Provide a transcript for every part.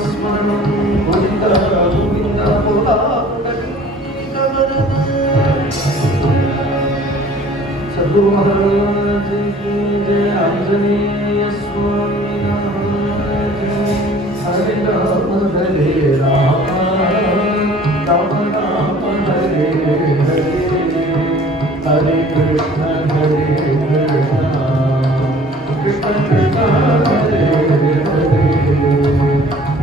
नामस्मरणं गोविन्द गोविन्द बोला सद्गुरु महाराज की जय। आंजनेय स्वामी महाराज हरे राम राम राम हरे हरे हरे कृष्ण कृष्ण कृष्ण हरे हरे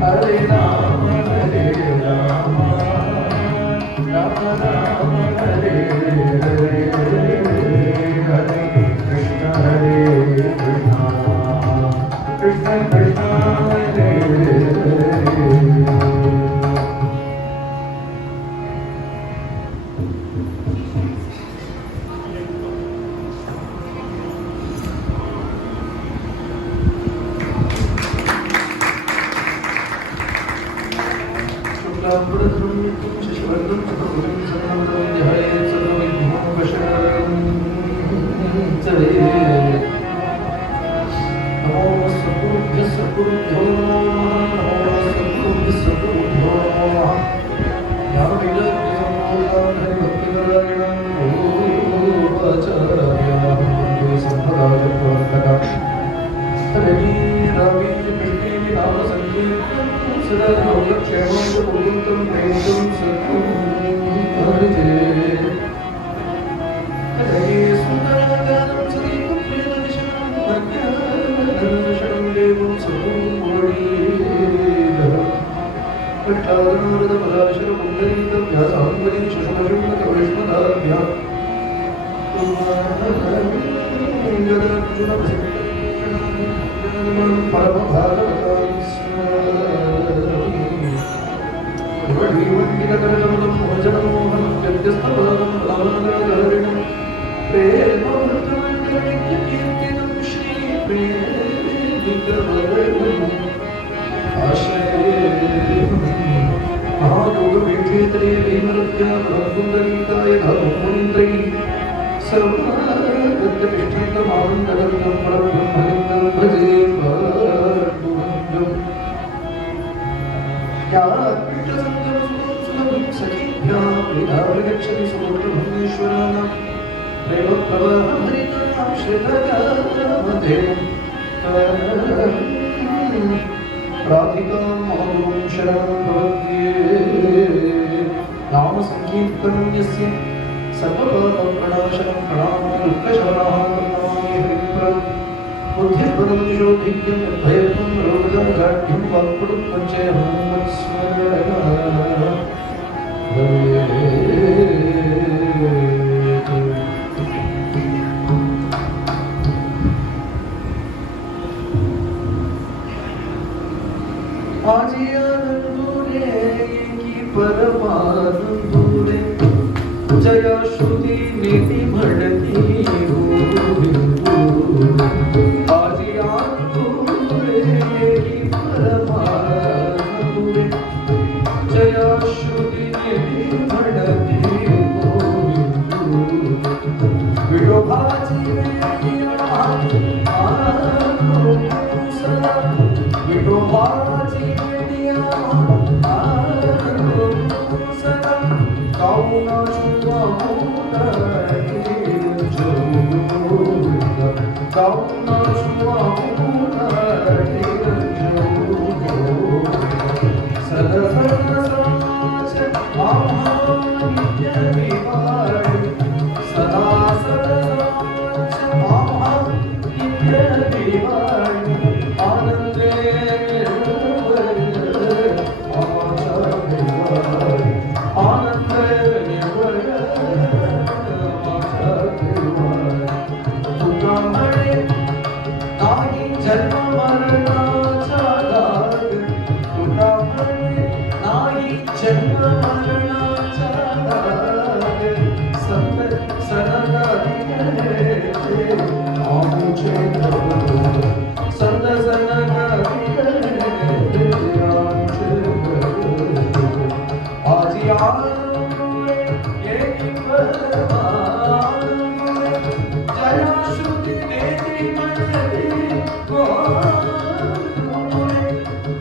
हरे राम राम राम हरे हरे हरे कृष्ण कृष्ण कृष्ण हरे हरे।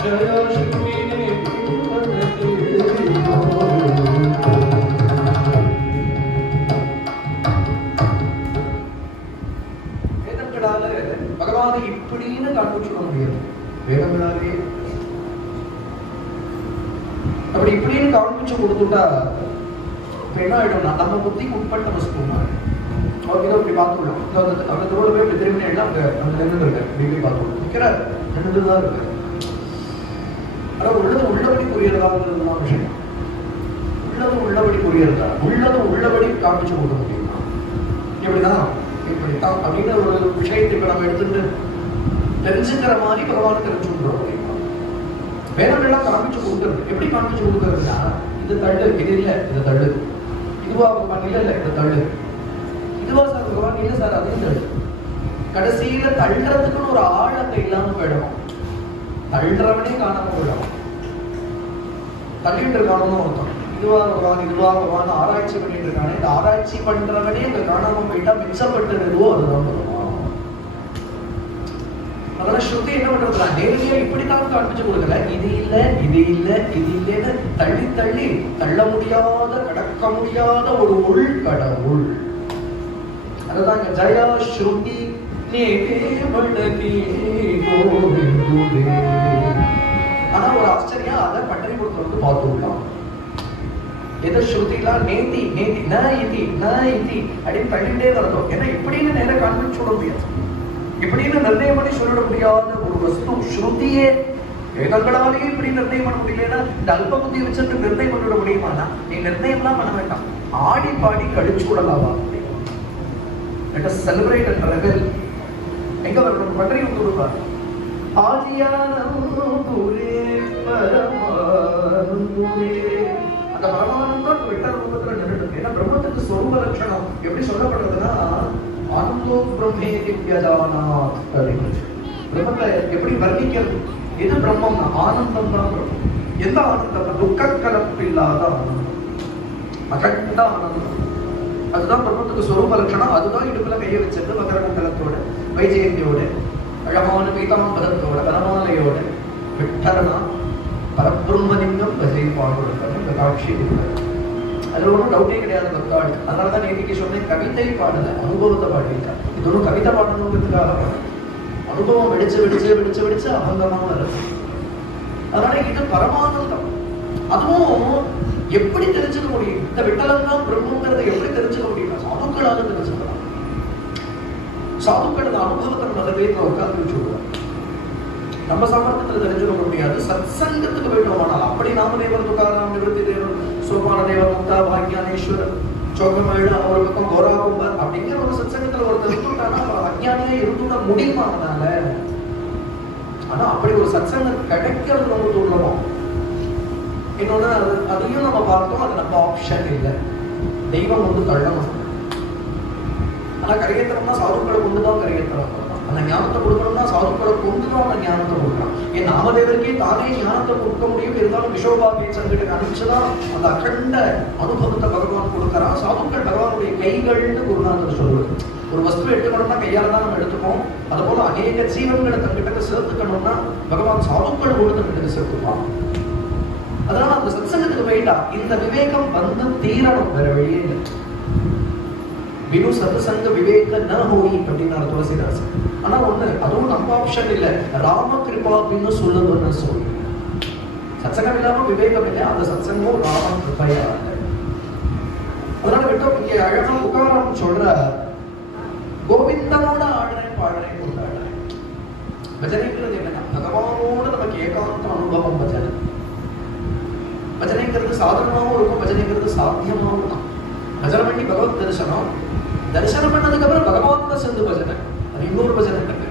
जय श्री காமிச்சு கொடுத்துட்டா இப்ப என்ன ஆயிடும்னா நம்ம புத்திக்கு உட்பட்ட வஸ்துமா இதை இப்படி பார்த்துக்கலாம். அந்த தோல் போய் இப்படி திரும்பி எல்லாம் அந்த நின்று இருக்காரு இப்படி பார்த்துக்கலாம் நிற்கிறார் நின்றுதான் இருக்காரு. ஆனால் உள்ளபடி புரியறதாங்கிறதுதான் விஷயம். உள்ளபடி புரியறதா உள்ளபடி காமிச்சு கொடுக்க முடியுமா? எப்படிதான் இப்படித்தான் அப்படின்னு ஒரு விஷயத்தை இப்ப நம்ம எடுத்துட்டு தெரிஞ்சுக்கிற மாதிரி பகவான் தெரிஞ்சு கொடுக்குறோம் அப்படின்னா வேதங்கள்லாம் காமிச்சு கொடுக்குறது. எப்படி காமிச்சு கொடுக்குறதுன்னா இது தள்ளு, இது இல்லை, இது தள்ளு, இதுவா பகவான் இல்லை இது தள்ளு, இதுவா சார் பகவான் இல்லை சார் அதையும் தள்ளு. கடைசியில தள்ளுறதுக்குன்னு ஒரு ஆழத்தை இல்லாம போயிடும். தள்ளுறவனே காணாம போயிடும். தள்ளிட்டு இருக்கானு அர்த்தம். இதுவா பகவான் ஆராய்ச்சி பண்ணிட்டு இருக்கானே, இந்த ஆராய்ச்சி பண்றவனே இங்க காணாம போயிட்டா மிச்சப்பட்டு எதுவோ அதுதான் பகவான். அதனால ஸ்ருதி என்ன பண்றதுனா நேரடியா இப்படித்தான் காண்பிச்சு கொடுக்கல. இது இல்ல இது இல்ல இது இல்லைன்னு தள்ளி தள்ளி தள்ள முடியாத கடக்க முடியாத ஒரு உள் கடவுள். அதுதான் ஜயா ஸ்ருதி ஆனா ஒரு ஆச்சரியம் அதை பட்டணி கொடுத்து பார்த்து விடலாம். எதை ஸ்ருதிலாம் நேத்தி நேத்தி ந இதி அப்படின்னு தள்ளிட்டே வரணும். ஏன்னா இப்படின்னு நேரம் காண்பிச்சு விட முடியாது. இப்படின்னு நிர்ணயம் பண்ணி சொல்லிட முடியாத ஒரு வஸ்து ஸ்ருதியே. வேதங்களாலேயே இப்படி நிர்ணயம் பண்ண முடியலன்னா இந்த அல்ப புத்தி வச்சுட்டு நிர்ணயம் பண்ணிவிட முடியுமானா நீ நிர்ணயம்லாம் பண்ண வேண்டாம். ஆடி பாடி கழிச்சு விடலாமா? let us celebrate and revel. எங்க வரணும்? பட்டறி கொடுப்பார். ஆதியானந்தூரே பரமானந்தூரே. அந்த பரமானந்தம் விட்டர் ரூபத்துல நின்றுட்டு. ஏன்னா பிரம்மத்துக்கு சொரூப லட்சணம் எப்படி சொல்லப்படுறதுன்னா ஆனந்தோ பிரம்மே திவ்யஜானாத் அப்படின்னு. பிரம்மத்தை எப்படி வர்ணிக்கிறது? எது பிரம்மம்னா ஆனந்தம் தான் பிரம்மம். எந்த ஆனந்தம்? துக்க கலப்பில்லாத ஆனந்தம், அகண்ட ஆனந்தம். அதுதான் பிரம்மத்துக்கு சொரூப லட்சணம். அதுதான் இடுப்புல கையை வச்சிருந்து மகரகுண்டலத்தோட வைஜெயந்தியோட அழகான பீதாம்பரத்தோட பரமாலையோட விட்டரனா பரபிரம்மலிங்கம் பஜை பாடுறது இந்த காட்சி கொடுத்தாரு. அதுல ஒன்றும் டவுட்டே கிடையாது பக்தாள். அதனாலதான் நேற்றுக்கு சொன்னேன், கவிதை பாடல, அனுபவத்தை பாடிட்டார். இது ஒன்றும் கவிதை பாடணுங்கிறதுக்காக அனுபவம் வெடிச்சு அபங்கமா வருது. அதனால இது பரமானந்தம். அதுவும் எப்படி தெரிஞ்சுக்க முடியும்? இந்த விட்டலம் தான் பிரம்மங்கிறத எப்படி தெரிஞ்சுக்க முடியும்? சாதுக்களாக தெரிஞ்சுக்கலாம். சாதுக்கள் அனுபவத்தை நம்ம வேதத்துல உட்கார்ந்து வச்சுடுவோம். நம்ம சாமர்த்தியத்துல தெரிஞ்சுக்க முடியாது. சத்சங்கத்துக்கு போயிட்டோமானால் அப்படி நாமதேவர், துகாராம், நிவர்த்தி தேவர், சோபான தேவர், முக்தா, பாக்யானேஸ்வரர், சோகமேள, ஒரு பக்கம் கோராகும்பர் அப்படிங்கிற ஒரு சத்சங்கத்துல ஒருத்தர் இருந்துட்டானா அஜ்ஞானியே இருந்துட முடியுமா அவனால? ஆனா அப்படி ஒரு சத்சங்கம் கிடைக்கிறது ரொம்ப துர்லபம். இன்னொன்னு அதையும் நம்ம பார்த்தோம், அது நம்ம ஆப்ஷன் இல்லை. தெய்வம் வந்து தள்ளணும். ஆனா கரையேற்றம்னா சாதுக்களை கொண்டுதான் கரையேற்றலாம். அந்த ஞானத்தை கொடுக்கணும்னா சாதுக்களை கொண்டுதான் அந்த ஞானத்தை கொடுக்கலாம். என் நாமதேவருக்கே தானே ஞானத்தை கொடுக்க முடியும். இருந்தாலும் விஷோபாகிய சங்கிட்ட அனுப்பிச்சுதான் அந்த அகண்ட அனுபவத்தை பகவான் கொடுக்கறான். சாதுக்கள் பகவானுடைய கைகள்னு குருநாதர் சொல்லுவது. ஒரு வஸ்து எடுத்துக்கணும்னா கையால தான் நம்ம எடுத்துப்போம். அது போல அநேக ஜீவன்களை தங்கிட்ட சேர்த்துக்கணும்னா பகவான் சாதுக்கள் கூட தங்கிட்ட சேர்த்துப்பான். அதனால அந்த சத்சங்கத்துக்கு போயிட்டா இந்த விவேகம் வந்து தீரணும், வேற வழியே இல்லை. வினு சத்சங்க விவேக ந ஹோயி அப்படின்னாரு துளசிதாசன். ஆனா ஒண்ணு, அதுவும் நம்ம ஆப்ஷன் இல்லை. ராம கிருபா அப்படின்னு சொல்லுதுன்னு சொல்லி சத்சங்கம் இல்லாம விவேகம் இல்லை. அந்த சத்சங்கம் ராம கிருபையா. அதனால விட்டோம். இங்க அழகா உகாரம் சொல்ற கோவிந்தனோட ஆடுறேன் பாடுறேன் கொண்டாடுறேன். பஜனைங்கிறது என்னன்னா பகவானோட நமக்கு ஏகாந்த அனுபவம். பஜனைங்கிறது சாதாரணமாகவும் இருக்கும், பஜனைங்கிறது சாத்தியமாகவும் தான். பஜனை பண்ணி பகவத் தரிசனம் பண்ணதுக்கு அப்புறம் பகவானோட சேர்ந்து பஜனை, அது இன்னொரு பஜனை இருக்கு.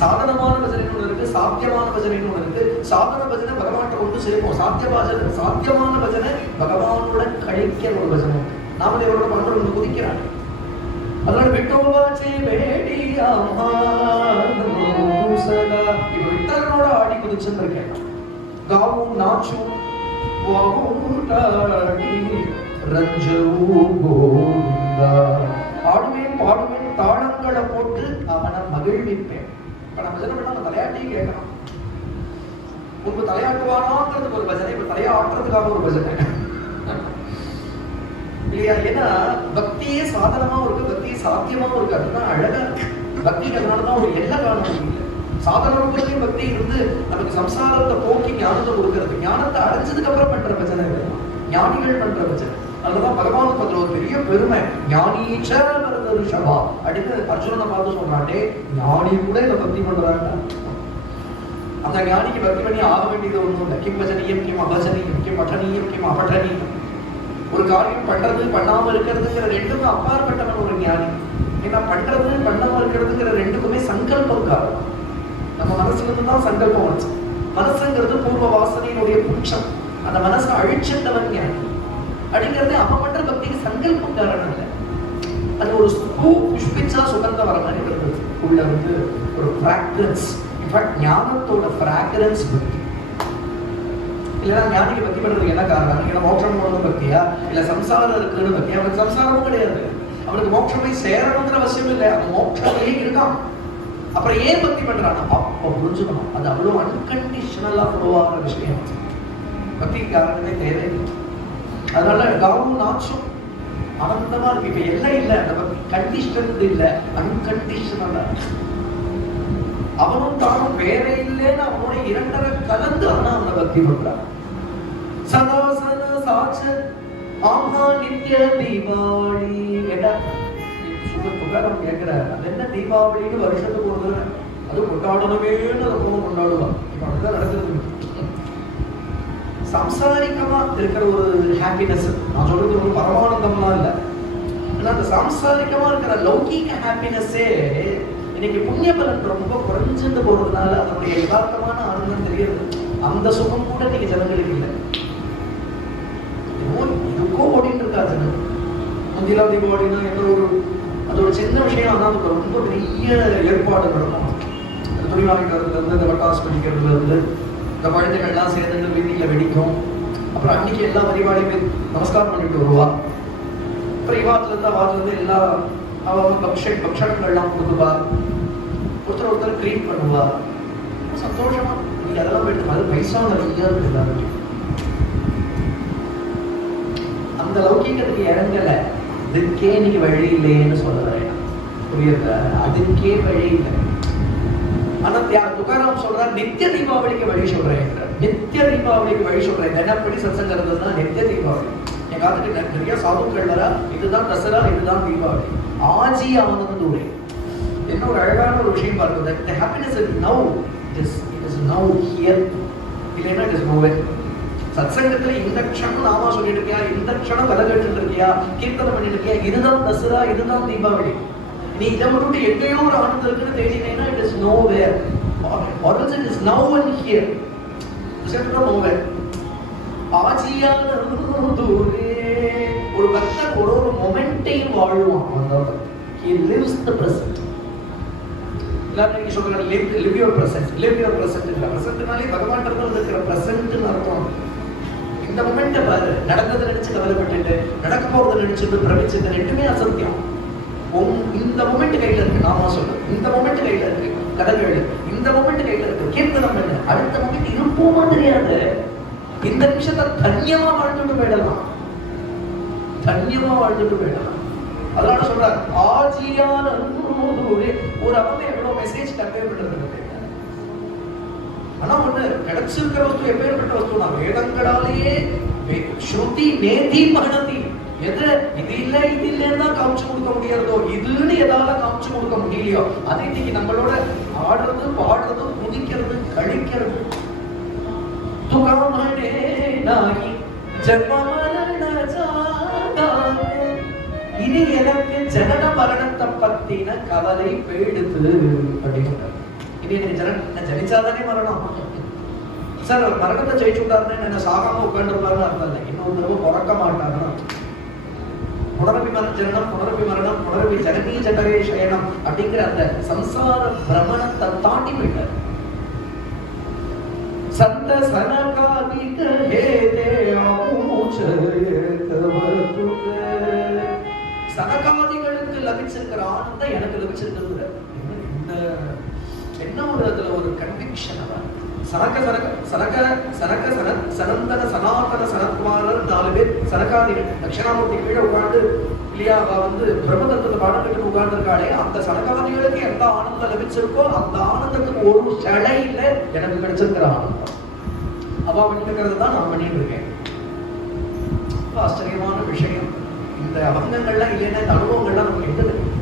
சாதனமான பஜனைன்னு ஒன்று இருக்கு, சாத்தியமான பஜனைன்னு ஒன்று இருக்கு. சாதன பஜனை பகவான்கிட்ட கொண்டு சேர்ப்போம். சாத்தியமான பஜனை பகவானோட கழிக்கிற ஒரு பஜனை. நாமதேவரோட மன்னர் ஒன்று குதிக்கிறாங்க. அதனால விட்டோவாச்சே வேடியாமா இப்ப விட்டலனோட ஆடி குதிச்சுன்னு இருக்கேன். காவும் நாச்சும் ஆடுவேன் பாடுவேன் தாளங்களை போட்டு அவனை மகிழ்விப்பேன். இப்ப நம்ம பஜனை பண்ணா நம்ம தலையாட்டியும் கேட்கணும். முன்பு தலையாட்டுவானாங்கிறதுக்கு ஒரு பஜனை, இப்ப தலையாட்டுறதுக்காக ஒரு பஜனை இல்லையா? ஏன்னா பக்தியே சாதனமாவும் இருக்கு, பக்தியே சாத்தியமாவும் இருக்கு. அதுதான் அழகா பக்திக்கு. அதனாலதான் ஒரு எல்லை காண முடியல. சாதாரண ரூபத்திலையும் பக்தி இருந்து நமக்கு சம்சாரத்தை போக்கி ஞானத்தை கொடுக்கறது. ஞானத்தை அடைஞ்சதுக்கு அப்புறம் பண்ற பஜனை ஞானிகள் பண்ற பஜனை. அதுதான் பகவானுக்கு அதுல ஒரு பெரிய பெருமை. ஞானீச்ச வரத ரிஷபா அப்படின்னு அர்ஜுனனை பார்த்து சொல்றாண்டே, ஞானி கூட இதை பக்தி பண்றாங்க. அந்த ஞானிக்கு பக்தி பண்ணி ஆக வேண்டியது ஒண்ணும் இல்லை. கிம் பஜனீயம், கிம் அபஜனீயம், கிம் பఠனீயம், கிம் அபఠனீயம். ஒரு காரியம் பண்றது பண்ணாம இருக்கிறதுங்கிற ரெண்டுக்கும் அப்பாற்பட்டவன் ஒரு ஞானி. ஏன்னா பண்றது பண்ணாம இருக்கிறதுங்கிற ரெண்டுக்குமே சங்கல்பம் காரணம். நம்ம மனசுல இருந்து தான் சங்கல்பம் வந்துச்சு. மனசுங்கிறது பூர்வ வாசனையினுடைய புட்சம். அந்த மனசை அழிச்சிட்டவன் ஞானி அப்படிங்கிறது அவன் பண்ற பக்திக்கு சங்கல்பம் காரணம் இல்லை. அது ஒரு பூ புஷ்பிச்சா சுகந்த வர மாதிரி இருந்தது. உள்ள வந்து ஒரு ஃப்ராக்ரன்ஸ். இன்ஃபேக்ட் ஞானத்தோட ஃப்ராக்ரன்ஸ் பக்தி. இல்லைன்னா ஞானிக்கு பக்தி பண்றதுக்கு என்ன காரணம்? ஏன்னா மோட்சம் போகணும் பக்தியா, இல்ல சம்சாரம் இருக்குன்னு பக்தியா? அவனுக்கு சம்சாரமும் கிடையாது, அவனுக்கு மோட்சம் போய் சேரணுங்கிற அவசியம் இல்லை. அவன் மோட்சத்திலேயே இருக்கான். அப்புறம் ஏன் பக்தி பண்றான்? அப்போ புரிஞ்சுக்கணும், அது அவ்வளவு அன்கண்டிஷனலா ஃப்ளோவாகிற விஷயம். பக்திக்கு காரணமே தேவையில்லை. அதனால காவும் நாச்சும் ஆனந்தமா இருக்கு. இப்ப எல்லாம் இல்லை, அந்த பக்தி கண்டிஷன் இல்லை, அன்கண்டிஷனலா. அவனும் தானும் வேற இல்லைன்னு அவனோட இரண்டரை கலந்து ஆனா அவனை பக்தி பண்றான். சதா சதா சாட்ச ஆமா நித்ய தீபாவளி. ஏடா சுகர் புகாரம் கேட்கிறார், அது என்ன தீபாவளின்னு வருஷத்துக்கு ஒரு தடவை அது கொண்டாடணுமேன்னு அதை போக கொண்டாடுவான். இப்ப அப்படிதான் நடக்குது. சம்சாரிக்கமா இருக்கிற ஒரு ஹாப்பினஸ், நான் சொல்றது ஒரு பரமானந்தம்லாம் இல்லை. ஆனா அந்த சம்சாரிக்கமா இருக்கிற லௌகீக ஹாப்பினஸே இன்னைக்கு புண்ணிய பலன் ரொம்ப குறைஞ்சிட்டு போறதுனால அதனுடைய யதார்த்தமான ஆனந்தம் தெரியுது. அந்த சுகம் கூட இன்னைக்கு ஜனங்களுக்கு இல்லை. இதுக்கோ ஓடிட்டு இருக்கா ஜனம். முந்திலா தீபாவளினா என்ற ஒரு அது ஒரு சின்ன விஷயம். ஆனால் அதுக்கு ரொம்ப பெரிய ஏற்பாடு நடக்கும். துணி வாங்கிக்கிறதுல இருந்து, இந்த வட்டாசு பண்ணிக்கிறதுல இருந்து, இந்த குழந்தைகள்லாம் சேர்ந்து வீதியில வெடிக்கும். அப்புறம் அன்னைக்கு எல்லா பரிபாடியுமே நமஸ்காரம் பண்ணிட்டு வருவா. அப்புறம் இவாத்துல இருந்து அவாத்துல இருந்து எல்லா அவங்க பக்ஷங்கள்லாம் கொடுக்குவா. ஒருத்தர் ஒருத்தர் கிரீட் பண்ணுவா. சந்தோஷமா நீங்க அதெல்லாம் போயிட்டு அது பைசா நிறைய இருக்கு எல்லாருக்கும். அந்த லௌகீகத்துக்கு இறங்கல, இதுக்கே இன்னைக்கு வழி இல்லைன்னு சொல்ல வரேன். புரியுது? அதுக்கே வழி இல்லை. ஆனா துகாராம் சொல்றார், நித்திய தீபாவளிக்கு வழி சொல்றேன். நித்திய தீபாவளிக்கு வழி சொல்றேன். தினப்படி சத்சங்கிறது தான் நித்திய தீபாவளி. என் காலத்துக்கு நிறைய சாதுக்கள் வரா, இதுதான் தசரா, இதுதான் தீபாவளி. ஆஜி ஆனந்தூரே. என்ன ஒரு அழகான ஒரு விஷயம் பார்க்குது. The happiness is now. It is now here. இல்லைன்னா it is nowhere. சத்சங்கத்துல இந்த க்ஷணம் நாமா சொல்லிட்டு இருக்கியா, இந்த க்ஷணம் கதை கேட்டு இருக்கியா, கீர்த்தனை பண்ணிட்டு இருக்கியா, இதுதான் தசரா, இதுதான் தீபாவளி. நீ இதை மட்டும் எங்கேயோ ஒரு ஆனந்தம் இருக்குன்னு தேடினேன்னா it is nowhere. Or else it is now and here. It is nowhere. ஆஜியானந்தூரே. ஒரு பக்தன் ஒரு மொமெண்டையும் வாழ்வான். He lives the present. எல்லாரும் நீங்க சொல்ற live your present, live your present. இல்ல presentனாலே பகவான் கிட்ட இருக்கிற presentன்னு அர்த்தம். இந்த மொமெண்ட்டை பாரு. நடந்ததை நினைச்சு கவலைப்பட்டுட்டு, நடக்க போறதை நினைச்சிட்டு பிரமிச்சிட்டு ரெண்டுமே அசத்தியம். இந்த மொமெண்ட் கையில இருக்கு, நாம சொல்லு. இந்த மொமெண்ட் கையில இருக்கு, கதைகள். இந்த மொமெண்ட் கையில இருக்கு, கீர்த்தனம் பண்ணு. அடுத்த மொமெண்ட் இருப்போமா தெரியாது. இந்த நிமிஷத்தை தன்யமா வாழ்ந்துட்டு போயிடலாம், தன்யமா வாழ்ந்துட்டு போயிடலாம். அதனால சொல்றாரு ஆஜியான ஒரு அவங்க எவ்வளவு மெசேஜ் கன்வே பண்றது. ஆனா ஒண்ணு கிடைச்சிருக்கிற வஸ்து எப்பேற்பட்ட வஸ்து, நான் வேதங்களாலேயே ஸ்ருதி நேதி மகனதி. எது இது இல்ல இது இல்லைன்னு தான் காமிச்சு கொடுக்க முடியாதோ, இதுன்னு எதால காமிச்சு கொடுக்க முடியலையோ அதை இன்னைக்கு நம்மளோட ஆடுறது, பாடுறது, குதிக்கிறது, கழிக்கிறது. துகாமனே நாகி ஜன்மமரண ஜாதானே. இனி எனக்கு ஜனன மரணத்தை பத்தின கவலை போயிடுது அப்படின்னு. இனி எனக்கு ஜனிச்சாதானே மரணம். சார் அவர் மரணத்தை ஜெயிச்சு விட்டாருன்னு என்ன சாகாம உட்காந்துருப்பாருன்னு அர்த்தம் இல்லை. இன்னொரு தடவை பிறக்க மாட்டாங்கன்னா புனரபி ஜனனம், புனரபி மரணம், புனரபி ஜனனி ஜடரே சயனம் அப்படிங்கிற அந்த சம்சார பிரமணத்தை தாண்டி போயிட்டார். சந்த சனகாதிக ஹேதே சனகாதிகளுக்கு லபிச்சிருக்கிற ஆனந்தம் எனக்கு லபிச்சிருக்கிறது. என்ன ஒரு அதுல ஒரு கன்விக்ஷன். சனந்தன சனாதன சனத்குமாரர் 4 பேர் சனகாதிகள். தட்சிணாமூர்த்தி கீழே உட்கார்ந்து இல்லையா பிரம்மதத்துவத்தை பாடத்துக்கு உட்கார்ந்து இருக்காளே, அந்த சனகாதிகளுக்கு எந்த ஆனந்தம் லபிச்சிருக்கோ அந்த ஆனந்தத்துக்கு ஒரு சிலையில எனக்கு கிடைச்சிருக்கிற ஆனந்தம். அவ பண்ணிட்டு இருக்கிறது தான் நான் பண்ணிட்டு இருக்கேன். ஆச்சரியமான விஷயம். இந்த அபங்கங்கள்லாம் இல்லைன்னா இந்த அனுபவங்கள்லாம் நமக்கு எங்க இருக்கு?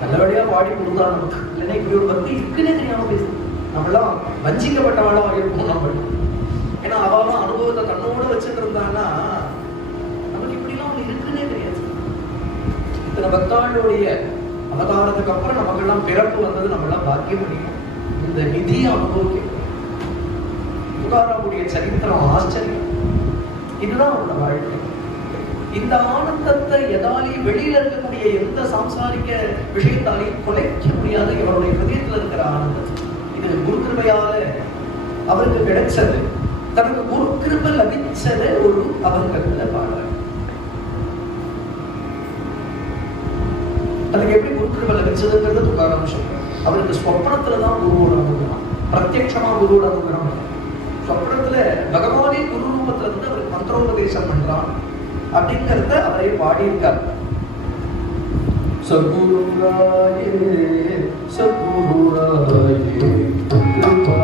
நல்லபடியா பாடி கொடுத்தா நமக்கு, இல்லைன்னா இப்படி ஒரு பக்தி இருக்குன்னே தெரியாம பேசுது. நம்மளாம் வஞ்சிக்கப்பட்டவாளா இருப்போம் நம்ம. ஏன்னா அவளும் அனுபவத்தை தன்னோட வச்சுட்டு இருந்தான்னா நமக்கு இப்படிலாம் ஒண்ணு இருக்குன்னே தெரியாது. இத்தனை பக்தாளுடைய அவதாரத்துக்கு அப்புறம் நமக்கெல்லாம் பிறப்பு வந்தது, நம்மளாம் பாக்கியம் பண்ணிக்கணும். இந்த நிதியை அனுபவிக்க துகாராமுடைய சரித்திரம் ஆச்சரியம். இதுதான் அவரோட வாழ்க்கை. இந்த ஆனந்தத்தை எதாலையும் வெளியில இருக்கக்கூடிய எந்த சாம்சாரிக்க விஷயத்தாலையும் குலைக்க முடியாத இவருடைய ஹிருதயத்தில் இருக்கிற ஆனந்தம். இது குரு கிருபையால அவருக்கு கிடைச்சது. தனக்கு குரு கிருபை லபிச்சது ஒரு அபங்கத்துல பாடுற. தனக்கு எப்படி குரு கிருபை லபிச்சதுங்கிறது துகாராம் சொல்றார். அவருக்கு ஸ்வப்னத்துலதான் குருவோட அனுகிரகம், பிரத்யட்சமா குருவோட அனுகிரகம். ஸ்வப்னத்துல பகவானே குரு ரூபத்துல இருந்து அவருக்கு மந்திரோபதேசம் பண்றான் அப்படிங்கிறத அவரே பாடியிருக்கார். சத்குருராயே சத்குருராயே கிருபா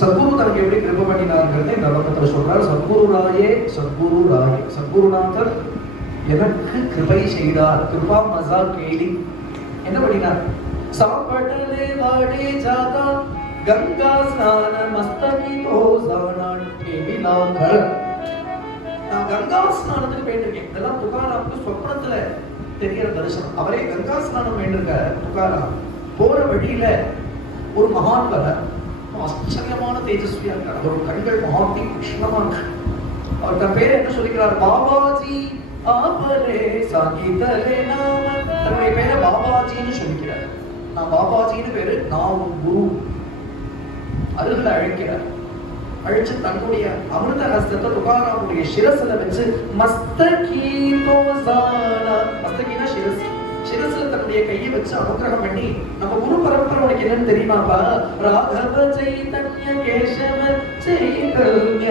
சத்குரு தனக்கு எப்படி கிருபை பண்ணினார்ங்கிறத இந்த லோகத்துல சொல்றார். சத்குருராயே சத்குருராயே, சத்குருநாதர் எனக்கு கிருபை செய்தார். கிருபா மசா கேடி என்ன பண்ணினார்? சாப்படலே வாடே ஜாதா கங்கா ஸ்நான மஸ்தகி தோ ஜானா கேவிலா கர. நாங்க கங்கா ஸ்நானத்துக்கு போயிட்டு இதெல்லாம் துகாராமுக்கு சொப்னத்துல தெரியற தரிசனம். அவரே கங்கா ஸ்நானம் வேண்டிருக்க துகாராம். போற வழியில ஒரு மகான் வர ஆச்சரியமான தேஜஸ்வியா இருக்கார். அவர் கண்கள் மகாத்தி கிருஷ்ணமா இருக்கு. அவர் தன் பேர் என்ன சொல்லிக்கிறார்? பாபாஜி ஆபரே சாகிதலே நாம. தன்னுடைய பேரை பாபாஜின்னு சொல்லிக்கிறார். நான் பாபாஜின்னு பேரு, நான் உன் குரு. அருகில் அழைக்கிறார். அழிச்சு தன்னுடைய அமிர்த ஹஸ்தத்தை துகாராமுடைய சிரசுல வச்சு மஸ்தகீனா சிரஸ், சிரசுல தன்னுடைய கையை வச்சு அனுகிரகம் பண்ணி, நம்ம குரு பரம்பரை உனக்கு என்னன்னு தெரியுமாப்பா? ராகவ சைதன்ய கேசவ சைதன்ய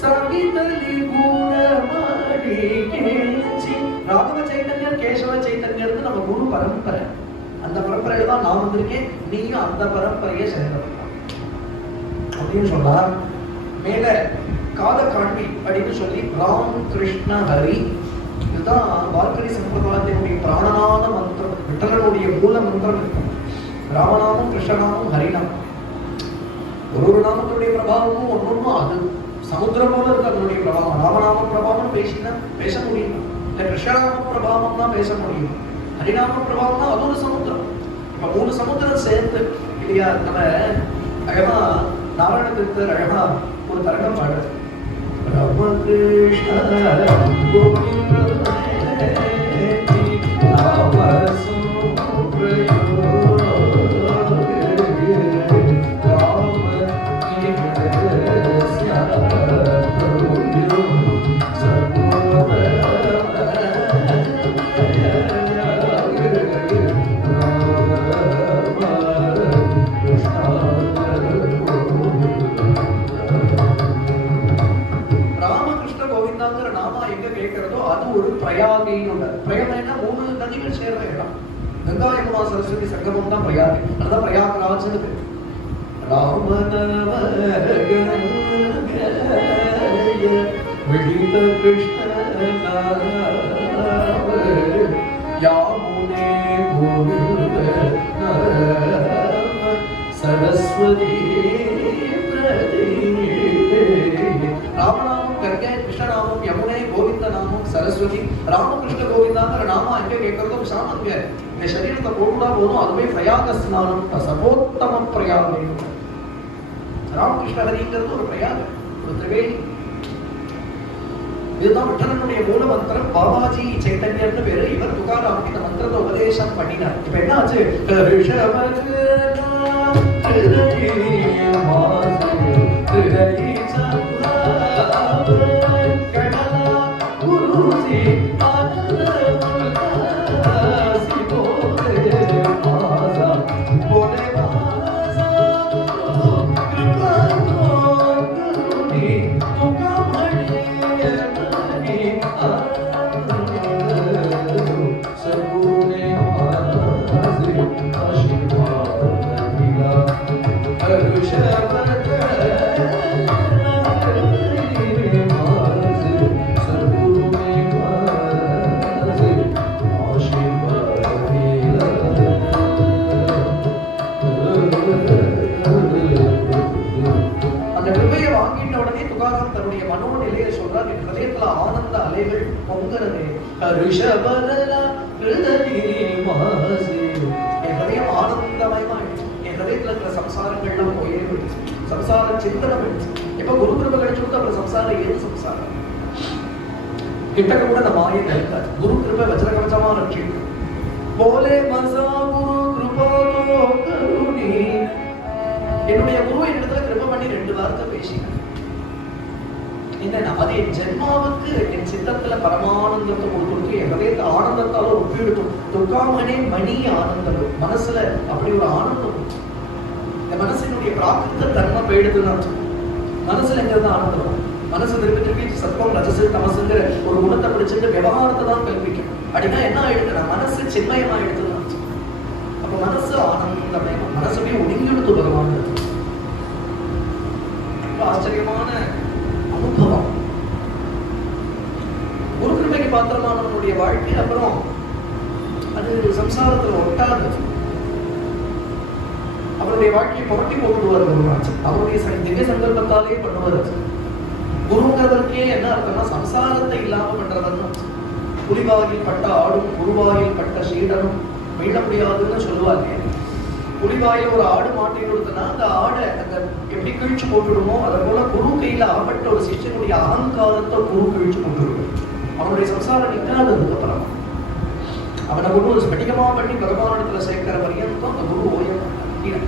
சாகிதலி குணமாடி கேசி. ராகவ சைதன்யர் கேசவ சைதன்யர் நம்ம குரு பரம்பரை. அந்த பரம்பரையில தான் நான் வந்திருக்கேன், நீயும் அந்த பரம்பரையை சேர்ந்தவன் அப்படின்னு சொன்னா, மேல காத காண்பி அப்படின்னு சொல்லி ராம் கிருஷ்ண ஹரி, இதுதான் வார்க்கரி சம்பிரதாயத்தினுடைய பிராணனான மந்திரம். விட்டலனுடைய மூல மந்திரம் இருக்கும். ராமநாமம், கிருஷ்ணநாமம், ஹரிநாமம். ஒரு நாமத்துடைய பிரபாவமும் ஒன்னொன்னும் அது சமுத்திரம் போல இருக்கு. அதனுடைய பிரபாவம் ராமநாம பிரபாவம் பேசினா பேச முடியும், இல்ல கிருஷ்ணநாம பிரபாவம் தான் பேச முடியும். ஹரிநாம பிரபாவம் தான் அது ஒரு சமுத்திரம். இப்ப 3 சமுத்திரம் சேர்ந்து இல்லையா? நம்ம அழகா நாராயணத்திற்கு அழகா ஒரு தரங்கம் பாடுறது. ராமகிருஷ்ண கோவிந்த பிரயாகம்னா 3 நதிகள் சேர்ற இடம். கங்கா யமுனா சரஸ்வதி சங்கமம் தான் பிரயாகி. அதான் பிரயாகராஜ்னு பேர். விடித கிருஷ்ண யாமுனே சரஸ்வதி ராமநாமம் கங்கை, கிருஷ்ணநாமம் யமுனை, கோவிந்த நாமம் சரஸ்வதி. ராமகிருஷ்ண கோவிந்தாங்கிற நாம எங்க கேட்கறதும் சாமங்க. இந்த சரீரத்தை போட்டுடா போதும், அதுவே பிரயாக ஸ்நானம், சர்வோத்தம பிரயாகம். ராமகிருஷ்ண ஹரிங்கிறது ஒரு பிரயாகம், ஒரு திரிவேணி. இதுதான் விட்டலனுடைய மூல மந்திரம். பாபாஜி சைத்தன்யர்னு பேரு. இவர் துகாராமுக்கு இந்த மந்திரத்தை உபதேசம் பண்ணினார். இப்ப என்ன ஆச்சு? சம்சாரங்கள்லாம் போயே போயிடுச்சு. சம்சார சிந்தனை போயிடுச்சு. இப்ப குரு கிருபை கிடைச்சுட்டு அப்புறம் சம்சாரம் ஏது சம்சாரம் கிட்டக்க கூட நம்ம ஆயே நினைக்காது. குரு கிருபை வஜ்ரகவசமா ரட்சிக்கும். போலே மசா குரு கிருபா கருணி. என்னுடைய குரு என்னிடத்துல கிருபை பண்ணி 2 வார்த்தை பேசினார். அது என் ஜென்மாவுக்கு என் சித்தத்துல பரமானந்தத்தை கொடுத்துருக்கு. என் ஹதயத்தை ஆனந்தத்தால ஒப்பிடுக்கும். துக்காமனே மணி ஆனந்தம். மனசுல அப்படி ஒரு ஆனந்தம். இந்த மனசினுடைய பிராகிருத தன்மை போயிடுதுன்னு மனசுல எங்கிறது ஆனந்தம். மனசு திருப்பி சத்வம் ரஜசு தமசுங்கிற ஒரு குணத்தை பிடிச்சிட்டு விவகாரத்தை தான் கல்பிக்கும். அப்படின்னா என்ன ஆயிடுதுன்னா மனசு சின்மயமா எடுத்துதான். அப்ப மனசு ஆனந்தமயம். மனசுமே ஒடுங்கிடுத்து பகவான். ஆச்சரியமான அனுபவம். குரு கிருபைக்கு பாத்திரமானவனுடைய வாழ்க்கை அப்புறம் அது சம்சாரத்துல ஒட்டாது. அவருடைய வாழ்க்கையை புரட்டி போட்டுடுவார் குருராஜ். அவருடைய திவ்ய சங்கல்பத்தாலே பண்ணுவார். குருங்கிறவருக்கே என்ன அர்த்தம்னா சம்சாரத்தை இல்லாம பண்றவர்னு. புலிவாயில் பட்ட ஆடும் குருவாயில் பட்ட சீடனும் மீள முடியாதுன்னு சொல்லுவாங்க. புலிவாயில் ஒரு ஆடு மாட்டின்னு கொடுத்தனா அந்த ஆடை அந்த எப்படி கிழிச்சு போட்டுடுமோ அதை போல குரு கையில அகப்பட்ட ஒரு சிஷ்யனுடைய அகங்காரத்தை குரு கிழிச்சு போட்டுடுவோம். அவனுடைய சம்சாரம் நிற்காததுக்கு அப்புறம் அவனை குரு ஒரு ஸ்படிகமா பண்ணி பகவானிடத்துல சேர்க்கிற வரையும் அந்த குரு ஓயம்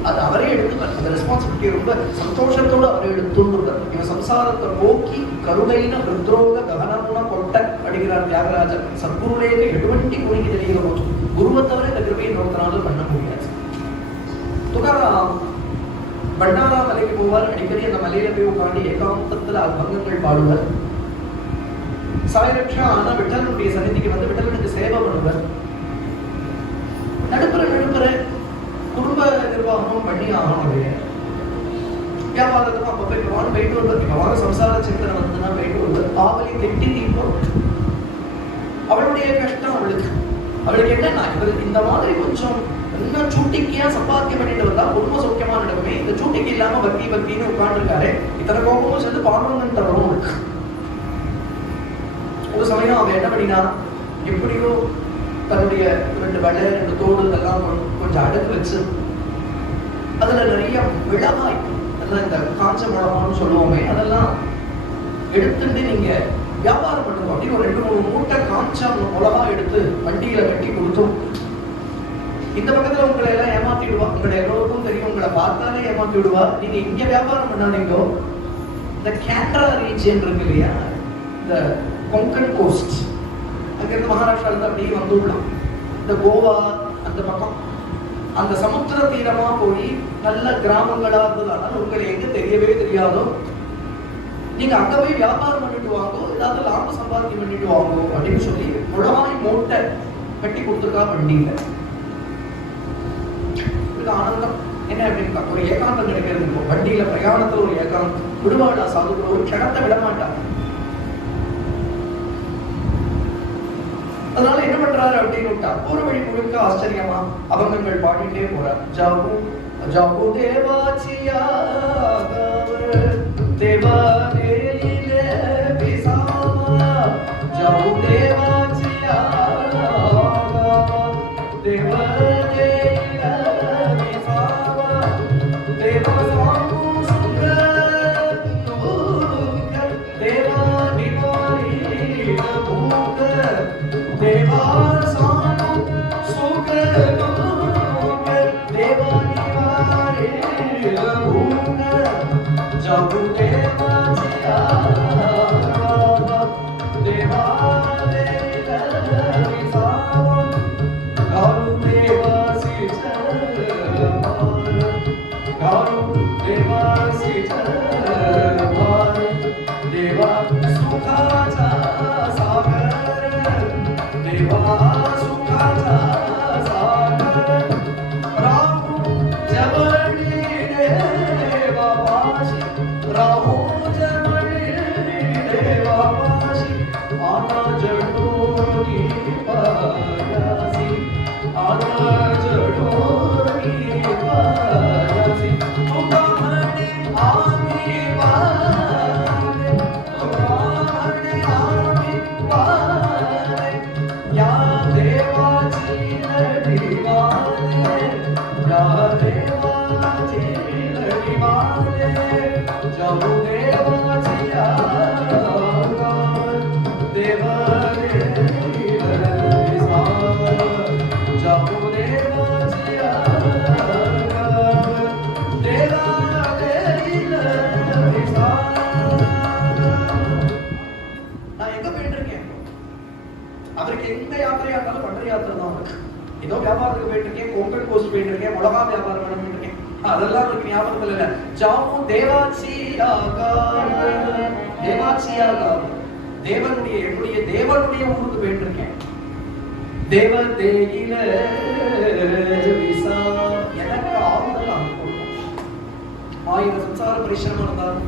அது அவரே எடுத்துக்கார். அந்த ரெஸ்பான்சிபிலிட்டி ரொம்ப சந்தோஷத்தோட அவரே எடுத்துன்றார். இவன் சம்சாரத்தை போக்கி கருணையின ருத்ரோக ககனமுன கொட்ட அடிக்கிறார் தியாகராஜர். சத்குருலேக எடுவண்டி குறுக்கி தெரிகிற போது குருவை தவிர இந்த கிருபையை இன்னொருத்தனாலும் பண்ண முடியாது. துகாராம் பண்டாரா மலைக்கு போவார். அடிக்கடி அந்த மலையில போய் உட்காந்து ஏகாந்தத்துல அபங்கங்கள் பாடுவார். சாயரட்சா ஆனா விட்டலனுடைய சன்னிதிக்கு வந்து விட்டலனுக்கு சேவை பண்ணுவார். நடுப்புற குடும்ப நிர்வாகமும் பண்ணி ஆகணும். வியாபாரத்துக்கும் அப்ப போய் பகவான் போயிட்டு வருவார். பகவான் சம்சார சிந்தனை வந்துன்னா போயிட்டு வருவார். ஆவலி திட்டி தீர்ப்போம். அவளுடைய கஷ்டம் அவளுக்கு என்னன்னா இவருக்கு இந்த மாதிரி கொஞ்சம் இன்னும் சூட்டிக்கியா சம்பாத்தியம் பண்ணிட்டு வந்தா குடும்ப சௌக்கியமா நடக்குமே. இந்த சூட்டிக்கு இல்லாம பக்தின்னு உட்கார்ந்து இருக்காரு. இத்தனை கோபமும் சேர்ந்து பாண்டவன் தரவும் இருக்கு. ஒரு சமயம் அவன் என்ன பண்ணினா எப்படியோ தன்னுடைய 2 வலை 2 தோடு இதெல்லாம் கொஞ்சம் அடுத்து வச்சு அதுல நிறைய மிளகாய் அதெல்லாம் இந்த காஞ்ச மிளகான்னு சொல்லுவோமே அதெல்லாம் எடுத்துட்டு நீங்க வியாபாரம் பண்ணுவோம் அப்படின்னு ஒரு 2-3 மூட்டை காஞ்ச மிளகா எடுத்து வண்டியில கட்டி கொடுத்தோம். இந்த பக்கத்துல உங்களை எல்லாம் ஏமாத்திடுவா. உங்களை எல்லோருக்கும் தெரியும். உங்களை பார்த்தாலே ஏமாத்தி விடுவா. நீங்க இங்க வியாபாரம் பண்ணாதீங்கோ. இந்த கேண்டரா ரீஜியன் இருக்கு இல்லையா, இந்த கொங்கன் கோஸ்ட் அங்கிருந்து மகாராஷ்டிரா இருந்து அப்படியே வந்துடலாம். இந்த கோவா அந்த பக்கம் அந்த சமுத்திர தீரமா போய் நல்ல கிராமங்களா இருந்ததுனால உங்களை எங்க தெரியவே தெரியாதோ நீங்க அங்க போய் வியாபாரம் பண்ணிட்டு வாங்கோ, ஏதாவது லாபம் சம்பாத்தியம் பண்ணிட்டு வாங்கோ அப்படின்னு சொல்லி முழவாய் மூட்டை கட்டி கொடுத்துருக்கா வண்டியில. இதுக்கு ஆனந்தம் என்ன அப்படின்னா ஒரு ஏகாந்தம் கிடைக்கிறது. வண்டியில பிரயாணத்துல ஒரு ஏகாந்தம் விடுவாடா சாதுக்குள்ள ஒரு கிணத்தை விட மாட்டாங்க. அதனால என்ன பண்றாரு அப்படின்னு ஒரு வழி முழுக்க ஆச்சரியமா அபங்கங்கள் பாடிட்டே போறார். ஜாபு ஜாபு தேவாச்சியா தேவா தேயிலே பிசாமா ஜாபு தேவாச்சியா தேவா தேயிலே பிசாமா தேவா சாமு சுங்க தேவா நிவாரி பூக தேவா சானு சுக தேவா நிவாரி பூக ஜபு தேவா சியா தேவா தேவா விசாவா காரு தேவா சிச்சரமா காரு தேவா சிச்சரமா தேவா சுகாச்சா देवा सुखाचा सागर राहू जवळी देवापाशी राहू जवळी देवापाशी आता जडोनी पायासी आता जडोनी पायासी तुका म्हणे आम्ही वारे तुका म्हणे आम्ही वारे या देवाची लढीवाले या देवाची लढीवाले जाऊ देवाची आगार देवा जाऊ देवाची आगार देवा देईल நான் எங்க போயிட்டு இருக்கேன்? அவருக்கு எந்த யாத்திரையா இருந்தாலும் பண்ற யாத்திரை தான் அவருக்கு. ஏதோ வியாபாரத்துக்கு போயிட்டு இருக்கேன், கொங்கன் கோஸ்ட் போயிட்டு இருக்கேன், மிளகா வியாபாரம் பண்ணிட்டு இருக்கேன், அதெல்லாம் அவருக்கு ஞாபகத்துல இல்ல. ஜாமு தேவாச்சியாக தேவனுடைய என்னுடைய தேவனுடைய ஊருக்கு போயிட்டு இருக்கேன். தேவ தேயில விசா எனக்கு ஆறுதல் அனுப்பணும். 1000 சம்சார பரிசிரமம் இருந்தாலும்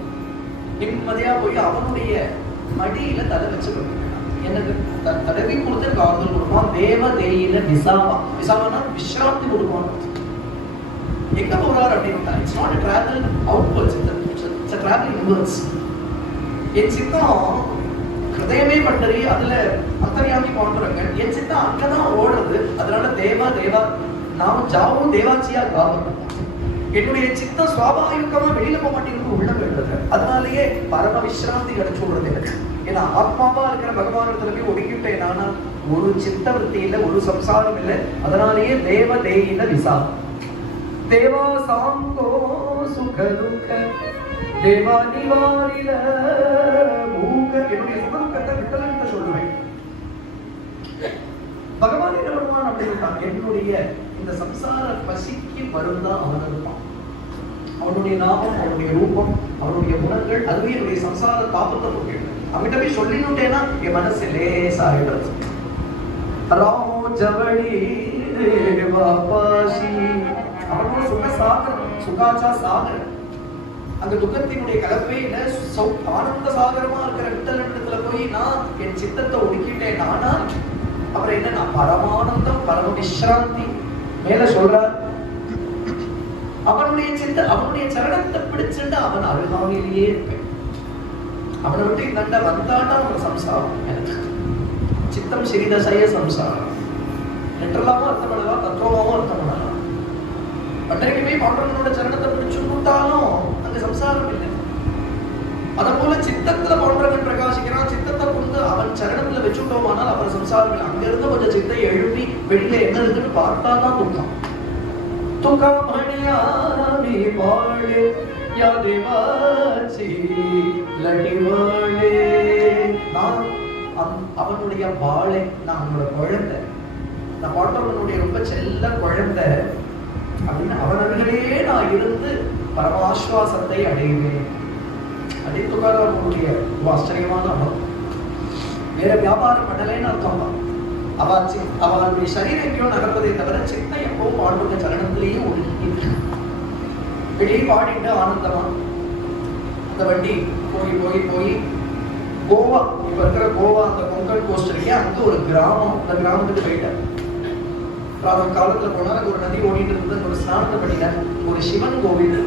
நிம்மதியா போய் அவனுடைய மடியில தலை வச்சு எனக்கு தடவி கொடுத்து ஆறுதல் கொடுப்பான். தேவ தேயில விசாவா விசாவானா விஸ்ராந்தி கொடுப்பான். எங்க போறாரு அப்படின்னா it's not a travel outwards, it's a travel inwards. என் சித்தம் ஹிருதயமே பண்டறி, அதுல அந்தர்யாமி பாண்டுறாங்க. என் சித்தம் அங்கதான் ஓடுறது. அதனால தேவா தேவா நாம் ஜாவும் தேவாச்சியா காவம். என்னுடைய சித்தம் சுவாபாவிகமா வெளியில போக மாட்டேங்கிறது, உள்ள போயிடுறது. அதனாலேயே பரம விசிராந்தி கிடைச்சு விடுறது எனக்கு. ஏன்னா ஆத்மாவா இருக்கிற பகவானிடத்துல போய் ஒடுக்கிட்டேன். நானா ஒரு சித்த விருத்தி இல்லை, ஒரு சம்சாரம் இல்லை. அதனாலேயே தேவ தேயில விசாரம். தேவா சாங்கோ சுக துக்க தேவா நிவாரில மூக. என்னுடைய சுகதுக்கத்தை விட்டலன்னு சொல்லுவேன். பகவான் என்ன வருவான் அப்படின்னு, என்னுடைய இந்த சம்சார பசிக்கு வருந்தா அவன் இருப்பான். அவனுடைய நாமம், அவனுடைய ரூபம், அவனுடைய குணங்கள், அதுவே என்னுடைய சம்சார தாபத்தை போக்கிடும். அவன்கிட்ட போய் சொல்லினுட்டேன்னா என் மனசு லேசாயிடுறது. ராமோ ஜவளி பாபாஷி, அவனோட சுக சாகர், சுகாச்சா சாகர். அந்த துக்கத்தினுடைய கலப்பே இல்ல, ஆனந்த சாகரமா இருக்கிற விட்டலத்துல போய் நான் என் சித்தத்தை ஒடுக்கிட்டேன். நானா அப்புறம் என்ன, நான் பரமானந்தம், பரம விஸ்ராந்தி. மேல சொல்றார், அவனுடைய சித்த, அவனுடைய சரணத்தை பிடிச்சுட்டு அவன் அருகாமையிலேயே இருப்பேன். அவனை விட்டு இந்த வந்தாண்டா அவன் சம்சாரம். எனக்கு சித்தம் சிறிதசைய சம்சாரம். லிட்டரலாவும் அர்த்தம் பண்ணலாம், தத்துவமாவும் அர்த்தம் பண்ணலாம். பட்டரைக்குமே பாண்டவனோட சரணத்தை பிடிச்சுட்டாலும் அங்க சம்சாரம் இல்லை. அத போல சித்தத்துல பாண்டவன் பிரகாசிக்கிறான். சித்தத்தை கொண்டு அவன் சரணத்துல வச்சுட்டோமானால் அவன் சம்சாரம் இல்லை. அங்க இருந்து கொஞ்சம் சித்தை எழுப்பி வெளியில என்ன இருக்குன்னு பார்த்தாதான் துக்கம். துக்கமணியாமி வாழே யா தேவாச்சி லடிவாழே. நான் அவனுடைய வாழை, நான் அவனோட குழந்தை, நான் பாண்டவனுடைய ரொம்ப செல்ல குழந்தை அப்படின்னு அவனர்களே நான் இருந்து பரமாஸ்வாசத்தை அடைவேன். அதே துக்காரனுடைய ஆச்சரியமான அனுபவம். வேற வியாபாரம் பண்ணலேன்னு அர்த்தம் தான். அவளுடைய சரீரத்தையும் நகர்வதை தவிர சித்தம் எப்பவும் பாண்டுங்க சரணத்திலேயே ஒழுங்கி வெளியே பாடிட்டு ஆனந்தமா அந்த வண்டி போய் போய் போய் கோவா, இப்ப இருக்கிற கோவா, அந்த கொங்கல் கோஸ்ட் இருக்கே, அங்க ஒரு கிராமம். அந்த கிராமத்துக்கு போயிட்டேன். பிராதம் காலத்துல போனா ஒரு நதி ஓடிட்டு இருந்தது. ஒரு ஸ்நானத்தை பண்ணின ஒரு சிவன் கோவில்.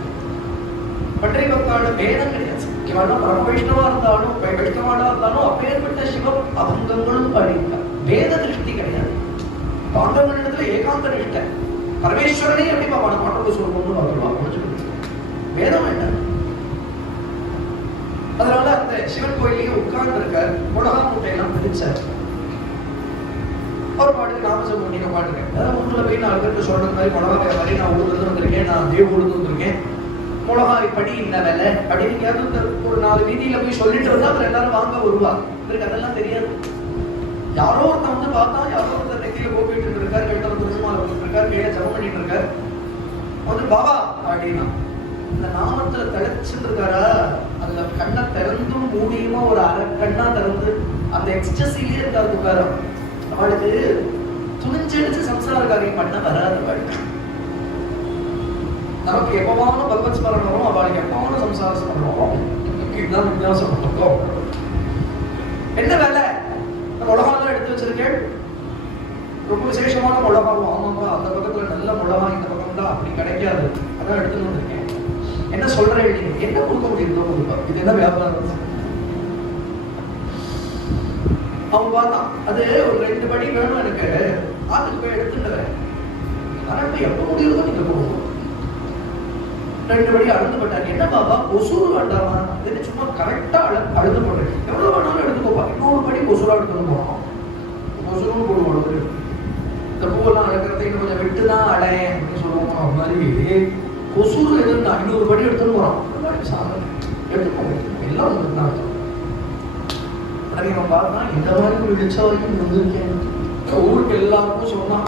பட்டை பக்தாவோட பேதம் கிடையாது. இவெல்லாம் பரம வைஷ்ணவா இருந்தாலும் வைஷ்ணவாடா இருந்தாலும் அப்பேற்பட்ட சிவம் அவங்களும் படித்தார். வேத திருஷ்டி கிடையாது. பாண்டவனிடத்துல ஏகாந்த நிஷ்டை. பரமேஸ்வரனே எப்படி பாண்டவ சொல்லணும்னு பார்த்துருவாங்க. வேதம் என்ன? அதனால அந்த சிவன் கோயிலேயே உட்கார்ந்து இருக்க மிளகா மூட்டையெல்லாம் பிரிச்சார். ஒரு பாட்டுக்கு நாமசம் பண்ணிக்க பாட்டுங்க. அதாவது ஊர்ல போய் 4 பேருக்கு சொல்றது மாதிரி மிளகா வியாபாரி, நான் ஊர்ல வந்திருக்கேன், நான் தேவ ஊர்ல வந்திருக்கேன், மிளகாய் படி இந்த வேலை அப்படின்னு ஒரு 4 வீதியில போய் சொல்லிட்டு இருந்தா அப்புறம் எல்லாரும் வாங்க வருவா. இவருக்கு அதெல்லாம் தெரியாது. யாரோ ஒருத்தன் வந்து பார்த்தா, யாரோ ஒருத்தர் நெத்தியில கோபிட்டு இருக்காரு, கையில திருமால இருக்காரு, கையில ஜபம் பண்ணிட்டு இருக்காரு. வந்து பாபா அப்படின்னா இந்த நாமத்துல தழைச்சுட்டு இருக்காரா, அதுல கண்ணை திறந்தும் மூடியுமா ஒரு அரை கண்ணா திறந்து அந்த எக்ஸ்டசிலே இருக்காரு உட்கார. அவளுக்கு துணிஞ்செடுத்து சம்சார காரியம் பண்ண வராது. அவளுக்கு நமக்கு எப்பவான பகவத் ஸ்மரணம் வரும், அவளுக்கு எப்பவான சம்சார ஸ்மரணம் வரும். இதுதான் வித்தியாசம். என்ன வேலை? மிளகாலாம் எடுத்து வச்சிருக்கேன், ரொம்ப விசேஷமான மிளகாவும். ஆமாப்பா, அந்த பக்கத்துல நல்ல மிளகா, இந்த பக்கம் தான் அப்படி கிடைக்காது, அதான் எடுத்துட்டு வந்திருக்கேன். என்ன சொல்றேன், என்ன கொடுக்க முடியுதோ கொடுப்பா. இது என்ன வியாபாரம்? அவன் பார்த்தான், அது ஒரு 2 படி வேணும் எனக்கு, ஆத்துக்கு போய் எடுத்துட்டு வரேன். ஆனா எப்ப முடியுதோ நீங்க கொடுக்கணும். 2 படி அழுந்து போட்டாங்க. என்ன பாபா, கொசூறு வேண்டாமா? இது சும்மா கரெக்டா அழுது போட்டேன். எவ்வளவு வேணாலும் எடுத்துக்கோப்பா. 2 படி கொசூரா எடுத்துன்னு போனோம். கொசூரும் போடுவோம். இந்த பூவெல்லாம் அழகிறத இன்னும் கொஞ்சம் விட்டுதான் அடையேன் அப்படின்னு சொல்லுவோம். அது மாதிரி கொசூர் எதிர்த்து 500 படி எடுத்துன்னு போறோம். எடுத்துக்கோங்க, எல்லாம் உங்களுக்கு தான். உடனே நம்ம பார்த்தா இந்த மாதிரி ஒரு லட்சம் வரைக்கும் இருந்திருக்கேன். ஊருக்கு எல்லாருக்கும் சொன்னான்,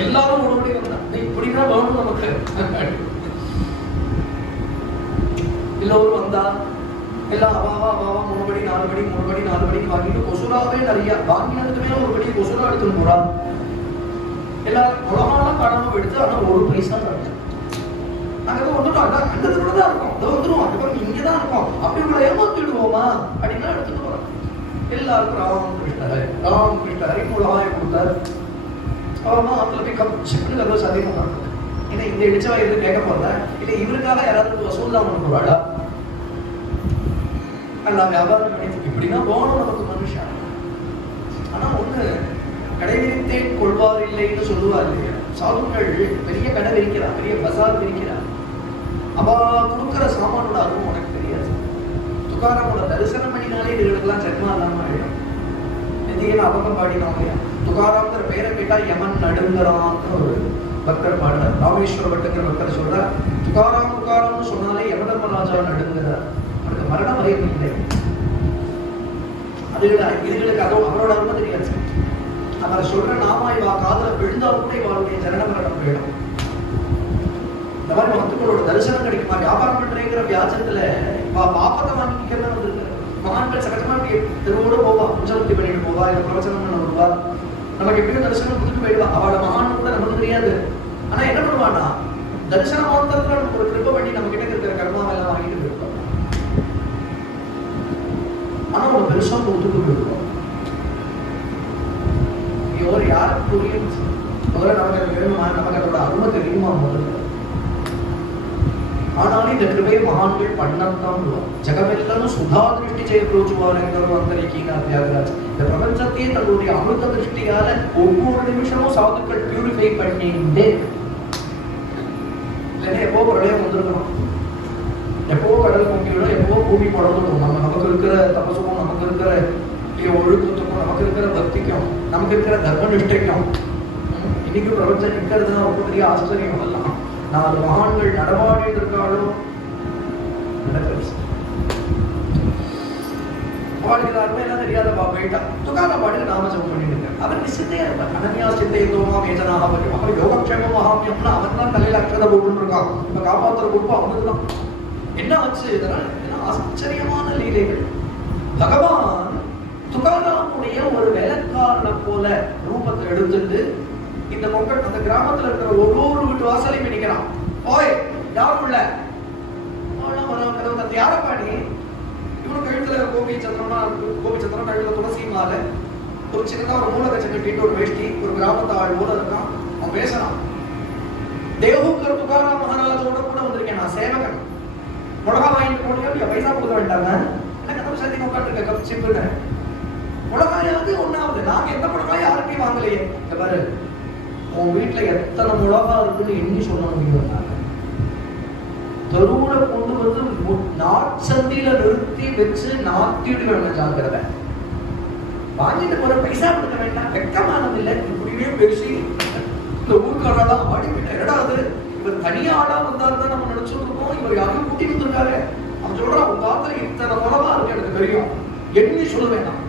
எல்லாரும் ஒரு படி வந்தான். இப்படிதான் வேணும் நமக்கு. எல்லோரும் வந்தா எல்லாம் அவாவா 3 படி 4 படி 3 படி 4 படி வாங்கிட்டு கொசுராவே நிறைய வாங்கினதுக்கு மேல ஒரு படி கொசுரா எடுத்துட்டு போறா. எல்லாரும் உலகம்லாம் காணாம போயிடுச்சு. ஆனா 1 பைசா தரல. நாங்க வந்துட்டோம், அதான் அந்த தடவை தான் இருக்கோம், அதை வந்துடும், அதுக்கப்புறம் இங்கதான் இருக்கோம், அப்படி உங்களை ஏமாத்திடுவோமா அப்படின்னா எடுத்துட்டு போறோம். எல்லாருக்கும் ராம் கிருஷ்ணரை உலகாய கொடுத்தாரு. அப்புறமா அதுல போய் கப்சிப்புன்னு கதவை சதிமா. ஏன்னா இந்த இடிச்சவா எதுவும் கேட்க போறல, இல்ல இவருக்காக யாராவது வசூல் தான் பண்ண போறாளா? எல்லாம் வியாபாரம் பண்ணி இப்படின்னா போகணும் நமக்கு மனுஷன். ஆனா ஒண்ணு கடைவிரித்தேன் கொள்வார் இல்லைன்னு சொல்லுவார் இல்லையா, சாதுக்கள் பெரிய கடை விரிக்கிறான், பெரிய பசார் விரிக்கிறான், அவ கொடுக்குற சாமானோட அருவம் உனக்கு தெரியாது. துகாராமோட தரிசனம் பண்ணினாலே இதுகளுக்கெல்லாம் ஜென்மா இல்லாம ஆயிடும். நெத்தியில அபகம் பாடினோம் இல்லையா, துகாராம்ங்கிற பேரை கேட்டா யமன் நடுங்குறான்னு ஒரு பக்தர் பாடுறார். ராமேஸ்வர பட்டுங்கிற பக்தர் சொல்றார், துகாராம் துகாராம்னு சொன்னாலே யமதர்மராஜா நடுங்குறார், அவருக்கு மரண பயம் இல்லை. இதுகளுக்கு அதுவும் அவரோட அருமை தெரியாது. அவர் சொல்ற நாமா இவா காதல விழுந்தால் கூட இவளுடைய ஜனன மரணம் போயிடும். இந்த மாதிரி பக்தர்களோட தரிசனம் கிடைக்குமா? வியாபாரம் பண்றேங்கிற வியாஜத்துல பாப்பத்தை வாங்கிக்கிறதா வந்து மகான்கள் சகஜமா தெருவோட போவா, உச்சவர்த்தி பண்ணிட்டு போவா, இல்ல பிரவச்சனம் பண்ண வருவா, நமக்கு எப்படியும் தரிசனம் கொடுத்துட்டு போயிடுவா. அவளோட மகான் கூட நமக்கு தெரியாது. ஆனா என்ன பண்ணுவானா, தரிசன மாத்திரத்துல நமக்கு ஒரு கிருப்பை பண்ணி நம்ம கிட்ட இருக்கிற கர்மாவெல்லாம் வாங்கிட்டு போயிருப்போம். ஆனா ஒரு பெருசா கொடுத்துட்டு போயிருக்கோம். ஒரு யாருக்கு புரியும்? முதல்ல நமக்கு வேணுமா, நமக்கு அதோட அருமை தெரியுமா முதல்ல? ஆனாலும் இந்த கிருபையை மகான்கள் பண்ணத்தான் ஜெகமெல்லாம் சுதா திருஷ்டி செய்ய பிரோச்சுவாருங்கிறது வந்திருக்கீங்க தியாகராஜ். இந்த பிரபஞ்சத்தையே தன்னுடைய அமிர்த திருஷ்டியால ஒவ்வொரு நிமிஷமும் சாதுக்கள் பியூரிஃபை பண்ணிட்டே. இல்லைன்னா எப்போ பிரளயம் வந்திருக்கணும், எப்போ கடல் பொங்கிவிடும், எப்போ பூமி படர்ந்துடும். நமக்கு இருக்கிற தபசுக்கும், நமக்கு இருக்கிற ஒழுக்கத்துக்கும், நமக்கு இருக்கிற பக்திக்கும், நமக்கு இருக்கிற தர்மனிஷ்டைக்கும் இன்னைக்கு பிரபஞ்சம் நிற்கிறதுனா ரொம்ப பெரிய ஆச்சரியம். எல்லாம் 4 மகான்கள் நடமாடிட்டு இருக்காலும் பாடுகிறாருமே எல்லாம் தெரியாதப்பா போயிட்டா. துகார பாடுக்கு நாம ஜபம் பண்ணிட்டு இருக்காரு. அவர் நிச்சயத்தையா இருப்பார். அனன்யா சித்தை தோமா வேதனாக பற்றி அவர் யோகக்ஷேம மகாமியம்னா அவன் தான் தலையில அக்ஷத போட்டு இருக்கான். இப்ப காப்பாற்றுற பொறுப்பு அவனுக்கு தான். என்ன வச்சு இதெல்லாம் ஆச்சரியமான லீலைகள். பகவான் துகாராமுடைய ஒரு வேலைக்காரனை போல ரூபத்தை எடுத்துட்டு இந்த மக்கள் அந்த கிராமத்துல இருக்கிற ஒவ்வொரு வீட்டு வாசலையும் நிக்கிறான். ஓய் யாரும் இல்ல, யார பாடி இவனு கழுத்துல கோபி சத்திரம் கழுத்துல துளசி மாலை, ஒரு சின்னதா ஒரு மூலகச்ச கட்டிட்டு ஒரு வேஷ்டி, ஒரு கிராமத்து ஆள் போல இருக்கான். அவன் பேசுறான், தேவூக்கர் துகாராம் மகாராஜோட கூட வந்திருக்கேன், நான் சேவகன். மிளகா வாங்கிட்டு போனியா, பைசா கொடுக்க வேண்டாங்க, எனக்கு நம்ம சத்தி உட்காந்துருக்க கப் சிம்பிள் மிளகாயாவது ஒன்னாவது, நாங்க எந்த மிளகாய் யாருக்கையும் வாங்கலையே. இந்த பாரு, உன் வீட்டுல எத்தனை மிளகா இருக்குன்னு எண்ணி சொல்ல முடியும். தெருவுல கொண்டு வந்து நாட்சந்தியில நிறுத்தி வச்சு நாத்திடுவேன். ஜாக்கிரதை, வாங்கிட்டு போற பைசா கொடுக்க வேண்டாம், வெக்கமானது இல்லை. இப்படியே பேசி இந்த ஊருக்காரெல்லாம் ஆடிவிட்ட இடாது. இவர் தனியா ஆளா வந்தாருன்னு நம்ம நினைச்சுட்டு இருக்கோம். இவர் யாரையும் கூட்டி வந்திருக்காரு. அவன் சொல்றான், உங்க ஆத்துல இத்தனை மிளகா இருக்கு எனக்கு தெரியும், எண்ணி சொல்ல வேண்டாம்,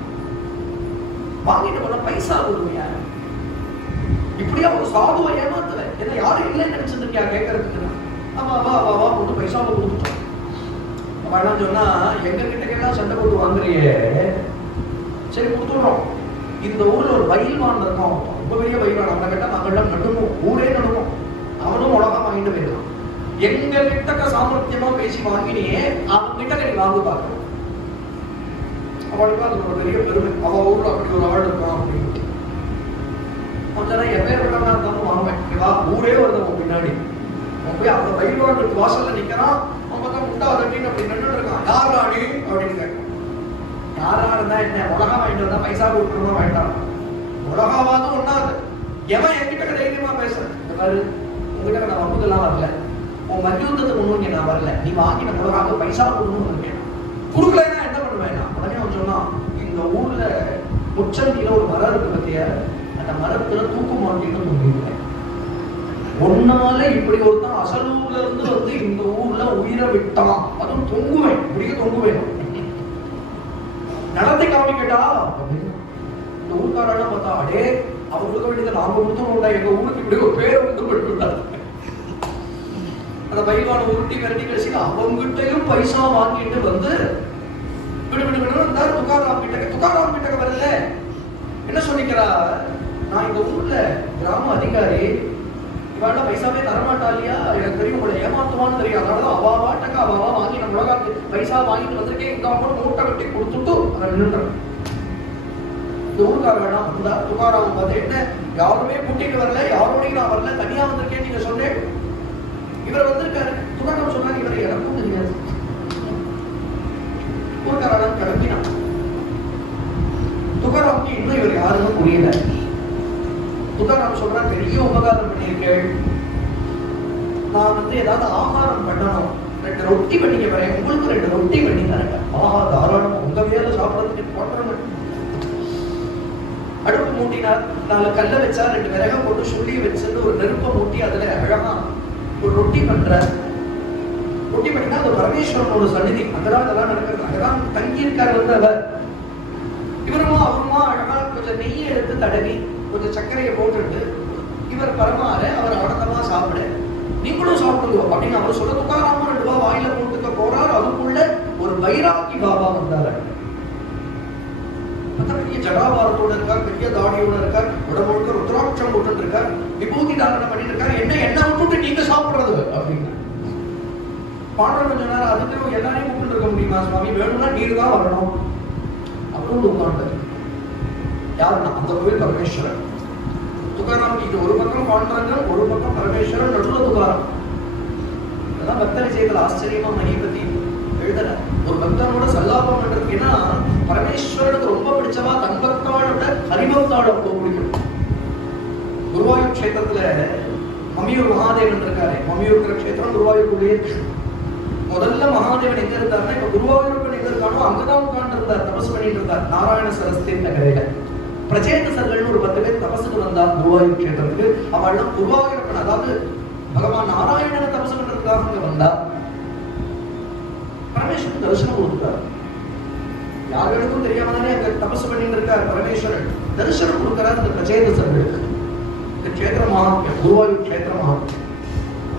வாங்கிட்டு போன பைசா கொடுமையா. இப்படியா ஒரு சாதுவை ஏமாத்துவ? என்ன யாரும் இல்லைன்னு நினைச்சிருக்கியா கேட்கறதுக்கு? ஆமா வா வா வா கொண்டு பைசாவை கொடுத்துட்டோம். நம்ம என்ன சொன்னா, எங்க கிட்ட கேட்டா சண்டை போட்டு வாங்குறியே, சரி கொடுத்துடுறோம். இந்த ஊர்ல ஒரு பயில்வான் இருக்கான், ரொம்ப பெரிய பயில்வான். அவனை கேட்டா நாங்கள்லாம் நடுவோம், ஊரே நடுவோம். அவனும் உலகம் வாங்கிட்டு போயிருக்கான். எங்க கிட்டக்க சாமர்த்தியமா பேசி வாங்கினியே, அவன் கிட்ட நீ வாங்க பார்க்கணும். அவளுக்கு அது ஒரு பெரிய பெருமை. அவ ஊர்ல அப்படி ஒரு ஆள் இருக்கான் அப்படின்னு. அவன் எப்பேற்பட்டவனா இருந்தாலும் வாங்குவேன். ஊரே வருது பின்னாடி. அவன் போய் அந்த பயில்வான் வாசல்ல நிக்கிறான். அவன் பார்த்தா முட்டா தட்டின்னு அப்படி நின்று இருக்கான். யாரா நீ அப்படின்னு கேட்கான். யாரா இருந்தா என்ன, உலகா வாங்கிட்டு வந்தா பைசா கொடுக்கணும்னா வேண்டாம், உலகாவாது ஒண்ணாது. எவன் என்கிட்ட தைரியமா பேசுறேன், இந்த மாதிரி உங்ககிட்ட நான் வம்புக்கெல்லாம் வரல, உன் மத்தியுத்தத்துக்கு முன்னோக்கி நான் வரல, நீ வாங்கின உலகாக பைசா கொடுக்கணும்னு இருக்கேன். கொடுக்கலன்னா என்ன பண்ணுவேன்? உடனே அவன் சொன்னான், இந்த ஊர்ல முச்சந்தியில ஒரு மரம் இருக்கு பத்தியா, அந்த மரத்துல தூக்கு மாட்டின்னு தூங்கிடுவேன். ஒன்னால இப்படி ஒருத்தான் அசலூர்ல இருந்து வந்து இந்த ஊர்ல உயிரை விட்டான், அதுவும் தொங்குவேன், இப்படியே தொங்குவேன். நடத்தி காமிக்கட்டா? இந்த ஊர்க்காரெல்லாம் பார்த்தா, அடே அவர் கொடுக்க வேண்டியதை நாம கொடுத்தோம்டா, எங்க ஊருக்கு இப்படி ஒரு பேரை வந்து போட்டுட்டாரு. அந்த பைவான உருட்டி விரட்டி கழிச்சு அவங்கிட்டையும் பைசா வாங்கிட்டு வந்து விடு விடு விடு இருந்தாரு. துகாராம் கிட்ட வரல. என்ன சொல்லிக்கிறா, நான் இந்த ஊர்ல கிராம அதிகாரி, இவாட பைசாவே தரமாட்டா இல்லையா, எனக்கு தெரியும் உங்களை ஏமாத்துவான்னு தெரியும், அதனாலதான் அவாவாட்டக்க அவாவா வாங்கி நம்ம உலகாக்கு பைசா வாங்கிட்டு வந்திருக்கேன், இந்த அவங்க மூட்டை கட்டி கொடுத்துட்டு அதை நின்றுறேன். இந்த ஊருக்காரன் வந்தா துகாராம் பார்த்து, என்ன யாருமே கூட்டிட்டு வரல, யாரோடையும் நான் வரல, தனியா வந்திருக்கேன் நீங்க சொன்னேன், இவர் வந்திருக்காரு. துகாராம் சொன்னாங்க, இவரை எனக்கும் தெரியாது. ஊர்க்காரன் கிளம்பினான். துகாராமுக்கு இன்னும் இவர் யாருன்னு புரியல. துகாராம் சொல்றா, பெரிய உபகாரம் பண்ணியிருக்கேள், நான் ஏதாவது ஆகாரம் பண்ணணும், 2 ரொட்டி பண்ணிக்க வரேன், உங்களுக்கு 2 ரொட்டி பண்ணி தரேன். ஆஹா, தாராளம், உங்க வேலை சாப்பிடறதுக்கு போட்டுறேன். அடுப்பு மூட்டினார், 4 கல்ல வச்சா, 2 விறக போட்டு சுள்ளி வச்சுட்டு ஒரு நெருப்பை மூட்டி அதுல அழகா ஒரு ரொட்டி பண்ற. ரொட்டி பண்ணினா அது பரமேஸ்வரனோட சன்னிதி, அங்கதான் இதெல்லாம் நடக்கிறது, அங்கதான் தங்கி இருக்காரு வந்து அவர். இவருமா அவருமா அழகா கொஞ்சம் நெய்யை எடுத்து தடவி கொஞ்சம் சர்க்கரையை போட்டுட்டு இவர் பரமாற, அவர் ஆனந்தமா சாப்பிட, நீங்களும் சாப்பிடுங்க அப்படின்னு அவர் சொல்ல துகாராமும் 2 ரூபா வாயில போட்டுக்க போறார். அதுக்குள்ள ஒரு பைராக்கி பாபா வந்தாரு. பெரிய ஜடாபாரத்தோட இருக்கார், பெரிய தாடியோட இருக்கார், உடம்புக்கு ருத்ராட்சம் போட்டு இருக்கார், விபூதி தாரணம் பண்ணிட்டு இருக்கார். என்ன விட்டுட்டு நீங்க சாப்பிடுறது அப்படின்னு பாடுற கொஞ்ச நேரம். அதுக்கு எல்லாரையும் கூப்பிட்டு இருக்க முடியுமா சுவாமி? வேணும்னா நீர் தான் வரணும். அவரும் உட்கார்ந்தார். யாருன்னா அந்த கோவில் பரமேஸ்வரன். துகாராம் இது ஒரு பக்கம் பாண்டரங்கன், ஒரு பக்கம் பரமேஸ்வரன், நடுவில் துகாராம். இதெல்லாம் பக்த விஜயத்தில் ஆச்சரியமா மணிபதி எழுதல. ஒரு பக்தனோட சல்லாபம் பண்றதுக்கு, ஏன்னா பரமேஸ்வரனுக்கு ரொம்ப பிடிச்சவா தன் பக்தாளோட ஹரிபக்தாள ரொம்ப பிடிக்கும். குருவாயூர் கஷேத்திரத்துல மம்மியூர் மகாதேவன் இருக்காரு. மம்மியூர் கஷேத்திரம் குருவாயூருக்குள்ளேயே. முதல்ல மகாதேவன் எங்க இருந்தாருன்னா, இப்ப குருவாயூரப்பன் எங்க இருக்கானோ அங்கதான் உட்கார்ந்து இருந்தார், தபஸ் பண்ணிட்டு இருந்தார். நாராயண சரஸ்வதி நகரையில பிரச்சேதசர்கள் ஒரு 10 பேர் தபசுக்கு வந்தார் குருவாயூர் கஷேத்திரத்துக்கு. அவள்லாம் குருவாயூரப்பன், அதாவது பகவான் நாராயணனை தபசு பண்றதுக்காக அங்க வந்தா. பரமேஸ்வரன் தரிசனம் கொடுத்தார். யாருக்கும் தெரியாம தானே அங்க தபசு பண்ணிட்டு இருக்கார் பரமேஸ்வரன். தரிசனம் கொடுக்கிறார் அந்த பிரச்சேதசர்களுக்கு. இந்த கஷேத்திரமா குருவாயூர் கஷேத்திரமா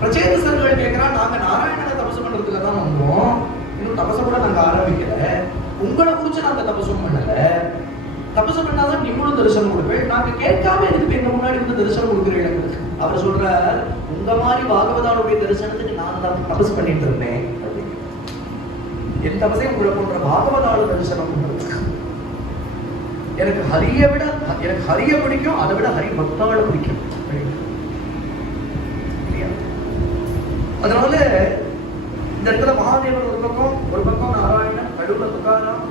பிரச்சேதசர்கள் கேட்கிறா, நாங்க நாராயணனை தபசு பண்றதுக்கு தான் வந்தோம், இன்னும் தபச கூட நாங்க ஆரம்பிக்கல, உங்களை குறிச்சு நாங்க தபசும் பண்ணல, தபசு பண்ணாதான் நீங்களும் தரிசனம் கொடுப்பேன், நாங்க கேட்காம எதுக்கு எங்க முன்னாடி வந்து தரிசனம் கொடுக்குறீங்க? அவர் சொல்ற, உங்க மாதிரி பாகவதாளுடைய தரிசனத்துக்கு நான் தான் தபஸ் பண்ணிட்டு இருந்தேன். என் தபசையும் உங்களை போன்ற பாகவதாளு தரிசனம் பண்றது. எனக்கு ஹரியை விட, எனக்கு ஹரிய பிடிக்கும், அதை விட ஹரி பக்தாள பிடிக்கும். அதனால இந்த இடத்துல மகாதேவன் ஒரு பக்கம் நாராயணன், நடுவுல துகாராம்.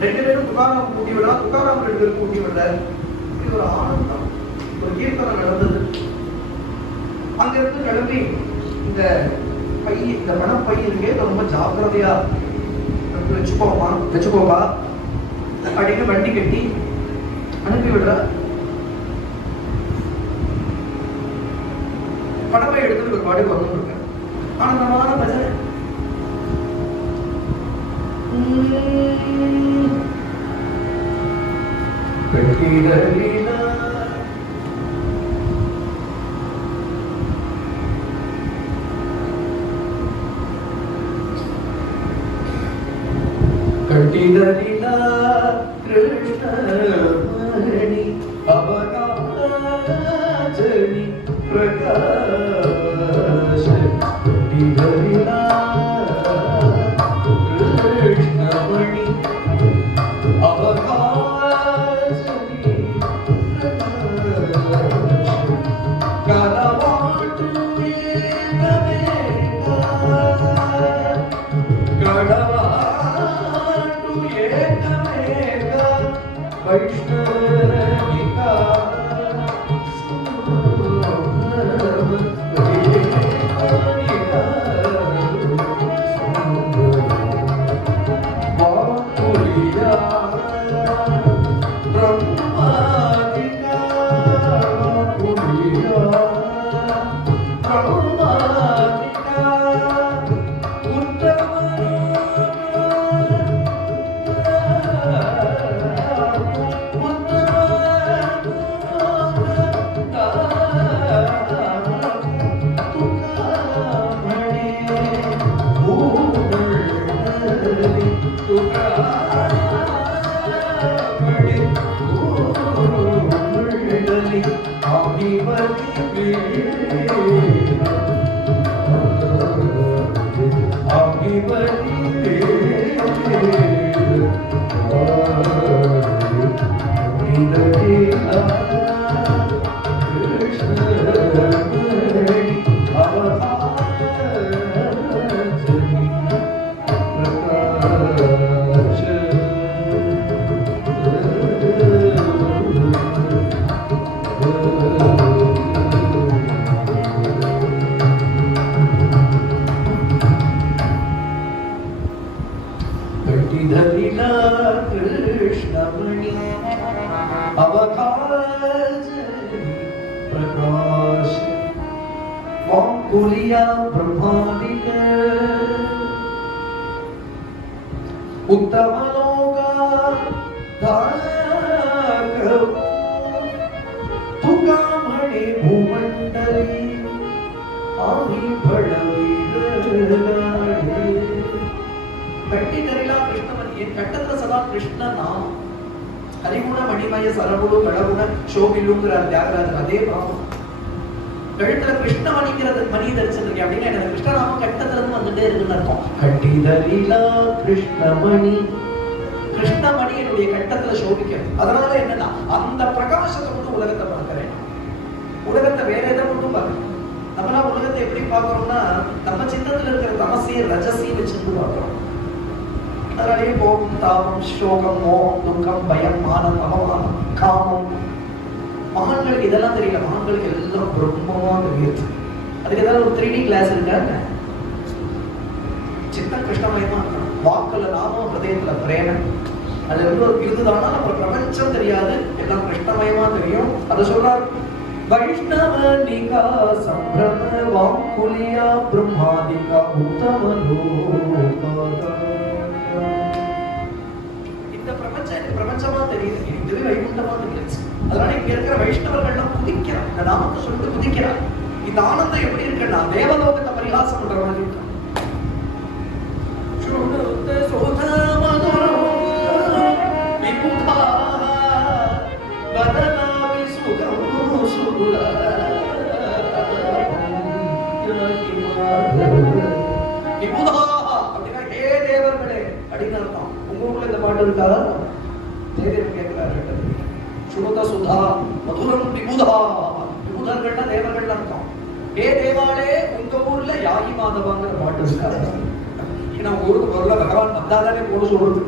2 பேரும் துகாராம் கூட்டி விடா, துகாராம் 2 பேரும் கூட்டி விட. இது ஒரு ஆனந்தம், ஒரு கீர்த்தனம் நடந்தது. அங்க இருந்து கிளம்பி இந்த பை, இந்த பணப்பை இருக்கே, ரொம்ப ஜாக்கிரதையா வச்சுக்கோப்பா அப்படின்னு வண்டி கட்டி அனுப்பி விடுற. பணப்பை எடுத்து ஒரு பாடு வந்து இருக்க ஆனந்தமான பஜனை. கட்டிடலினா கிருஷ்ணமணி அவகாசனி பிரகாஷ. கட்டிடலினா கிருஷ்ணமணி அவகாசனி பிரகாஷ. கரவாட்டு ஏகமேகா, கடவாட்டு ஏகமேகா, வைஷ்ணவிகா Krishna प्रकाश वाकुलिया ब्रह्मादिक उत्तम लोका धारक तुकामणि भूमंडली आही बड़वीरलाडे कट्टी करिला कृष्णमणि कट्टत्र सदा कृष्ण नाम हरिगुण मणिमय सरगुण गणगुण शोभिलुंगற தியாகராஜர் அதே பாவம் கழுத்துல கிருஷ்ணமணிங்கிறது மணி தரிசனம் அப்படின்னா எனக்கு கிருஷ்ணநாமம் கட்டத்துல இருந்து வந்துட்டே இருக்குன்னு அர்த்தம் கட்டிதலீலா கிருஷ்ணமணி கிருஷ்ணமணி என்னுடைய கட்டத்துல சோபிக்கிறது அதனால என்னன்னா அந்த பிரகாசத்தை கொண்டு உலகத்தை பார்க்கிறேன் உலகத்தை வேற எதை கொண்டும் பார்க்கணும் நம்மளாம் உலகத்தை எப்படி பார்க்கிறோம்னா நம்ம சிந்தத்துல இருக்கிற தமசையும் ரஜசையும் வச்சுட்டு பார்க்கிறோம் அதனாலேயே கோபம் தாபம் சோகம் மோகம் துக்கம் பயம் மானம் அவமானம் காமம் மகான்களுக்கு இதெல்லாம் தெரியல மகான்களுக்கு எல்லாம் பிரம்மமா தெரியுது அதுக்கு ஏதாவது ஒரு 3D கிளாஸ் இருக்காங்க சித்தம் கிருஷ்ணமயமா இருக்கணும் வாக்குல நாமம் ஹிருதயத்துல பிரேமம் அது வந்து ஒரு விருதுதானா நம்ம பிரபஞ்சம் தெரியாது எல்லாம் கிருஷ்ணமயமா தெரியும் அதை சொல்றாரு வைஷ்ணவ நிகா சம்பிரம வாக்குலியா பிரம்மாதிகா உத்தம லோகாதா இந்த பிரபஞ்சம் எனக்கு பிரபஞ்சமா தெரியுது இதுவே வைகுண்டமா தெரியுது அதனால இங்க இருக்கிற வைஷ்ணவர்கள் குதிக்கிறார் இந்த நாமத்தை சொல்லிட்டு குதிக்கிறார் இந்த ஆனந்தம் எப்படி இருக்குன்னா தேவலோகத்தை பரிகாசம் பண்ற மாதிரி இருக்கு அப்படின்னா ஹே தேவர்களே அப்படின்னு அர்த்தம் உங்க ஊர்ல இந்த பாட்டு இருக்கா தேவன் கேட்கிறாரு சுருத சுதா மதுரம் விபுதா விபுதர்கள்னா தேவர்கள் அர்த்தம் ஏ தேவாலே உங்க ஊர்ல யாகி மாதவாங்கிற பாட்டு இருக்காரு ஏன்னா உங்க ஊருக்கு பொருள பகவான் வந்தாதானே போட சொல்றது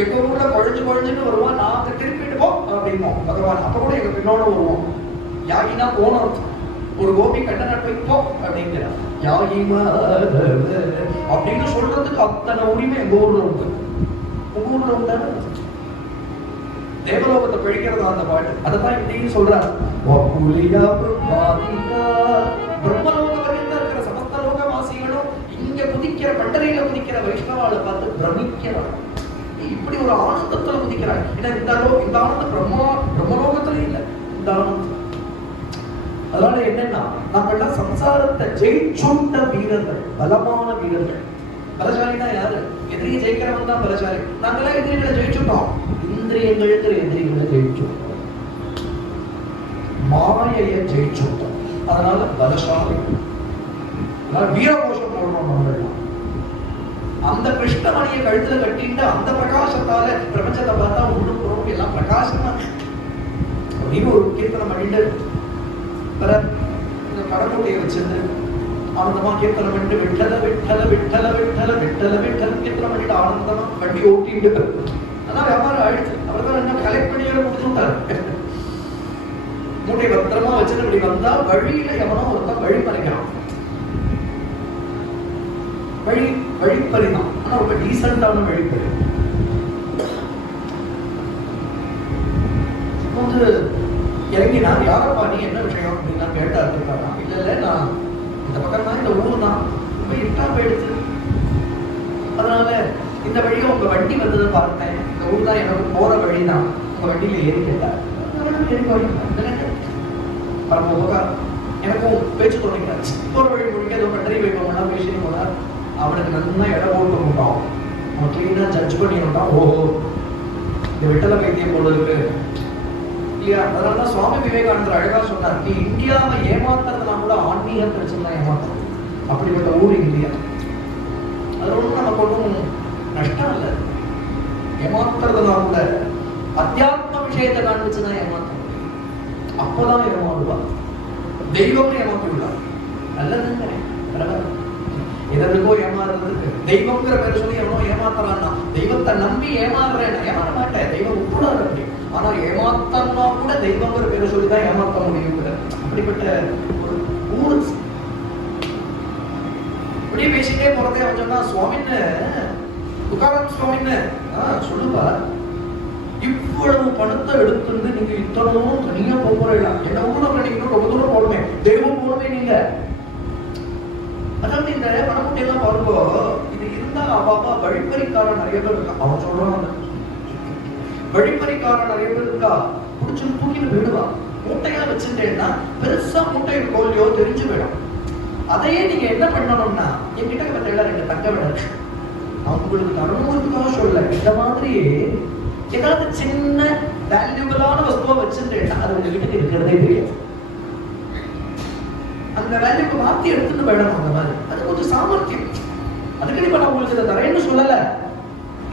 எங்க ஊர்ல குழஞ்சுன்னு வருவான் நாங்க திருப்பிட்டு போ அப்படிம்போம் பகவான் அப்ப கூட எங்க பின்னோட வருவோம் யாகினா போன அர்த்தம் ஒரு கோபி கண்ணன் போய் போ அப்படிங்கிறார் யாகி மாதவ அப்படின்னு சொல்றதுக்கு அத்தனை உரிமை எங்க ஊர்ல உண்டு உங்க ஊர்ல உண்டான தேவலோகத்தை பிழைக்கிறதா அந்த பாட்டு அதான் இப்படின்னு சொல்றாரு பிரம்மலோக வரைக்கும் இருக்கிற சமஸ்த லோகவாசிகளும் இங்க குதிக்கிற பண்டரையில குதிக்கிற வைஷ்ணவால பார்த்து பிரமிக்கிறார் இப்படி ஒரு ஆனந்தத்துல குதிக்கிறார் ஏன்னா இந்த ஆனந்தம் பிரம்மலோகத்துல இல்ல இந்த ஆனந்தம் அதனால என்னன்னா நம்ம எல்லாம் சம்சாரத்தை ஜெயிச்சுட்ட வீரர்கள் பலமான வீரர்கள் பலசாலினா யாரு எதிரியை ஜெயிக்கிறவன் தான் பலசாலி நாங்கெல்லாம் எதிரிகளை ஜெயிச்சுட்டோம் இந்திரியங்களுக்கு எதிரிகளை ஜெயிச்சோம் மாயையை ஜெயிச்சோம் அதனால பலசாலி வீரகோஷம் போடுறோம் நம்மளாம் அந்த கிருஷ்ணமணியை கழுத்துல கட்டிட்டு அந்த பிரகாசத்தால பிரபஞ்சத்தை பார்த்தா உள்ளுக்குறோம் எல்லாம் பிரகாசமா அப்படின்னு ஒரு கீர்த்தனம் பண்ணிட்டு இந்த கடவுளையை வச்சிருந்து ஆனந்தமா கீர்த்தனம் பண்ணிட்டு விட்டல விட்டல விட்டல விட்டல விட்டல விட்டல கீர்த்தனம் பண்ணிட்டு ஆனந்தமா வண்டி ஓட்டிட்டு அதான் வியாபாரம் ஆயிடுச்சு அவர்தான் என்ன கலெக்ட் பண்ணியோட முடிச்சுட்டாரு மூட்டை பத்திரமா வச்சுட்டு இப்படி வந்தா வழியில எவனோ ஒருத்தன் வழி மறைக்கிறான் வழிப்பறிதான் ஆனா ரொம்ப டீசென்டான வழிப்பறி வந்து இறங்கி நான் யாரப்பா நீ என்ன விஷயம் அப்படின்னு நான் கேட்டா இருக்காரா இல்ல நான் இந்த பக்கம் தான் இந்த ஊர் தான் ரொம்ப இருட்டா போயிடுச்சு அதனால இந்த வழியா உங்க வண்டி வந்ததை பார்த்தேன் இந்த ஊர் தான் எனக்கு போற வழி தான் உங்க வண்டியில ஏறி கேட்டார் எனக்கும் பேச்சு தொடங்கிறாச்சு போற வழி முடிக்க ஏதோ கண்டறி வைப்போம்லாம் பேசிட்டு போனார் அவனுக்கு நல்லா இடம் போட்டு போட்டான் அவன் கிளீனா ஜட்ஜ் பண்ணிட்டான் ஓஹோ இந்த விட்டல வைத்தியம் போல இருக்கு இல்லையா அதனாலதான் சுவாமி விவேகானந்தர் அழகா சொன்னார் நீ இந்தியாவை ஏமாத்துறதுனா கூட ஆன்மீக பிரச்சனை ஏமாத்துறது அப்படிப்பட்ட ஊர் இந்தியா அதோட நமக்கு ஒன்றும் நஷ்டம் இல்லை ஏமாத்துறதுனா கூட அத்தியாத்ம விஷயத்தை காண்பிச்சுதான் ஏமாத்த முடியும் அப்பதான் ஏமாறுவா தெய்வம்னு ஏமாத்தி விடலாம் நல்லதுங்கிறேன் எதற்கோ ஏமாறுறதுக்கு தெய்வம்ங்கிற பேர் சொல்லி எவனோ ஏமாத்துறான்னா தெய்வத்தை நம்பி ஏமாறுறேன் ஏமாற மாட்டேன் தெய்வம் உட்படாது அப்படி ஆனா ஏமாத்தம்னா கூட தெய்வங்கிற பேரை சொல்லிதான் ஏமாத்த முடியும் அப்படிப்பட்ட ஒரு ஊர் இப்படியே பேசிட்டே போறதே அவன் சொன்னா சுவாமின்னு துகாராம் சுவாமின்னு சொல்லுப்பா இவ்வளவு பணத்தை எடுத்துட்டு நீங்க இத்தனவும் தனியா போறீங்களா என்ன ஊர்ல நீங்க வந்து இந்த பணமுட்டையெல்லாம் பாருங்கோ, இது இருந்தா அப்பாப்பா வழிப்பறிக்காரன் நிறைய பேர் இருக்கா. அவன் சொல்றான், வழிப்பறிக்காரன் நிறைய பேர் இருக்கா, புடிச்சு தூக்கிட்டு போயிடுவா. மூட்டையா வச்சுட்டேன்னா பெருசா மூட்டை இருக்கோ இல்லையோ தெரிஞ்சு போயிடும். அதையே நீங்க என்ன பண்ணணும்னா, என்கிட்ட பார்த்தீங்களா 2 தங்க விட இருக்கு, நான் உங்களுக்கு தரணுங்கிறதுக்காக சொல்ல, இந்த மாதிரியே ஏதாவது சின்ன வேல்யூபிளான வஸ்துவா வச்சுட்டேன்னா அது உங்ககிட்ட இருக்கிறதே தெரியாது. அந்த வேல்யூக்கு மாத்தி எடுத்துட்டு போயிடணும். அந்த மாதிரி அது கொஞ்சம் சாமர்த்தியம். அதுக்கு இப்ப நான் உங்களுக்கு இதை தரேன்னு சொல்லல,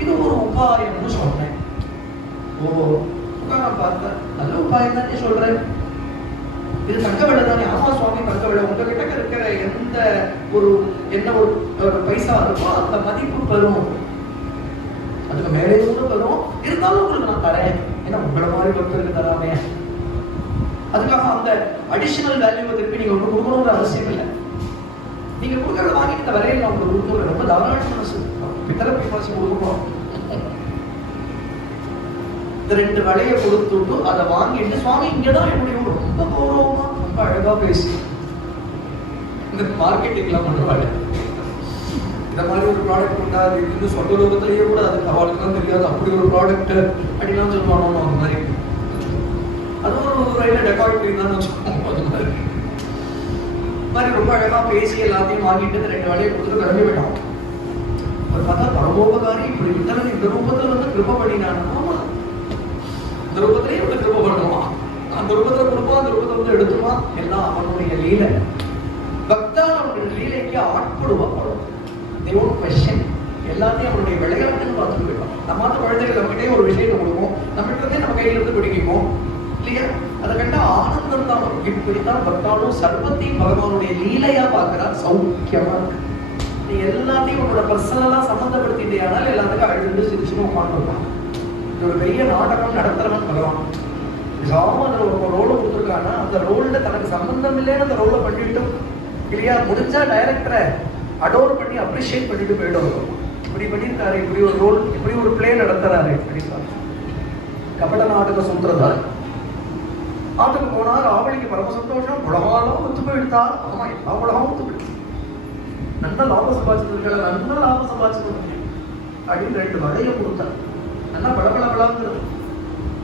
இது ஒரு உபாயம்னு சொன்னேன். ஓ நான் பார்த்தேன், நல்ல உபாயம் தான் சொல்றேன். இது தங்க விட தானே? ஆமா சுவாமி தங்க விட. உங்ககிட்ட இருக்கிற எந்த ஒரு என்ன ஒரு பைசா இருக்கோ அந்த மதிப்பு பெறும், அதுக்கு மேலே கூட பெறும். இருந்தாலும் உங்களுக்கு நான் தரேன், ஏன்னா உங்களை மாதிரி பக்தருக்கு தராமே. அதுக்காக அந்த அடிஷனல் வேல்யூவை திருப்பி நீங்க ஒன்று கொடுக்கணுங்கிற அவசியம் இல்லை. நீங்க கொடுக்கறத வாங்கிட்டு இந்த வரையில் நான் உங்களுக்கு கொடுக்குறேன். ரொம்ப தாராள மனசு, பித்தளை மனசு கொடுக்கணும். இந்த 2 வளைய கொடுத்துட்டு அதை வாங்கிட்டு, சுவாமி இங்கதான் என்னுடைய ரொம்ப கௌரவமா ரொம்ப அழகா பேசி இந்த மார்க்கெட்டிங்லாம் பண்ணுவாங்க. இந்த மாதிரி ஒரு ப்ராடக்ட் உண்டாது இன்னும் சொந்த லோகத்திலேயே கூட அதுக்கு அவளுக்கு தான் தெரியாது, அப்படி ஒரு ப்ராடக்ட் அப்படிலாம் சொல்லுவானோ அந்த மாதிரி. அது ஒரு ரயில டெக்காரிட்டிவ் தான் வச்சுக்கோங்க. அது மாதிரி ரொம்ப அழகா பேசி எல்லாத்தையும் வாங்கிட்டு 2 வளைய கொடுத்துட்டு கிளம்பி விட்டோம். ஒரு பார்த்தா பரமோபகாரி இப்படி வித்தவன் இந்த ரூபத்தில் வந்து கிருப பண்ணினானா, இந்த ரூபத்திலேயே இவ்வளவு கிருப பண்ணுவான், அந்த ரூபத்தில் கொடுப்பான், அந்த ரூபத்தை வந்து எடுத்துவான். எல்லாம் அவனுடைய லீலை. பக்தான் அவனுடைய லீலைக்கு ஆட்படுவான். எல்லாத்தையும் அவனுடைய விளையாட்டுன்னு பார்த்துட்டு போயிடும். நம்ம குழந்தைகள் நம்மகிட்டே ஒரு விஷயத்தை கொடுக்கும், நம்மகிட்டே நம்ம கையில இருந்து பிடிக்கும் இல்லையா? அதை கண்டா ஆனந்தம் தான் வரும். இப்படித்தான் பக்தாலும் சர்வத்தையும் பகவானுடைய லீலையா பார்க்கிறார். சௌக்கியமா இருக்கு. நீ எல்லாத்தையும் உன்னோட பர்சனலா சம்பந்தப்படுத்திட்டே ஆனால் எல்லாத்துக்கும் அழுது சிரிச்சுன்னு உட்காந்துருப்பான். இது ஒரு பெரிய நாடகம் நடத்துறவன் பகவான். அதுல ஒரு ரோலை கொடுத்துருக்கானா அந்த ரோல்ல தனக்கு சம்பந்தம் இல்லைன்னு அந்த ரோலை பண்ணிட்டும் இல்லையா, முடிஞ்சா டைரக்டரை அடோர் பண்ணி அப்ரிஷியேட் பண்ணிட்டு போயிடும். இப்படி பண்ணியிருக்காரு, இப்படி ஒரு ரோல், இப்படி ஒரு பிளே நடத்துறாரு. இப்படி கபட நாடக சூத்திரதார் ஆட்டுக்கு போனார். ஆவணிக்கு பரம சந்தோஷம், உலகாலும் ஒத்து போயிடுத்தார். ஆமா, எல்லா உலகமும் ஒத்து போயிடுச்சு. நல்ல லாபம் சம்பாதிச்சிருக்காரு, நல்ல லாபம் சம்பாதிச்சிருக்காங்க அப்படின்னு 2 வளைய கொடுத்தார். நல்லா பளபளபளாங்கிறது.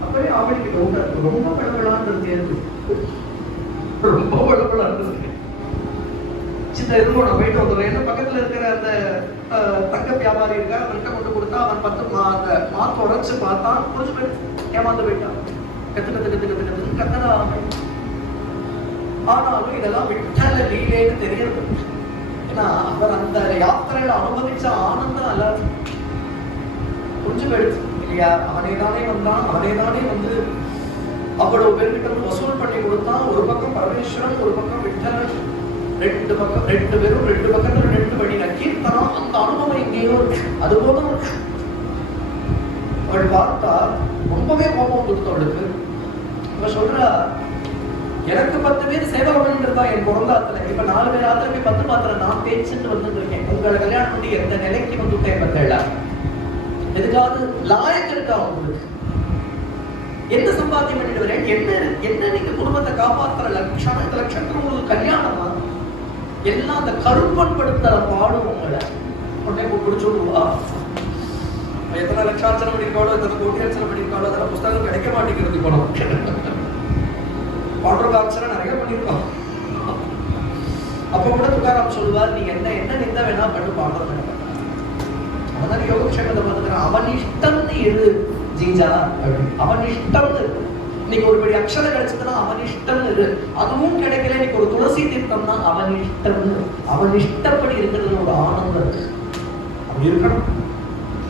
அப்பவே ஆவணிக்கு டவுட்டா, ரொம்ப பளபளான்றது இருக்கு, ரொம்ப பளபளான்றது. சின்ன இருக்கும், நான் போயிட்டு வந்துடுறேன். என்ன பக்கத்துல இருக்கிற அந்த தங்க வியாபாரி இருக்கா, அவர்கிட்ட கொண்டு கொடுத்தா அவன் 10 அந்த மாத்து உடச்சு பார்த்தான், கொஞ்சம் பேர் ஏமாந்து போயிட்டான். கத்தனா. ஆனாலும் இதெல்லாம் விட்டல லீலேன்னு தெரியாது. ஏன்னா அவர் அந்த யாத்திரையில அனுபவிச்ச ஆனந்தம் அல்லாது கொஞ்சம் போயிடுச்சு இல்லையா? அவனே தானே வந்தான், அவனே தானே வந்து அவ்வளவு பேர்கிட்ட வசூல் பண்ணி கொடுத்தான். ஒரு பக்கம் பரமேஸ்வரன், ஒரு பக்கம் விட்டலன், 2 பக்கம் 2 பேரும் 2 பக்கத்துல 2 வழியில கீர்த்தனம். அந்த அனுபவம் எங்கேயோ இருக்கு. அது போதும் அவள் பார்த்தா ரொம்பவே கோபம் கொடுத்தவளுக்கு. இவ சொல்றா, எனக்கு 10 பேர் சேவை பண்ணிருந்தா என் பிறந்தாத்துல, இப்ப 4 பேர் ஆத்துல போய் 10 பாத்திரம் நான் பேச்சுட்டு வந்துட்டு இருக்கேன். உங்களை கல்யாணம் பண்ணி எந்த நிலைக்கு வந்துட்டேன் பார்த்தா, எதுக்காவது லாயக்கு இருக்கா உங்களுக்கு? என்ன சம்பாத்தியம் பண்ணிட்டு வரேன்? என்ன நீங்க குடும்பத்தை காப்பாற்றுற லட்சம், இந்த லட்சத்துக்கு உங்களுக்கு கல்யாணமா? எல்லாம் அந்த கருப்பன் படுத்துற பாடும் உங்களை உடனே பிடிச்சுடுவா. எத்தனை லட்சார்ச்சனை பண்ணியிருக்காளோ, எத்தனை கோடி அர்ச்சனை பண்ணியிருக்காளோ, அதெல்லாம் புஸ்தகம் கிடைக்க மாட்டேங்கிறது. பணம் பாண்டவராட்சனை நிறைய பண்ணியிருக்கான். அப்ப கூட துக்காராம் சொல்லுவார், நீங்க என்ன நிந்த வேணா பண்ணு, பாண்டவன் அவன் யோகக்ஷேமத்தை பார்த்துக்கிறான். அவன் இஷ்டம்னு எது ஜீஜா அப்படின்னு, அவன் இஷ்டம்னு. இன்னைக்கு ஒரு படி அக்ஷரம் கிடைச்சதுன்னா அவன் இஷ்டம்னு இரு. அதுவும் கிடைக்கல, இன்னைக்கு ஒரு துளசி தீர்த்தம்னா அவன் இஷ்டம்னு. அவன் இஷ்டப்படி இருக்கிறது ஒரு ஆனந்தம் இருக்கு. அப்படி இருக்கணும்.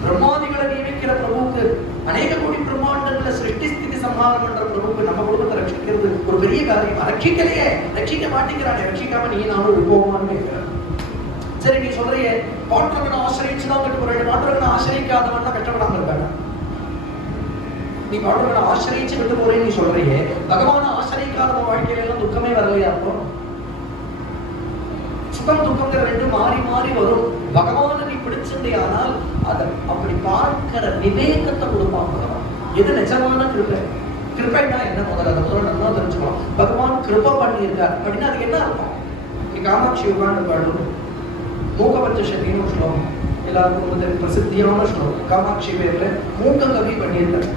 பிரம்மாதிகளை நியமிக்கிற பிரபுக்கு, அநேக கோடி பிரம்மாண்டங்களை சிருஷ்டி ஸ்திதி சம்ஹாரம் பண்ற பிரபுக்கு நம்ம குடும்பத்தை ரட்சிக்கிறது ஒரு பெரிய காரியம். ரட்சிக்கலையே, ரட்சிக்க மாட்டேங்கிறானே, ரட்சிக்காம நீ நானும் இருப்போமான்னு கேட்கிறேன். சரி, நீ சொல்றியே பாண்டவனை ஆசிரிச்சுதான் கட்டு போறேன், பாண்டவனை ஆசிரிக்காதவன் தான் கஷ்டப்படாம இருக்காங்க. நீ பாண்டவனை ஆசிரிச்சு விட்டு போறேன்னு நீ சொல்றியே, பகவானை ஆசிரிக்காதவன் வாழ்க்கையில எல்லாம் துக்கமே வரலையா? அப்போ சுகம் துக்கங்கிற 2 மாறி மாறி வரும். பகவானை நீ பிடிச்சிருந்தே ஆனால் அதை அப்படி பார்க்கிற விவேகத்தை கொடுப்பான் பகவான். எது நிஜமான கிருபை? கிருபைனா என்ன? முதல்ல நம்ம தெரிஞ்சுக்கலாம். பகவான் கிருபை பண்ணியிருக்கார் அப்படின்னா அது என்ன அர்த்தம்? நீ காமாட்சி உட்கார்ந்து பாடும், மூகபஞ்சசதின்னு ஒரு ஸ்லோகம் எல்லாருக்கும் வந்து பிரசித்தியான ஸ்லோகம். காமாட்சி பேர்ல மூக்கம் கவி பண்ணியிருந்தார்.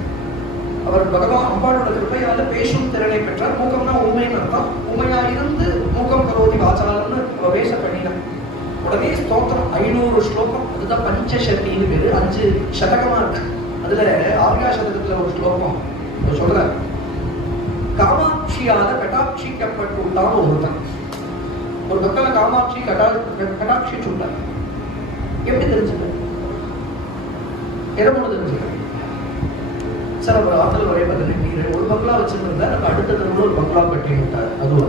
அவர் பகவான் அம்பாளோட கிருப்பையால பேசும் திறனை பெற்றார். மூக்கம்னா உண்மைன்னு அர்த்தம். உண்மையா இருந்து மூக்கம் கரோதி வாசாலன்னு வேஷ பண்ணினார். உடனே ஸ்தோத்திரம் 500 ஸ்லோகம். அதுதான் பஞ்சசதின்னு பேரு. 5 சதகமா இருக்கு. அதுல ஆர்யா சதகத்துல ஒரு ஸ்லோகம் சொல்ற, காமாட்சியால கட்டாட்சிக்கப்பட்டுட்டான் ஒருத்தன். ஒரு பக்கத்துல காமாட்சி கட்டாட்சி சொல்றார். எப்படி தெரிஞ்சுக்க? எதை தெரிஞ்சுக்க? சார் அவர் ஆத்துல ஒரே 18 ஒரு பங்களா வச்சிருந்தா நம்ம அடுத்த தடவை ஒரு பங்களா கட்டி விட்டார். அதுவா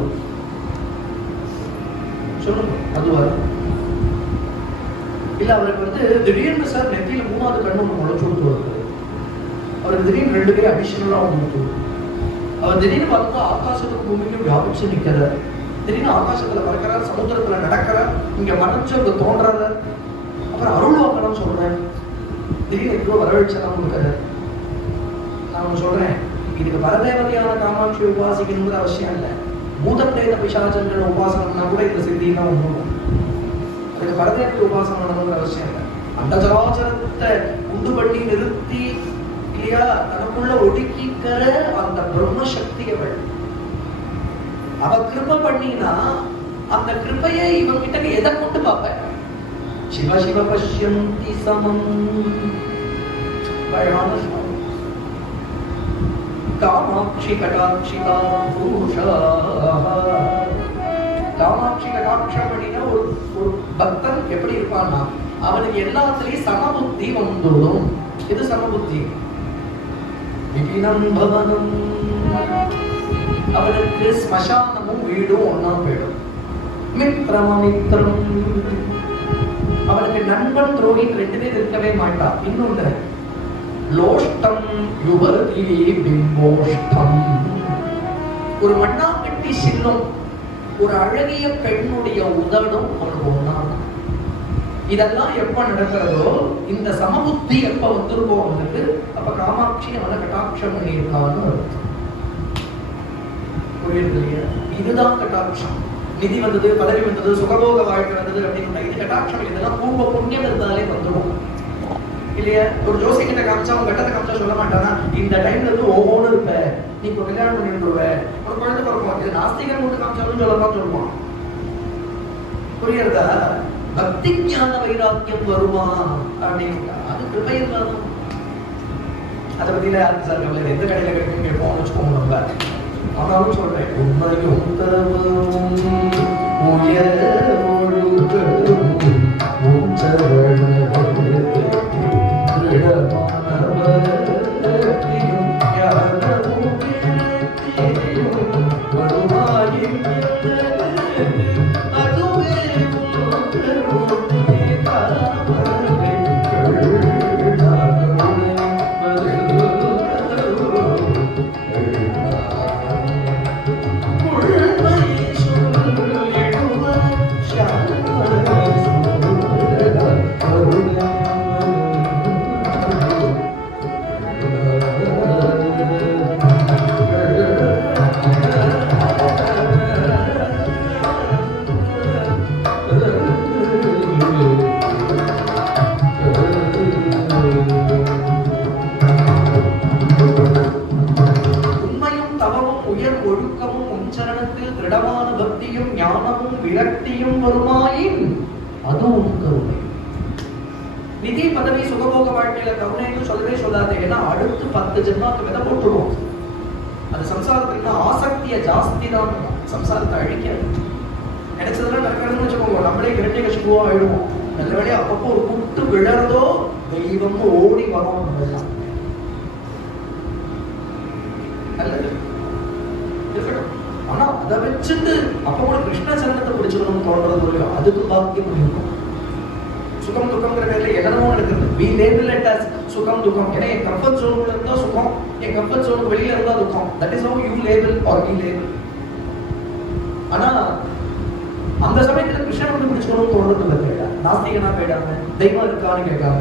சொல்லுங்க, அதுவா இல்ல அவருக்கு வந்து திடீர்னு சார் நெத்தியில 3வது கண்ணு ஒன்று முளைச்சு கொடுத்து வருது. அவருக்கு திடீர்னு 2 பேர் அடிஷனலா ஒன்று. அவர் திடீர்னு பார்த்தா ஆகாசத்துக்கு பூமிக்கும் வியாபிச்சு நிக்கிறார். திடீர்னு ஆகாசத்துல பறக்கிறார், சமுத்திரத்துல நடக்கிறார், இங்க மறைச்சு அங்க தோன்றாரு. அப்புறம் அருள் வாக்கணும் சொல்றேன். திடீர்னு எவ்வளவு வரவழைச்சலாம் கொடுக்காரு. நான் சொல்றேன், இதுக்கு பரதேவதையான காமாட்சி உபாசிக்கணுங்கிற அவசியம் இல்லை. பூத பிரேத பிசாசங்கள உபாசனம்னா கூட இந்த சித்தினா ஒண்ணும். அதுக்கு பரதேவத்தை உபாசனம் பண்ணணுங்கிற அவசியம் இல்லை. அந்த சராச்சரத்தை உண்டு பண்ணி நிறுத்தி இல்லையா தனக்குள்ள ஒடுக்கிக்கிற அந்த பிரம்ம சக்தியவள் அவ கிருப பண்ணினா அந்த கிருபையை இவன் கிட்ட எதை கொண்டு பார்ப்ப? சிவ சிவ பஷ்யந்தி சமம். காமாட்சி கடாட்சிகா புருஷா. காமாட்சி கடாட்சம் அப்படின்னா ஒரு பக்தன் எப்படி இருப்பான்னா அவனுக்கு எல்லாத்துலயும் சமபுத்தி வந்துடும். இது சமபுத்தி. பவனம், அவனுக்கு ஸ்மசானமும் வீடும் ஒன்னா போயிடும். மித்ரமித்ரம், அவனுக்கு நண்பன் துரோகின்னு 2 பேர் இருக்கவே மாட்டான். இன்னொன்று லோஷ்டம் யுவதி பிம்போஷ்டம், ஒரு மண்ணாங்கட்டி சின்னம் ஒரு அழகிய பெண்ணுடைய உதடும் அவனுக்கு ஒன்னான். இதெல்லாம் எப்ப நடக்கிறதோ இந்த சமபுத்தி எப்ப வந்திருக்கோ அவனுக்கு, அப்ப காமாட்சி அவனை கட்டாட்சம் பண்ணியிருக்கான்னு புரியுது இல்லையா? இதுதான் கட்டாட்சம். நிதி வந்தது, பதவி வந்தது, சுகபோக வாழ்க்கை வந்தது அப்படின்னு இது கட்டாட்சம். இதெல்லாம் பூர்வ புண்ணியம் இருந்தாலே வந்துடும் இல்லையா? ஒரு ஜோசி கிட்ட காமிச்சா அவன் கட்டத்தை காமிச்சா சொல்ல மாட்டானா, இந்த டைம்ல இருந்து ஒவ்வொன்னு இருப்ப, நீ இப்ப கல்யாணம் பண்ணிடுவ, ஒரு குழந்தை பிறக்கும். இது நாஸ்திகன் மட்டும் காமிச்சாலும் சொல்லலாம் சொல்லுவான். புரியுறதா? பக்தி ஞான வைராக்கியம் வருமா அப்படின்னு அது கிருபையில் வரும். அதை பத்தியில யாருக்கு சார் கவலை? எந்த கடையில கிடைக்கும் கேட்போம் வச்சுக்கோங்க. நம்ம ஆனாலும் சொல்றேன், உண்மையும் தரவும் விரக்தியும் வருமாயின் அதுவும் கருணை. நிதி பதவி சுகபோக வாழ்க்கையில கருணைன்னு சொல்லவே சொல்லாது. ஏன்னா அடுத்து 10 ஜென்மாக்கு விதை போட்டுடும். அது சம்சாரத்துக்கு ஆசக்திய ஜாஸ்தி தான், சம்சாரத்தை அழிக்காது. நினைச்சதெல்லாம் நடக்கிறதுன்னு வச்சுக்கோங்க, நம்மளே இரண்டை கஷ்டமோ ஆயிடுவோம். நல்ல வேலையா அப்பப்போ ஒரு குட்டு விழறதோ தெய்வம் ஓடி வரும். நல்லது இருக்கட்டும். ஆனா அதை வச்சுட்டு அப்ப கூட கிருஷ்ண சரணத்தை பிடிச்சிடணும்னு தோன்றது இல்லையோ, அதுக்கு பாக்கியம் இருக்கும். சுகம் துக்கம்ங்கிற பேர்ல என்னமோ நடக்குது. we label it as சுகம் துக்கம். ஏன்னா என் கம்ஃபர்ட் ஜோன்ல இருந்தா சுகம், என் கம்ஃபர்ட் ஜோனுக்கு வெளியில இருந்தா துக்கம். that is how you label or we label. ஆனா அந்த சமயத்துல கிருஷ்ணன் வந்து பிடிச்சிக்கணும்னு தோன்றது இல்லை. கேட்டா நாஸ்திகனா போயிடாம தெய்வம் இருக்கான்னு கேட்காம,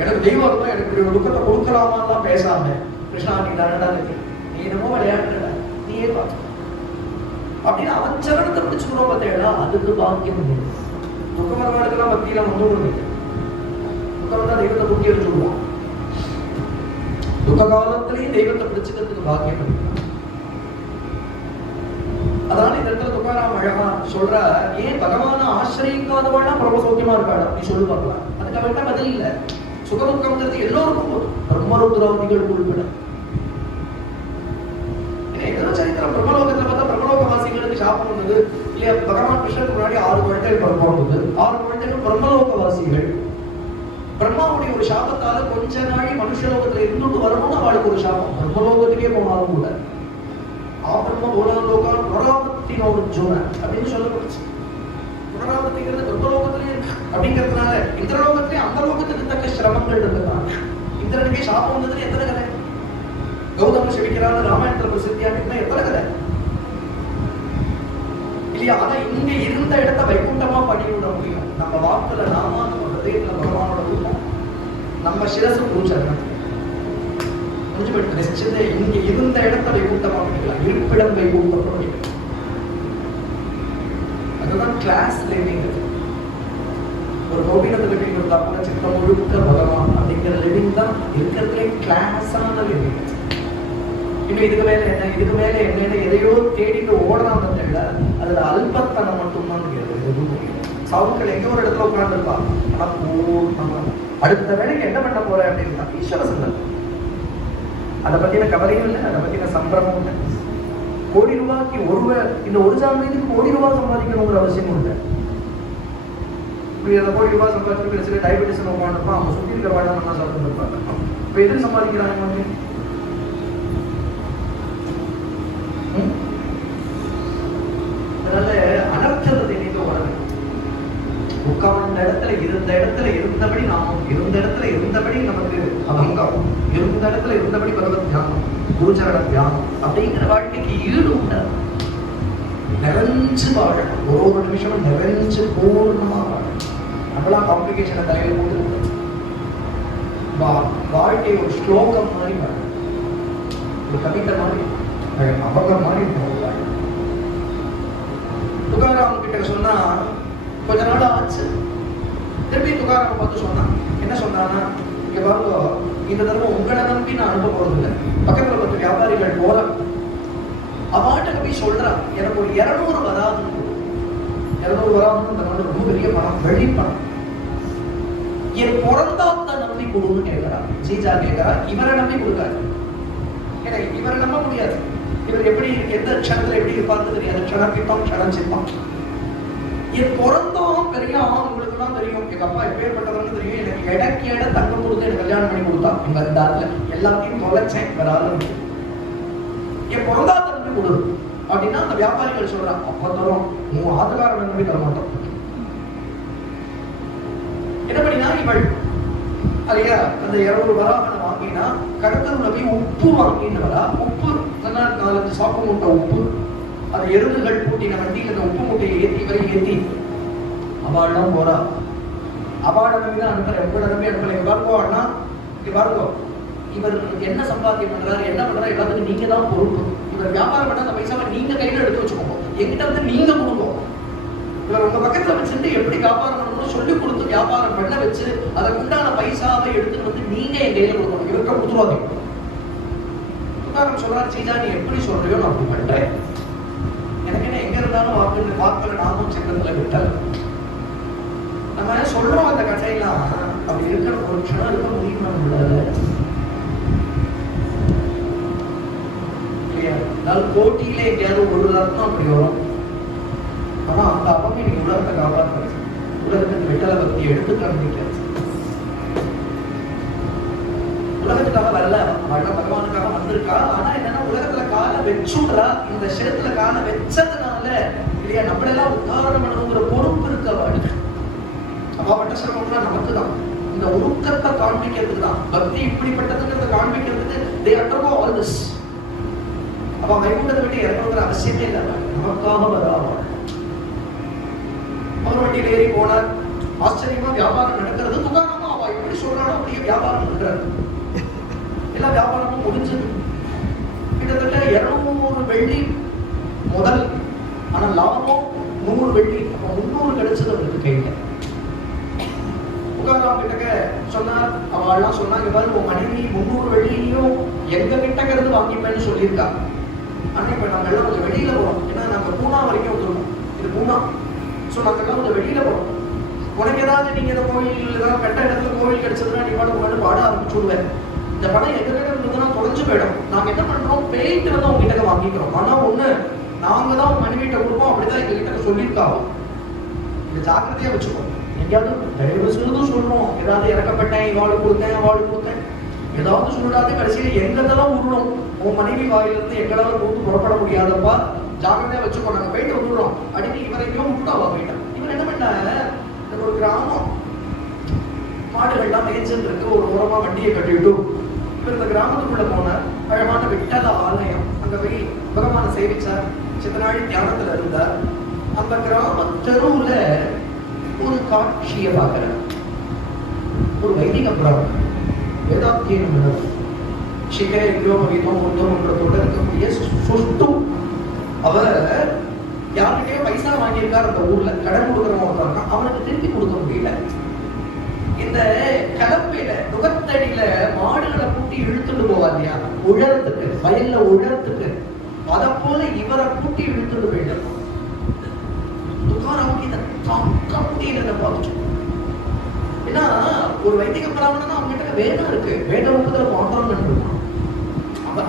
எனக்கு தெய்வம் இருந்தா எனக்கு துக்கத்தை கொடுக்கலாமான்லாம் பேசாம, கிருஷ்ணா நீ தானடா இருக்கு, நீ என்னமோ விளையாடுற, நீயே பார்த்து அப்படின்னு அவன் சரணத்தை பிடிச்சுக்கணும். பார்த்தேடா அதுக்கு பாக்கியம். துக்கம் வரவாளுக்கெல்லாம் பக்தியெல்லாம் வந்து விடுறது. துக்கம் வந்தா தெய்வத்தை தூக்கி எடுத்துடுவோம். துக்க காலத்திலேயும் தெய்வத்தை பிடிச்சுக்கிறதுக்கு பாக்கியம் பண்ணிக்கலாம். அதனால இந்த இடத்துல துக்காராம் அழகா சொல்ற, ஏன் பகவான ஆசிரியிக்காதவாழா பிரபசோக்கியமா இருக்காடா நீ சொல்லு பார்க்கலாம். அதுக்கு அவர்கிட்ட பதில் இல்ல. சுகதுக்கம்ங்கிறது எல்லோருக்கும் போதும், பிரம்மருத்ராவதிகளுக்கு உள்பட. ஏதோ சரித்திரம் பிரம்மலோகத்துல பார்த்தா பிரம்மலோகவாசிகளுக்கு சாபம் வந்தது இல்லையா? பகவான் கிருஷ்ணனுக்கு முன்னாடி 6 குழந்தைகள் பிறந்தது. 6 குழந்தைகள் பிரம்மலோகவாசிகள். பிரம்மாவுடைய ஒரு சாபத்தால கொஞ்ச நாள் மனுஷலோகத்துல இருந்துட்டு வரணும்னு அவளுக்கு ஒரு சாபம். பிரம்மலோகத்துக்கே போனாலும் கூட ஆபிரம்ம போலோகா புனராவர்த்தின ஒரு ஜோன அப்படின்னு சொல்லப்படுச்சு. புனராவர்த்திங்கிறது பிரம்மலோகத்திலே அப்படிங்கிறதுனால இந்திரலோகத்திலே அந்த லோகத்துக்கு தக்க சிரமங்கள் இருந்ததுனால இந்திரனுக்கே சாபம் வந்ததுன்னு எத்தனை கதை? கௌதம செபிக்கிறான ராமாயணத்துல பிரசித்தியான எத்தனை கதை இல்லையா? ஆனா இங்க இருந்த இடத்த வைகுண்டமா பண்ணிவிட முடியும். நம்ம வாக்குல நாம, நம்ம ஹதயத்துல பகவானோட ரூபம், நம்ம சிரசு பூச்சரணம் இங்க இருந்த இடத்த வைகுண்டமா பண்ணிக்கலாம். இருப்பிடம் வைகுண்டம் பண்ணிக்கலாம். அதுதான் கிளாஸ் லிவிங். ஒரு கோபிநந்த லிவிங் இருந்தா கூட சித்தம் முழுக்க பகவான் அப்படிங்கிற லிவிங் தான் இருக்கிறதுலே கிளாஸான லிவிங். இன்னும் இதுக்கு மேல என்ன, இதுக்கு மேல என்ன, எதையோ தேடிட்டு ஓடலாம் தெரியல. அதுல அல்பத்தனம் மட்டும்தான் சாவுக்கள் எங்க ஒரு இடத்துல உட்கார்ந்து இருப்பா. ஆனா அடுத்த வேலைக்கு என்ன பண்ண போற அப்படின்னா ஈஸ்வர சிந்தனை. அதை பத்தின கவலையும் இல்லை, அதை பத்தின சம்பிரமும் இல்லை. கோடி ரூபாய்க்கு இந்த ஒரு ஜாமீனுக்கு கோடி ரூபாய் சம்பாதிக்கணுங்கிற அவசியமும் இல்லை. இப்படி அந்த கோடி ரூபாய் சம்பாதிச்சு சில டயபெட்டிஸ் உட்காந்துருப்பான். அவங்க சுற்றி இருக்கிற வாழ நல்லா சாப்பிட்டு இருப்பாங்க. இப்ப எது சம்பாதிக்கிறாங்க வந்து அனர்த்தத்தை நீங்க உணர்வு. உட்கார்ந்த இடத்துல இருந்தபடி நாமம், இருந்த இடத்துல இருந்தபடி நமக்கு அபங்கம், இருந்த இடத்துல இருந்தபடி பகவத் தியானம், குருச்சரண தியானம் அப்படிங்கிற வாழ்க்கைக்கு ஈடு உண்டு. நிறைஞ்சு வாழணும். ஒரு நிமிஷமும் நிறைஞ்சு பூர்ணமா வாழணும். நம்மளா காம்ப்ளிகேஷனை தலையில போட்டு வாழ்க்கை ஒரு ஸ்லோகம் மாதிரி வாழணும். ஒரு கவிதை மாதிரி, அபகம் மாதிரி வாழணும். துகாராம் கிட்ட சொன்னா கொஞ்ச நாள் ஆச்சு. திருப்பி துகாராம் பார்த்து சொன்னான். என்ன சொன்னான்னா, இங்க பாருங்க, இந்த தடவை உங்களை நம்பி நான் அனுப்ப போறது இல்லை. பக்கத்துல 10 வியாபாரிகள் போல அவாட்ட போய் சொல்றான், எனக்கு ஒரு 200 வராது. 200 வராதுன்னு ரொம்ப பெரிய பணம், வெள்ளி பணம். என் பிறந்தாத்த நம்பி கொடுன்னு கேட்கிறான். ஜீஜா கேட்கிறா, இவரை நம்பி கொடுக்காது. ஏன்னா இவரை நம்ப முடியாது. இவர் எப்படி எந்த க்ஷணத்துல எப்படி இருப்பான்னு தெரியாது. க்ஷணப்பிப்பான், க்ஷணம் சிப்பான். என் பிறந்தோம் பெரிய உங்களுக்கு எல்லாம் தெரியும். எங்க அப்பா எப்பேற்பட்டவர்னு தெரியும். எனக்கு இடக்கு இட தங்கம் கொடுத்து எனக்கு கல்யாணம் பண்ணி கொடுத்தான். எங்க தாத்துல எல்லாத்தையும் தொலைச்சேன். வராது என் பிறந்தா தம்பி கொடு அப்படின்னா அந்த வியாபாரிகள் சொல்றான், அப்ப தரும், உன் ஆத்துக்காரன் நம்பி தர மாட்டோம். என்ன பண்ணினா இவள் இல்லையா அந்த 200 வராகனை வாங்கினா கடத்தல போய் உப்பு வாங்கின்னு வரா. உப்பு காலத்து சாப்பு மூட்டை உப்பு, அது எருதுகள் பூட்டின வண்டியில் அந்த உப்பு மூட்டையை ஏற்றி அவள்லாம் போறா. அவாட நம்பி தான் அனுப்புற, எவ்வளவு நம்பி அனுப்பல. இங்க பாருங்கோ அண்ணா, இங்க பாருங்கோ, இவர் என்ன சம்பாத்தியம் பண்றாரு, என்ன பண்றாரு, எல்லாத்துக்கும் நீங்க தான் பொறுப்பு. இவர் வியாபாரம் பண்ண அந்த பைசாவை நீங்க கையில எடுத்து வச்சுக்கோங்க, எங்கிட்ட வந்து நீங்க கொடுங்க. இவர் உங்க பக்கத்துல வச்சுட்டு எப்படி வியாபாரம் பண்ணணும்னு சொல்லி கொடுத்து வியாபாரம் பண்ண வச்சு அதற்கு உண்டான பைசாவை எடுத்துட்டு வந்து நீங்க என் கையில கொடுக்கணும். இவர்கிட்ட கொடுத்துருவாங்க. உதாரணம் சொல்றாரு, சீஜா நீ எப்படி சொல்றியோ நான் அப்படி பண்றேன். எனக்கு என்ன எங்க இருந்தாலும் வாக்குல நாமும் சக்கரத்துல விட்டல். நம்ம சொல்றோம் அந்த கதையெல்லாம், அப்படி இருக்கிற ஒரு க்ஷணம் இருக்க முடியுமா நம்மளால? போட்டியில எங்கேயாவது ஒரு ரத்னம் அப்படி வரும். ஆனா அந்த அப்பமே நீ உலகத்தை காப்பாற்ற, உலகத்துக்கு விட்டல பக்தி எடுத்து காண்பிக்க. உலகத்துக்காக வரல, வல்ல பகவானுக்காக வந்திருக்கா. ஆனா என்னன்னா உலகத்துல கால வச்சுடுறா. இந்த சிரத்துல கால வச்சதுனால இல்லையா நம்மளெல்லாம் உதாரணம் பண்ணணுங்கிற பொறுப்பு இருக்க வாழ்க்கை. அப்பாப்பட்ட சிரமம்னா நமக்கு தான். இந்த உருக்கத்தை காண்பிக்கிறதுக்கு தான் பக்தி இப்படிப்பட்டதுங்கிறத காண்பிக்கிறதுக்கு they undergo all this. அப்ப வைகுண்டத்தை விட்டு இறங்கணுங்கிற அவசியமே இல்லை. நமக்காக வராமல் அவர் வண்டியில் ஏறி போனார். ஆச்சரியமா வியாபாரம் நடக்கிறது. துகாராமா அவ எப்படி சொல்றானோ அப்படியே வியாபாரம் நடக்கிறார். எல்லா வியாபாரமும் முடிஞ்சது. கிட்டத்தட்ட 200 வெள்ளி முதல். ஆனா ஆனா லாபம் 100 வெள்ளி. அப்ப 300 கிடைச்சது அவருக்கு கையில. துக்காராம் கிட்டக்க சொன்னார். அவள்லாம் சொன்னாங்க, பாரு உன் மனைவி 300 வெள்ளியும் எங்க கிட்டக்க இருந்து வாங்கிப்பேன்னு சொல்லியிருக்கா. ஆனா இப்ப நாங்க எல்லாம் கொஞ்சம் வெளியில போறோம். ஏன்னா நாங்க பூனா வரைக்கும் வந்துருக்கோம். இது பூனா. சோ நாங்க எல்லாம் கொஞ்சம் வெளியில போறோம். உனக்கு ஏதாவது நீங்க இந்த கோயில் ஏதாவது கட்ட இடத்துல கோவில் கிடைச்சதுன்னா நீ பாட்டு பாட ஆரம்பிச்சுடுவேன். இந்த பணம் எங்க கிட்ட இருந்ததுன்னா தொலைஞ்சு போயிடும். நாங்க என்ன பண்றோம், போயிட்டு வந்து உங்க கிட்ட வாங்கிக்கிறோம். ஆனா ஒண்ணு, நாங்க தான் உங்க மனைவிட்ட கொடுப்போம். அப்படிதான் எங்க கிட்ட சொல்லியிருக்காங்க. இது ஜாக்கிரதையா வச்சுக்கோ. எங்கேயாவது தயவு செய்து சொல்றோம், ஏதாவது இறக்கப்பட்டேன், இவாளுக்கு கொடுத்தேன், அவளுக்கு கொடுத்தேன், ஏதாவது சொல்லிடாத கடைசியில் எங்கதெல்லாம் உருளும். உன் மனைவி வாயிலிருந்து எங்களால போட்டு புறப்பட முடியாதப்பா, ஜாக்கிரதையா வச்சுக்கோ. நாங்க போயிட்டு வந்துடுறோம் அப்படின்னு இவரை எங்கேயும் விட்டுட்டாவா போயிட்டான். இவர் என்ன பண்ணாங்க, ஒரு கிராமம் மாடுகள்லாம் மேய்ச்சல் இருக்கு, ஒரு ஓரமா வண்டியை கட்டிவிட்டு இவர் இந்த கிராமத்துக்குள்ள போனார். அழகான விட்டல ஆலயம், அங்க போய் பகவான சேவிச்சார். சித்த நாள் தியானத்துல இருந்தார். அந்த கிராம தெருவுல ஒரு காட்சியை பார்க்கிறார். ஒரு வைதிக பிராமணன் வேதாத்தியனம் சிகை யோகீதம் உத்தமன்றத்தோட இருக்கக்கூடிய சுஷ்டு. அவர் யாருக்கிட்டே பைசா வாங்கியிருக்காரு. அந்த ஊர்ல கடன் கொடுக்குறவங்க அவனுக்கு திருப்பி கொடுக்க முடியல. இந்த கலப்பையில நுகத்தடியில மாடுகளை கூட்டி இழுத்துட்டு போவார் இல்லையா, உழறத்துக்கு, வயல்ல உழறத்துக்கு, அதை போல இவரை கூட்டி இழுத்துட்டு போயிட்டு துக்காராமுக்கு இதை தாக்க முடியல பார்த்து. ஏன்னா ஒரு வைதிக பிராமணனா அவங்க கிட்ட வேதம் இருக்கு, வேத உலகத்துல பாண்டவன் இருக்கும்.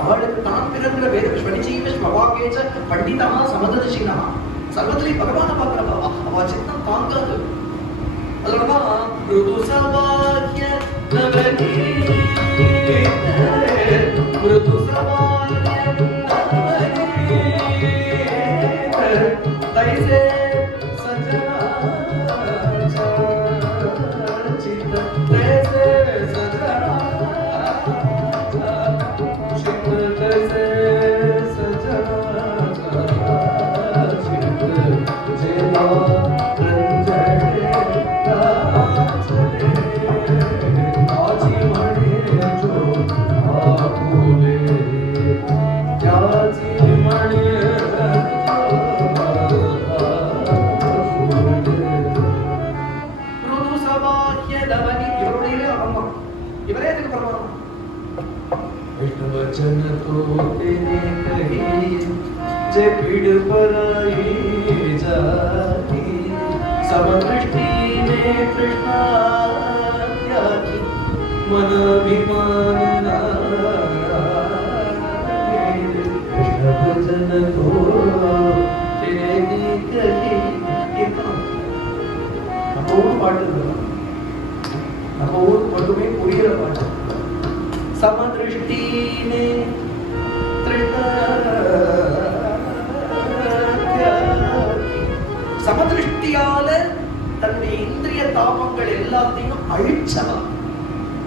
அவளுக்கு தான் பிறந்த வேத ஸ்வனிச்சீவ பண்டிதமா சமதர்ஷினா சர்வத்திலே பகவான பார்க்கிறவா அவ சித்தம் தாங்காது. அதனாலதான் மிருது சவாக்ய நவனி மிருது சவாக்ய நவனி தைசே சஜனா சித்த தைசே சஜனா वचन तो तेरे कही जे पीड़ पराई जाती समदृष्टि ने कृष्णा त्यागी मन अभिमान कृष्ण वचन तो तेरे कही. நம்ம ஊர் பாட்டு நம்ம ஊர் மட்டுமே புரிகிற பாட்டு. समदृष्टिने சமதிருஷ்டியால தன்னுடைய இந்திரிய தாபங்கள் எல்லாத்தையும் அழிச்சவா.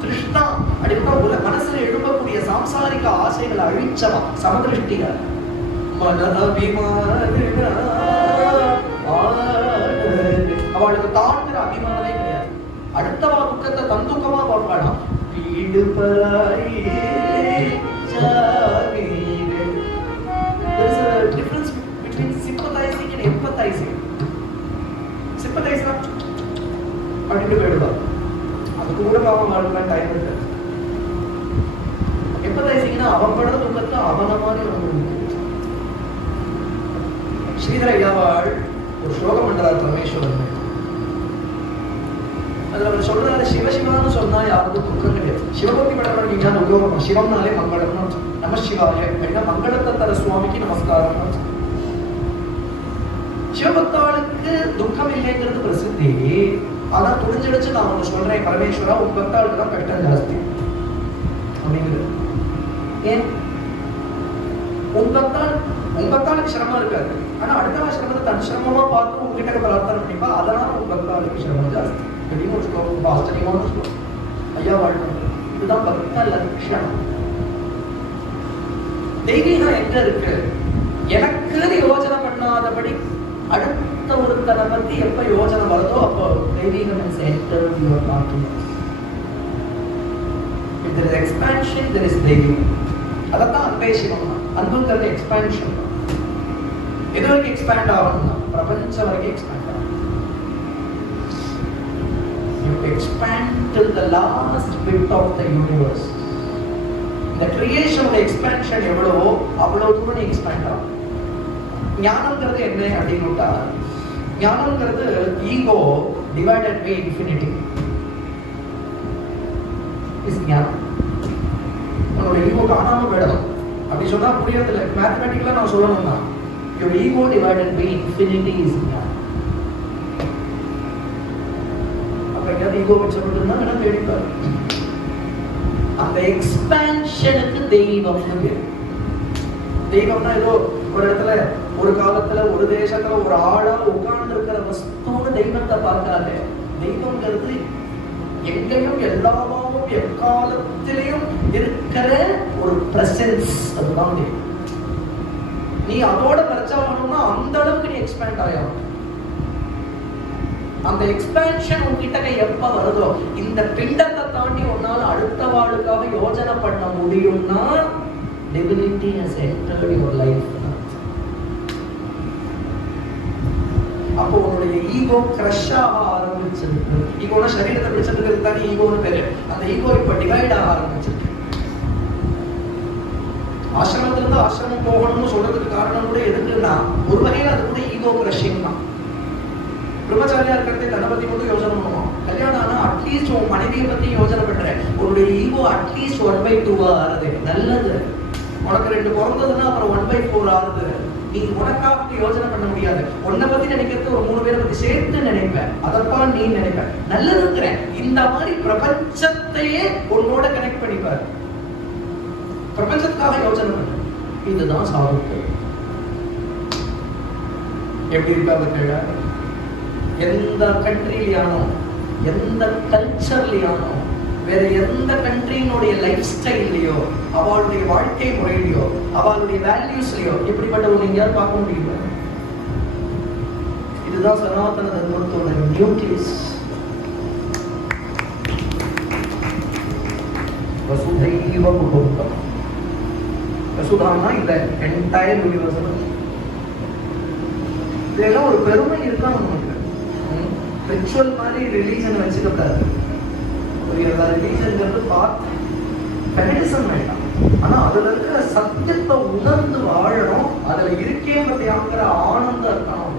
திருஷ்ணா அப்படின்னா மனசுல எழும்பக்கூடிய சாம்சாரிக ஆசைகளை அழிச்சவா சமதிருஷ்டியால. மன அபிமான அவளுக்கு தாழ்கிற அபிமானமே கிடையாது. அடுத்தவா துக்கத்தை தந்துக்கமா பார்ப்பாளாம். पीड़ पराई जागी. There is a difference between sympathizing and empathizing. Sympathizing அப்படின்ட்டு போயிடுவா, அதுக்கு கூட பாவம் வாழ்க்கை டைம் இருக்கு. எம்பத்தைசிங்னா அவன் படுற துக்கத்தை அவன மாதிரி அனுபவிக்கும். ஸ்ரீதர ஐயாவாள் ஒரு ஸ்லோகம் பண்றார் பரமேஸ்வரன். அதுல அவர் சொல்றாரு, சிவசிவான்னு சொன்னா யாருக்கும் துக்கம் கிடையாது. சிவபக்தி படப்பட நீங்க உபயோகம் சிவம்னாலே மங்களம்னு நம சிவாய அப்படின்னா மங்களத்தை தர சுவாமிக்கு நமஸ்காரம். சிவபக்தாளுக்கு துக்கம் இல்லைங்கிறது பிரசித்தி. ஆனா துணிஞ்சடிச்சு நான் ஒண்ணு சொல்றேன், பரமேஸ்வரா உன் பக்தாளுக்கு தான் கஷ்டம் ஜாஸ்தி அப்படிங்கிறது. ஏன் உன் பக்தாளுக்கு சிரமம் இருக்காது, ஆனா அடுத்த சிரமத்தை தன் சிரமமா பார்த்து உங்ககிட்ட பிரார்த்தனை பண்ணிப்பா, அதனால உன் பக்தாளுக்கு சிரமம் ஜாஸ்தி அப்படின்னு ஒரு ஸ்லோகம். ரொம்ப ஆச்சரியமான ஸ்லோகம். ஐயா வாழ்க்கை இதுதான் பக்த லட்சணம். தெய்வீகம் எங்க இருக்கு? எனக்கு யோஜனை பண்ணாதபடி அடுத்த ஒருத்தனை பத்தி எப்ப யோஜனை வருதோ அப்போ தெய்வீகம் is entered your consciousness. If there is expansion, there is தெய்வீகம். அதான் அன்பே சிவம். அன்புங்கிறது எக்ஸ்பான்ஷன். எது வரைக்கும் எக்ஸ்பேண்ட் ஆகணும்னா பிரபஞ்சம் வரைக்கும் எக்ஸ்பேண்ட் ஆகும். You expand till the last bit of the universe. இந்த கிரியேஷனோட எக்ஸ்பேன்ஷன் எவ்வளவோ அவ்வளவு தூரம் எக்ஸ்பேண்ட் ஆகும். ஞானம்ங்கிறது என்ன அப்படின்னுட்டா, ஞானம்ங்கிறது ego divided by infinity. Is ஞானம். உன்னோட ஈகோ காணாம போயிடலாம் அப்படி சொன்னா புரியறது இல்லை. மேத்தமெட்டிக்கலா நான் சொல்லணும்னா your ego divided by infinity is ஞானம். அப்ப எங்கேயாவது ஈகோ வச்சுருந்தா வேணா தேடிப்பாரு. அந்த எக்ஸ்பேன்ஷனுக்கு தெய்வம்னு பேரு. தெய்வம்னா ஏதோ ஒரு இடத்துல ஒரு காலத்துல ஒரு தேசத்துல ஒரு ஆளா உட்கார்ந்து இருக்கிற வஸ்துன்னு தெய்வத்தை பார்க்காது. தெய்வம்ங்கிறது எங்கேயும் எல்லாமும் எக்காலத்திலையும் இருக்கிற ஒரு பிரசன்ஸ். அதுதான் தெய்வம். நீ அதோட பிரச்சாரம்னா அந்த அளவுக்கு நீ எக்ஸ்பேண்ட் ஆகணும். அந்த எக்ஸ்பேன்ஷன் உன்கிட்ட எப்ப வருதோ, இந்த பிண்டத்தை தாண்டி உன்னால அடுத்த வாழ்க்காக யோசனை பண்ண முடியும்னா divinity has entered your life. அப்போ உன்னுடைய ஈகோ கிரஷ் ஆக ஆரம்பிச்சிருக்கு. ஈகோனா சரீரத்தை பிடிச்சிருக்கு தானே ஈகோன்னு பேரு. அந்த ஈகோ இப்ப டிவைட் ஆக ஆரம்பிச்சிருக்கு. ஆசிரமத்துல இருந்து ஆசிரமம் போகணும்னு சொல்றதுக்கு காரணம் கூட எதுக்குன்னா ஒரு வகையில அது கூட ஈகோ கிரஷிங் தான். பிரம்மச்சாரியா இருக்கிறதே தன்னை பத்தி மட்டும் யோசனை பண்ணுவோம். கல்யாணம் ஆனா அட்லீஸ்ட் உன் மனைவியை பத்தி யோசனை பண்ற. உன்னுடைய ஈகோ அட்லீஸ்ட் 1/2 ஆறுது. நல்லது. உனக்கு 2 பிறந்ததுன்னா அப்புறம் 1/4 ஆறுது. நீ உனக்காக யோசனை பண்ண முடியாது. உன்னை பத்தி நினைக்கிறது ஒரு 3 பேரை பத்தி சேர்த்து நினைப்பேன். அதைத்தான் நீ நினைப்ப. நல்லதுங்கிறேன். இந்த மாதிரி பிரபஞ்சத்தையே உன்னோட கனெக்ட் பண்ணிப்பாரு. பிரபஞ்சத்துக்காக யோசனை பண்ண. இதுதான் சாதுக்கள். எப்படி இருக்காங்க கேள. எந்த கண்ட்ரியிலானோ எந்த கல்ச்சர்லயானோ வேற எந்த கண்ட்ரியினுடைய லைஃப் ஸ்டைல்லையோ அவளுடைய வாழ்க்கை முறையிலையோ அவளுடைய வேல்யூஸ்லயோ எப்படிப்பட்ட ஒரு எங்கேயாவது பார்க்க முடியுமா? இதுதான் சனாதன தர்மத்தோட நியூக்ளியஸ். வசுதைவ குடும்பம். வசுதான்னா இந்த என்டையர் யூனிவர்ஸ். இதெல்லாம் ஒரு பெருமை இருக்கா நமக்கு. ரிச்சுவல் மாதிரி ரிலீஜன் வச்சுக்கூடாது. ரிலீஜன்ங்கிறது பார்த்து ஃபெமினிசம் வேண்டாம். ஆனா அதுல இருக்கிற சத்தியத்தை உணர்ந்து வாழணும். அதுல இருக்கே பத்தியாங்கிற ஆனந்தம் இருக்கணும்.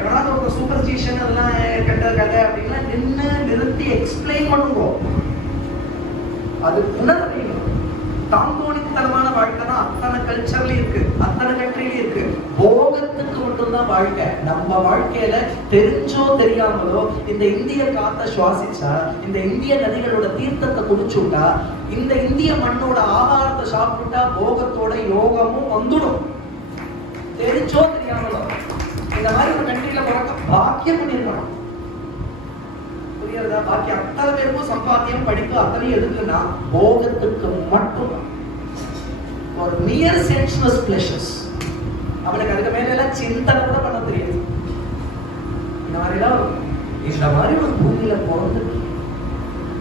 எவனாவது ஒரு சூப்பர்ஸ்டிஷன் அதெல்லாம் கெட்ட கதை அப்படின்னா நிறுத்தி எக்ஸ்பிளைன் பண்ணுவோம். அது உணர வேணும். தாங்கோணித்தனமான வாழ்க்கை தான் அத்தனை கல்ச்சர்லயும் இருக்கு, அத்தனை கண்ட்ரிலயும் இருக்கு. போகத்துக்கு மட்டும்தான் வாழ்க்கை. நம்ம வாழ்க்கையில தெரிஞ்சோ தெரியாமலோ இந்த இந்திய காத்த சுவாசிச்சா, இந்த இந்திய நதிகளோட தீர்த்தத்தை குடிச்சுட்டா, இந்த இந்திய மண்ணோட ஆகாரத்தை சாப்பிட்டா போகத்தோட யோகமும் வந்துடும். தெரிஞ்சோ தெரியாமலோ இந்த மாதிரி ஒரு கண்ட்ரில பிறக்க பாக்கியம் பண்ணிருக்கணும். புரியுறதா? பாக்கி அத்தனை பேருக்கும் சம்பாத்தியம் படிப்பு அத்தனை எதுக்குன்னா போகத்துக்கு மட்டும். ஒரு நியர் சென்சுவஸ் பிளஷர்ஸ். அவனுக்கு அதுக்கு மேல எல்லாம் சிந்தனை கூட பண்ண தெரியாது. இந்த மாதிரி ஒரு பூமியில பிறந்து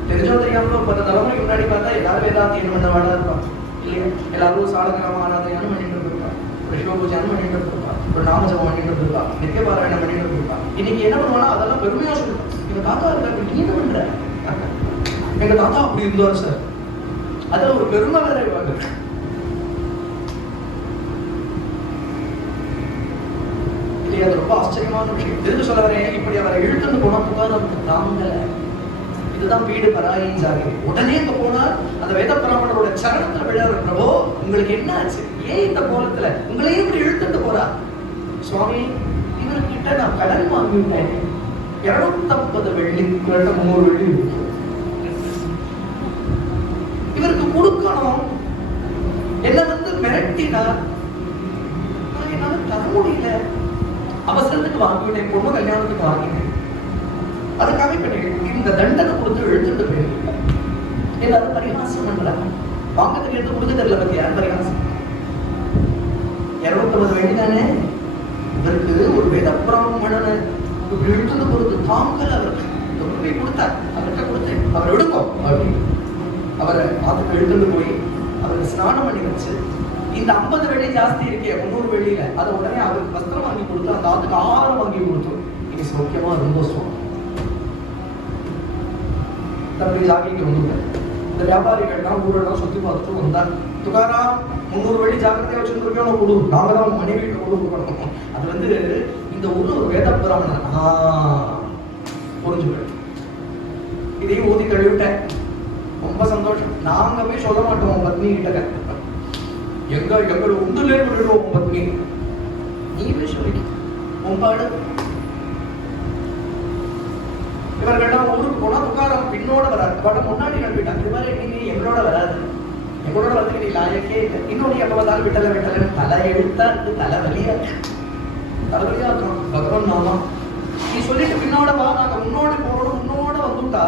தெரிஞ்சோ தெரியாமலோ 10 தலைமுறைக்கு முன்னாடி பார்த்தா எல்லாரும் ஏதாவது என்ன பண்ணவாடா இருப்பான் இல்லையா? எல்லாரும் சாலகிராம ஆராதனையானு பண்ணிட்டு இருப்பான், ஒரு சிவ பூஜையானு பண்ணிட்டு இருப்பான், ஒரு நாமஜபம் பண்ணிட்டு இருப்பான், நித்திய பாராயணம் பண்ணிட்டு இருப்பான். இன்னைக்கு என்ன பண்ணுவானா அதெல்லாம் பெருமையா சொல்லுவான். எங்க தாத்தா இருக்காரு, நீ என்ன பண்ற? எங்க தாத்தா அப்படி இருந்தாரு சார். அதுல ஒரு பெருமை வேற இருப்பாங்க. இல்லையா? அது ரொம்ப ஆச்சரியமான விஷயம். தெரிஞ்சு சொல்ல வரேன். இப்படி அவரை இழுத்துட்டு போனா புகார் நமக்கு தாங்கல. இதுதான் வீடு பராயி ஜாகி. உடனே இங்க போனார். அந்த வேத பிராமணரோட சரணத்துல விழாரு. பிரபோ உங்களுக்கு என்ன ஆச்சு? ஏன் இந்த கோலத்துல உங்களையும் இப்படி இழுத்துட்டு போறா? சுவாமி இவர்கிட்ட நான் கடன் வாங்கிவிட்டேன். 250 வெள்ளி 3 வெள்ளி இவருக்கு கொடுக்கணும். என்ன மிரட்டினார். என்னால தர முடியல. அவசரத்துக்கு வாங்கிவிட்டேன். பொண்ணு கல்யாணத்துக்கு வாங்கினேன். அதுக்காக இப்ப இந்த தண்டனை கொடுத்து எழுத்துட்டு போயிருக்கேன். எல்லாரும் பரிகாசம் பண்றாங்க. வாங்கத்துக்கு எடுத்து கொடுக்க தெரியல. பத்தி யார் பரிகாசம்? 250 வெள்ளி தானே. இவருக்கு ஒரு வேத பிராமணனை எழுத்துட்டு போறது தாங்கல. அவருக்கு கொடுத்தார். அவர்கிட்ட கொடுத்தேன். அவர் எடுக்கும் அப்படின்னு அவரை அதுக்கு எழுத்துட்டு போய் அவருக்கு ஸ்நானம் பண்ணி வச்சு இந்த 50 வெள்ளி ஜாஸ்தி இருக்கே 300 வெள்ளியில அதை உடனே அவருக்கு வஸ்திரம் வாங்கி கொடுத்து அந்த ஆத்துக்கு ஆகாரம் வாங்கி கொடுத்து நீங்க சௌக்கியமா ரொம்ப சுகம் தன்னுடைய ஜாகிக்கு வந்துட்டேன். இந்த வியாபாரிகள்லாம் ஊரெல்லாம் சுத்தி பார்த்துட்டு வந்தார். துகாராம் 300 வெள்ளி ஜாக்கிரதையா வச்சுருக்கோம் கொடு, நாங்க தான் மனைவி வீட்டை கொடுக்கணும். அது வந்து இந்த ஊர்ல ஒரு வேத புராணம் புரிஞ்சுக்கிட்டேன். இதையும் ஊதி கழுவிட்டேன். ரொம்ப சந்தோஷம். நாங்க போய் சொல்ல மாட்டோம் பத்னி கிட்ட, எங்களை உண்டுலே விடுவோம் பத்னி, நீ போய் சொல்லி உங்காடு. இவர்கள்லாம் ஊருக்கு போனா துகாராம் பின்னோட வராது, அவட முன்னாடி நம்பிட்டாங்க. இது மாதிரி நீங்க எங்களோட வராது, எங்களோட வந்து நீ லாயக்கே இல்லை. இன்னொரு எப்ப பார்த்தாலும் விட்டல தலை எழுத்தா இருக்கு, தலைவலியா இருக்கும். பகவான் நாமம் நீ சொல்லிட்டு பின்னோட வா, நாங்க முன்னோட போறோம். முன்னோட வந்துட்டா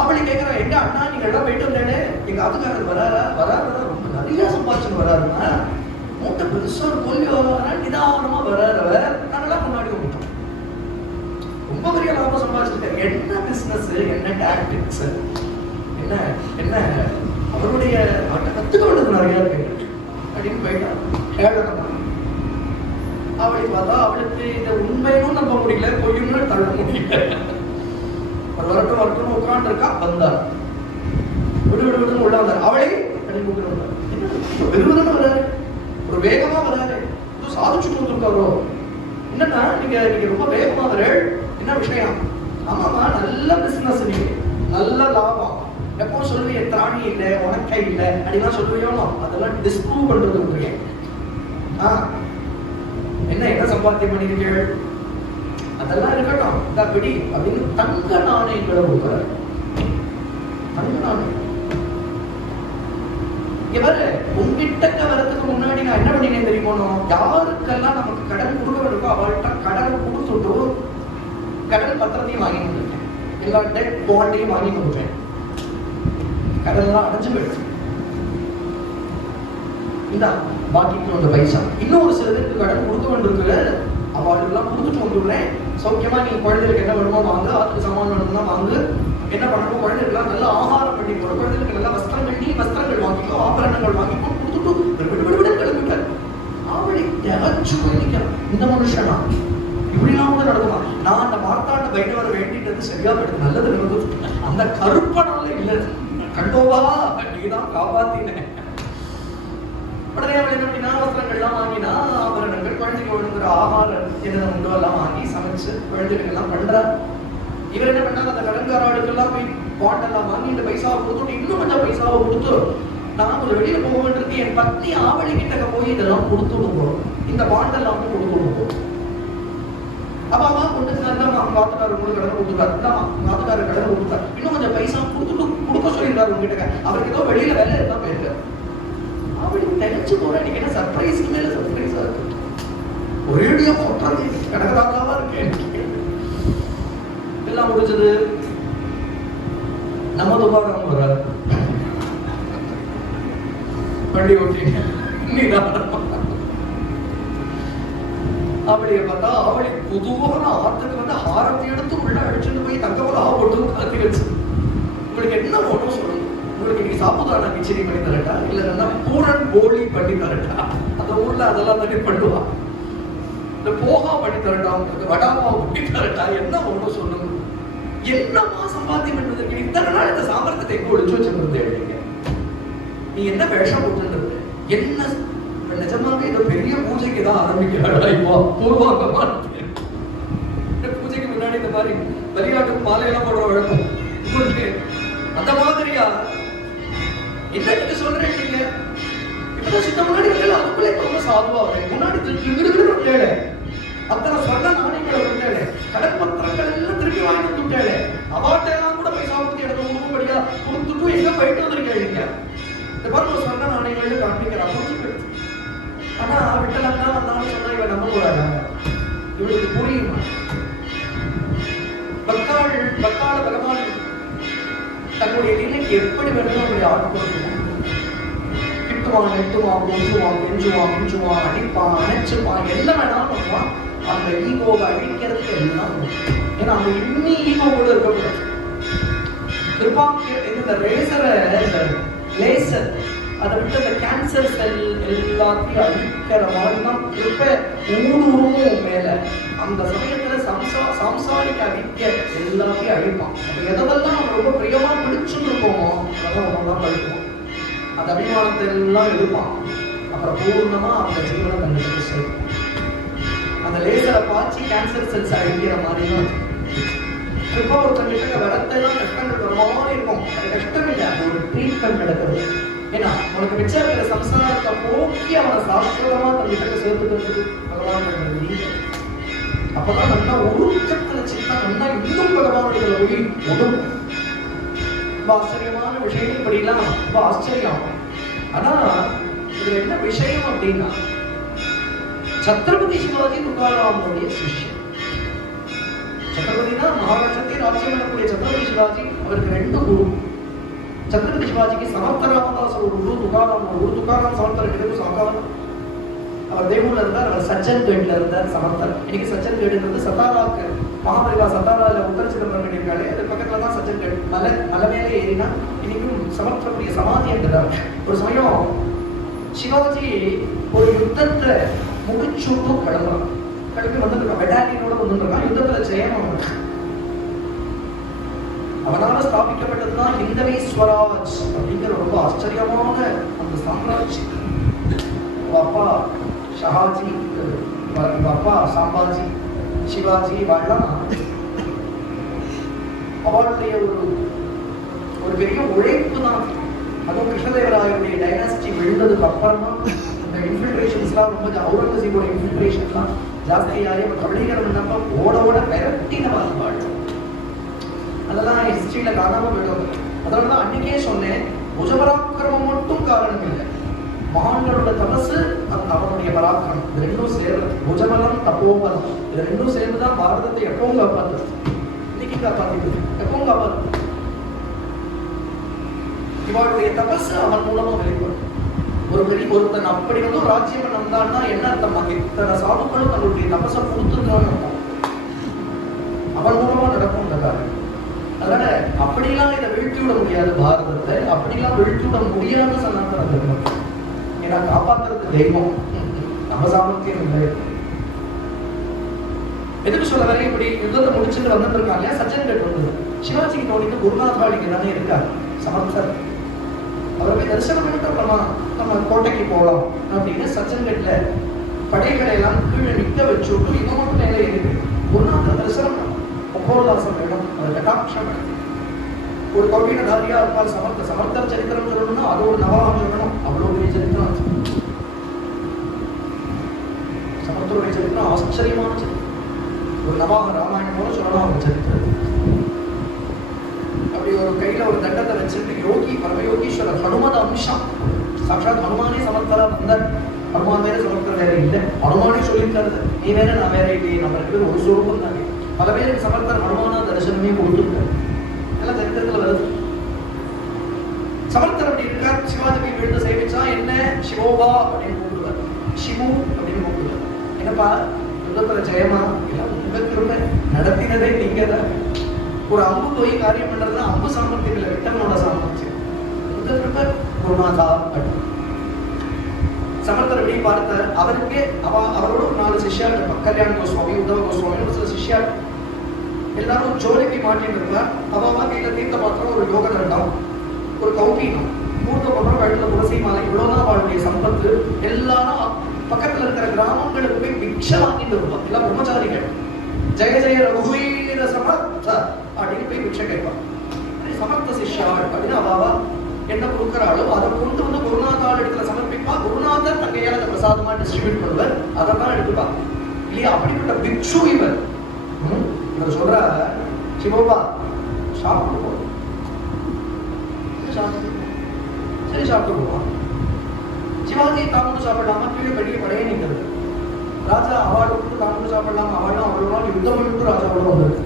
அவளை கேட்கிறோம், எங்க அண்ணா நீங்க எல்லாம் போயிட்டு வந்தேனே, எங்க அதுக்காரர் வராரா? ரொம்ப நிறைய சம்பாதிச்சு வராருன்னா, மூட்டை பெருசா ஒரு கொல்லி வராரா, நிதானமா வராரு. நாங்கெல்லாம் முன்னாடி வந்துட்டோம். ரொம்ப பெரிய லாபம் சம்பாதிச்சிருக்காரு. என்ன பிசினஸ், என்ன டாக்டிக்ஸ், என்ன என்ன அவருடைய கத்துக்க வேண்டியது நிறைய இருக்கு அப்படின்னு போயிட்டார். அவளை பார்த்தா அவளுக்கு இந்த உண்மையும் நம்ப முடியல, பொய்யும் தள்ள முடியல. ஒரு வரட்டும் உட்காந்து இருக்கா. வந்தார், விடு உள்ள வந்தார். அவளை வெறுவதான வராரு, ஒரு வேகமா வராரு, சாதிச்சுட்டு வந்துருக்காரோ. என்னன்னா நீங்க ரொம்ப வேகமா வர, என்ன விஷயம்? ஆமாமா, நல்ல பிசினஸ், நீங்க நல்ல லாபம். எப்போ சொல்லுவீங்க திராணி இல்லை, உனக்கை இல்லை அப்படின்னா சொல்லுவியோ, அதெல்லாம் டிஸ்ப்ரூவ் பண்றது இருக்கேன். என்ன சம்பாத்தியம் பண்ணிருக்கீங்க? அதெல்லாம் இருக்கட்டும், பிடி அப்படின்னு தங்க நாணயங்களை கொடுக்குறாரு. தங்க நாணயம் இவர் உங்ககிட்ட வரதுக்கு முன்னாடி நான் என்ன பண்ணினேன் தெரியுமோ, யாருக்கெல்லாம் நமக்கு கடன் கொடுக்க வேண்டியோ அவள்கிட்ட கடன் கொடுத்துட்டு கடன் பத்திரத்தையும் வாங்கி கொடுத்தேன், எல்லா டெட் பாண்டையும் வாங்கி கொடுப்பேன். கடன்லாம் அடைஞ்சு போயிடுச்சு. இந்த பாக்கிக்கு வந்த பைசா இன்னும் ஒரு சிலருக்கு கடன் கொடுக்க வேண்டியிருக்கு, அவளுக்கெல்லாம் கொடுத்துட்டு வந்துடுறேன். சௌக்கியமா நீங்க குழந்தைகளுக்கு என்ன வேணுமோ வாங்க, அதுக்கு சமான் வேணும்னா வாங்கு. என்ன பண்ணணும், குழந்தைகளுக்கு நல்ல ஆகாரம் பண்ணி போற, குழந்தைகளுக்கு நல்ல வஸ்திரங்கள் வாங்கிக்கோ, ஆபரணங்கள் வாங்கிக்கோ கொடுத்துட்டு கிளம்பிட்டார். அவளை திகச்சு போயிருக்கிறான். இந்த மனுஷனா இப்படிலாம் கூட நடக்குமா? நான் அந்த மார்த்தாண்ட பைரவரை வேண்டிட்டு சரியா போயிட்டு நல்லது நடந்து அந்த கருப்பனால இல்லை கண்டோவா நீதான் காப்பாத்தின. உடனே அவள் என்ன பண்ணினா, வஸ்திரங்கள்லாம் வாங்கினா, ஆபரணங்கள், குழந்தைக்கு ஒழுங்குற ஆகாரம் என்னென்ன உண்டோ எல்லாம் வாங்கி சமைச்சு குழந்தைகள் எல்லாம் பண்றார். இவர் என்ன பண்ணாங்க, அந்த கடன்காரர்களுக்கெல்லாம் போய் பாண்டெல்லாம் வாங்கி இந்த பைசாவை கொடுத்துட்டு இன்னும் கொஞ்சம் பைசாவை கொடுத்து, நான் கொஞ்சம் வெளியில போக வேண்டியிருக்கு, என் பத்னி ஆவணி கிட்ட போய் இதெல்லாம் கொடுத்து விடுவோம், இந்த பாண்டெல்லாம் கொடுத்து விடுவோம். அப்பா கொண்டு வாத்துக்காரர் உங்களுக்கு கடன் கொடுத்துருக்காரு, வாத்துக்காரர் கடன் கொடுத்தாரு, இன்னும் கொஞ்சம் பைசா கொடுக்க சொல்லியிருக்காரு உங்ககிட்ட. அவருக்கு ஏதோ வெளியில வேலை இருந்தா போயிருக்காரு. அவளுக்கு நினைச்சு போற, நீங்க என்ன சர்ப்ரைஸ் மேல சர்ப்ரைஸா இருக்கு. ஒரேடியா போட்டாங்க கடகதாதாவா இருக்கு. எல்லாம் முடிஞ்சது. நம்ம துபாரம் வர வண்டி ஓட்டிங்க அவளைய பார்த்தா அவளை பொதுவான ஆத்துக்கு வந்து ஆரத்தி எடுத்து உள்ள அடிச்சுட்டு போய் தங்கவள போட்டு காத்தி வச்சு, உங்களுக்கு என்ன ஒன்றும் சொல்லுங்க, உங்களுக்கு இன்னைக்கு சாப்பிடுறாங்க கிச்சடி பண்ணி தரட்டா, இல்லைன்னா பூரன் போலி பண்ணி தரட்டா, அந்த ஊர்ல அதெல்லாம் தண்ணி பண்ணுவா, இந்த போகா பண்ணி தரட்டா, உங்களுக்கு வடாமா பண்ணி தரட்டா, என்ன ஒன்றும் சொல்லுங்க. என்னமா சம்பாத்தியம் பண்ணுறதுக்கு இத்தனை நாள் இந்த சாமர்த்தியத்தை எங்க ஒழிச்சு வச்சிருந்தது எழுதிங்க. நீ என்ன வேஷம் போட்டுன்றது என்ன? நிஜமாவே ஏதோ பெரிய பூஜைக்கு தான் ஆரம்பிக்கிறாடா இப்போ பூர்வாங்கமா. பூஜைக்கு முன்னாடி இந்த மாதிரி பலியாட்டுக்கு மாலையெல்லாம் போடுற வழக்கம் அந்த மாதிரியா என்ன நீங்க சொல்றேன்? நீங்க இப்ப சித்த முன்னாடி அதுக்குள்ளே ரொம்ப சாதுவா முன்னாடி விடுவிடு அத்தனை சொன்ன நாணயங்களை விட்டாளே, கடன் பத்திரங்கள் எல்லாம் திருப்பி வாங்கிட்டு விட்டாளே, அவாட்டெல்லாம் கூட போய் சாப்பிட்டு எனக்கு உங்களுபடியா கொடுத்துட்டு எங்க போயிட்டு வந்திருக்கீங்க. இந்த மாதிரி சொன்ன நாணயங்கள் காண்பிக்கிறா புரிஞ்சு. ஆனா விட்டலன்னா வந்தாலும் சொன்னா இவன் நம்ப கூடாது, இவளுக்கு புரியுமா? பக்கால பகவான் தன்னுடைய நிலைக்கு எப்படி வேணுமோ அப்படி ஆட்கொடுக்கணும். கிட்டுவான், நெட்டுவான், ஒன்றுவான், கெஞ்சுவான், மிஞ்சுவான், அடிப்பான், அணைச்சுப்பான், என்ன வேணாலும் பண்ணுவான். அந்த ஈகோவை அழிக்கிறதுக்கு எல்லாம், ஏன்னா அவங்க இன்னும் ஈகோ கூட இருக்கக்கூடாது. திருப்பாங்க இந்த ரேசரை லேசர் அதை விட்டு அந்த கேன்சர் செல் எல்லாத்தையும் அழிக்கிற மாதிரி தான் கிருப்பை ஊடுருவும் மேல. அந்த சமயத்துல சாம்சாரிக அவித்ய எல்லாத்தையும் அழிப்பான். எதெல்லாம் நம்ம ரொம்ப பிரியமா பிடிச்சுன்னு இருக்கோமோ அதெல்லாம் ஒவ்வொன்றா கழிப்போம். அந்த அபிமானத்தை எல்லாம் எடுப்பான். அப்புறம் பூர்ணமா அந்த ஜீவனை கண்டுபிடிச்சு சேர்ப்போம். அந்த லேசரை பாய்ச்சி கேன்சர் செல்ஸ் அழிக்கிற மாதிரி தான். இப்போ ஒருத்தங்கிட்ட வரத்தெல்லாம் கஷ்டங்கள் வர மாதிரி இருக்கும். அது கஷ்டம் இல்லை, அது ஒரு ட்ரீட்மெண்ட் நடக்குது. ஏன்னா உனக்கு மிச்சம் இருக்கிற சம்சாரத்தை போக்கி அவனை சாஸ்திரமா தங்கிட்ட சேர்த்துக்கிறதுக்கு பகவான் பண்ணி அப்பதான் நல்லா ஒழுக்கத்துல சின்ன நல்லா இன்னும் பகவானுடைய ஒளி ஒடும். ரொம்ப ஆச்சரியமான விஷயம். இப்படிலாம் ரொம்ப ஆச்சரியம். ஆனா இதுல என்ன விஷயம் அப்படின்னா, சத்ரபதி சிவாஜி துக்காராமனுடைய சிஷ்யன். சத்ரபதினா மகாராஷ்டிரத்தை ராஜ்யம் பண்ணக்கூடிய சத்ரபதி சிவாஜி அவருக்கு 2 குரு. சத்ரபதி சிவாஜிக்கு சமர்த்த ராமதாஸ் ஒரு குரு, துக்காராம் ஒரு குரு. துக்காராம் சமர்த்தர் 2 பேரும் சமகாலம். அவர் தேவூர்ல இருந்தார், அவர் சச்சன்கட்ல இருந்தார் சமர்த்தர். இன்னைக்கு சச்சன்கட்ன்றது சத்தாராக்கு மகாபரிவா சத்தாரால உத்தர சிதம்பரம் இருக்காரு. அது பக்கத்துல தான் சச்சன்கட். மலை மேலே ஏறினா இன்னைக்கும் சமர்த்தருடைய சமாதி என்றார். ஒரு சமயம் சிவாஜி ஒரு யுத்தத்தை முடிச்சுட்டு கிளம்புறான். கிளம்பி வந்துருக்கான், பெட்டாலியனோட வந்துருக்கான். யுத்தத்துல ஜெயம் அவனால ஸ்தாபிக்கப்பட்டதுதான் ஹிந்தவி ஸ்வராஜ் அப்படிங்கிற ரொம்ப ஆச்சரியமான அந்த சாம்ராஜ்யம். அப்பா ஷஹாஜி, அப்பா சாம்பாஜி, சிவாஜி வாழலாம் அவளுடைய ஒரு பெரிய உழைப்பு தான். அதுவும் கிருஷ்ணதேவராயருடைய டைனாஸ்டி விழுந்ததுக்கு அப்புறம் தான் இந்த இன்ஃபில்ட்ரேஷன்ஸ்லாம் ரொம்ப அவுரங்கசீபோட இன்ஃபில்ட்ரேஷன்ஸ்லாம் ஜாஸ்தியாகி கபலீகரம் இல்லாம ஓட விரட்டினவாங்க வாழ்க்கை. அதெல்லாம் ஹிஸ்டரியில காணாம போயிடும். அதனாலதான் அன்னைக்கே சொன்னேன், புஜபராக்கிரமம் மட்டும் காரணம் இல்லை, மகான்களோட தபசு அவனுடைய பராக்கிரமம். இது 2 சேர்ந்து புஜபலம் தப்போபலம், இது 2 சேர்ந்துதான் பாரதத்தை எப்பவும் காப்பாத்து. இன்னைக்கு காப்பாத்திட்டு எப்பவும் காப்பாத்து. இவருடைய தபசு அவன் மூலமா வெளிப்படும். ஒருத்தன் அப்படி வந்து ராஜ்யம் வந்தான்னா என்ன அர்த்தமா, இத்தனை சாதுக்களும் தன்னுடைய தபசை கொடுத்துருக்கான்னு அவன் மூலமா நடக்கும் இந்த காரியம். அதனால அப்படிலாம் இதை வீழ்த்தி விட முடியாது பாரதத்தை, அப்படிலாம் வீழ்த்தி விட முடியாத சனாதன தர்மம். ஏன்னா காப்பாற்றுறது தெய்வம், நம்ம சாமர்த்தியம் இல்லை. எதுக்கு சொல்ல வரையும் இப்படி யுத்தத்தை முடிச்சுட்டு வந்துட்டு இருக்காங்க இல்லையா, சச்சன்கட் வந்தது. சிவாஜிக்கு தோணிட்டு குருநாதாளிக்கு தானே இருக்காரு சமர்த்தர், அவரை போய் தரிசனம் பண்ணிட்டு அப்புறமா நம்ம கோட்டைக்கு போகலாம் அப்படின்னு சச்சன்கட்ல படைகளை எல்லாம் கீழே நிக்க வச்சுட்டு இவங்க மட்டும் மேலே இருக்கு. குருநாதர் தரிசனம் ஒப்போதாசம் வேணும், அது கட்டாட்சம் வேணும். ஒரு கௌபீனதாரியா இருப்பார் சமர்த்தர் சரித்திரம் சொல்லணும்னா அது ஒரு நவாகம் சொல்லணும். அவ்வளவு பெரிய சரித்திரம் சமர்த்தருடைய சரித்திரம், ஆச்சரியமான சரித்திரம். ஒரு நவாக ராமாயணமோட சொல்லணும் அவங்க சரித்திரம். அப்படி ஒரு கையில ஒரு தண்டத்தை வச்சுட்டு யோகி பரமயோகீஸ்வரர் ஹனுமத அம்சம், சாட்சாத் ஹனுமானே சமர்த்தரா வந்தார். ஹனுமான் வேற சமர்த்தர் வேற இல்லை, ஹனுமானே சொல்லியிருக்காரு நீ வேற நான் வேற இல்லையே, நம்ம 2 பேரும் ஒரு சுரூபம் தானே. பல பேருக்கு சமர்த்தர் ஹனுமானா தரிசனமே கொடுத்துருக்காரு, எல்லாம் சரித்திரத்துல வருது. சமர்த்தர் அப்படி இருக்கார். சிவாஜி விழுந்து சேவிச்சா என்ன சிவோபா அப்படின்னு கூப்பிடுவார், சிவு அப்படின்னு கூப்பிடுவார். என்னப்பா யுத்தத்துல ஜெயமா, எல்லாம் உங்க திரும்ப நடத்தினதே நீங்க தான். ஒரு அம்பு போய் காரியம் பண்றதுன்னா அம்பு சாமர்த்தியம் இல்லை, விட்டவனோட சாமர்த்தியம். குருநாதா சமர்த்தர் எப்படி பார்த்த அவருக்கு அவரோட ஒரு 4 சிஷ்யா, கல்யாண கோஸ்வாமி, உத்தவ கோஸ்வாமி, ஒரு சில சிஷ்யா எல்லாரும் ஜோலிக்கு மாட்டிட்டு இருந்தார். அவா கையில தீர்த்த பாத்திரம், ஒரு யோக தண்டம், ஒரு கௌபீனம், மூத்த பக்கம் கழுத்துல துளசி மாலை, இவ்வளவுதான் அவளுடைய சம்பத்து. எல்லாரும் பக்கத்துல இருக்கிற கிராமங்களுக்கு போய் பிக்ஷை வாங்கிட்டு இருப்பான். எல்லாம் பிரம்மச்சாரிகள். ஜெய ஜெய ரகுவீர சமர்த்த அப்படின்னு போய் பிக்ஷை கேட்பான். சமர்த்த சிஷ்யாள் அப்படின்னு அவாவா என்ன கொடுக்குறாளோ அதை கொண்டு வந்து குருநாதாள் இடத்துல சமர்ப்பிப்பா. குருநாதர் தங்கையால அந்த பிரசாதமா டிஸ்ட்ரிபியூட் பண்ணுவார், அதை தான் எடுத்துப்பா இல்லையா. அப்படிப்பட்ட பிக்ஷு இவர். இவர் சொல்ற சிவபா சாப்பிட்டு போ, சரி சாப்பிட்டு போவான். சிவாஜி தாமூடு சாப்பிடலாமா, கீழே பெரிய படையே நீங்கிறது. ராஜா அவார்டு கொடுத்து தாமூடு சாப்பிடலாமா, அவார்டும் அவ்வளோ நாள் யுத்தம் பண்ணிட்டு ராஜாவோட வந்தது.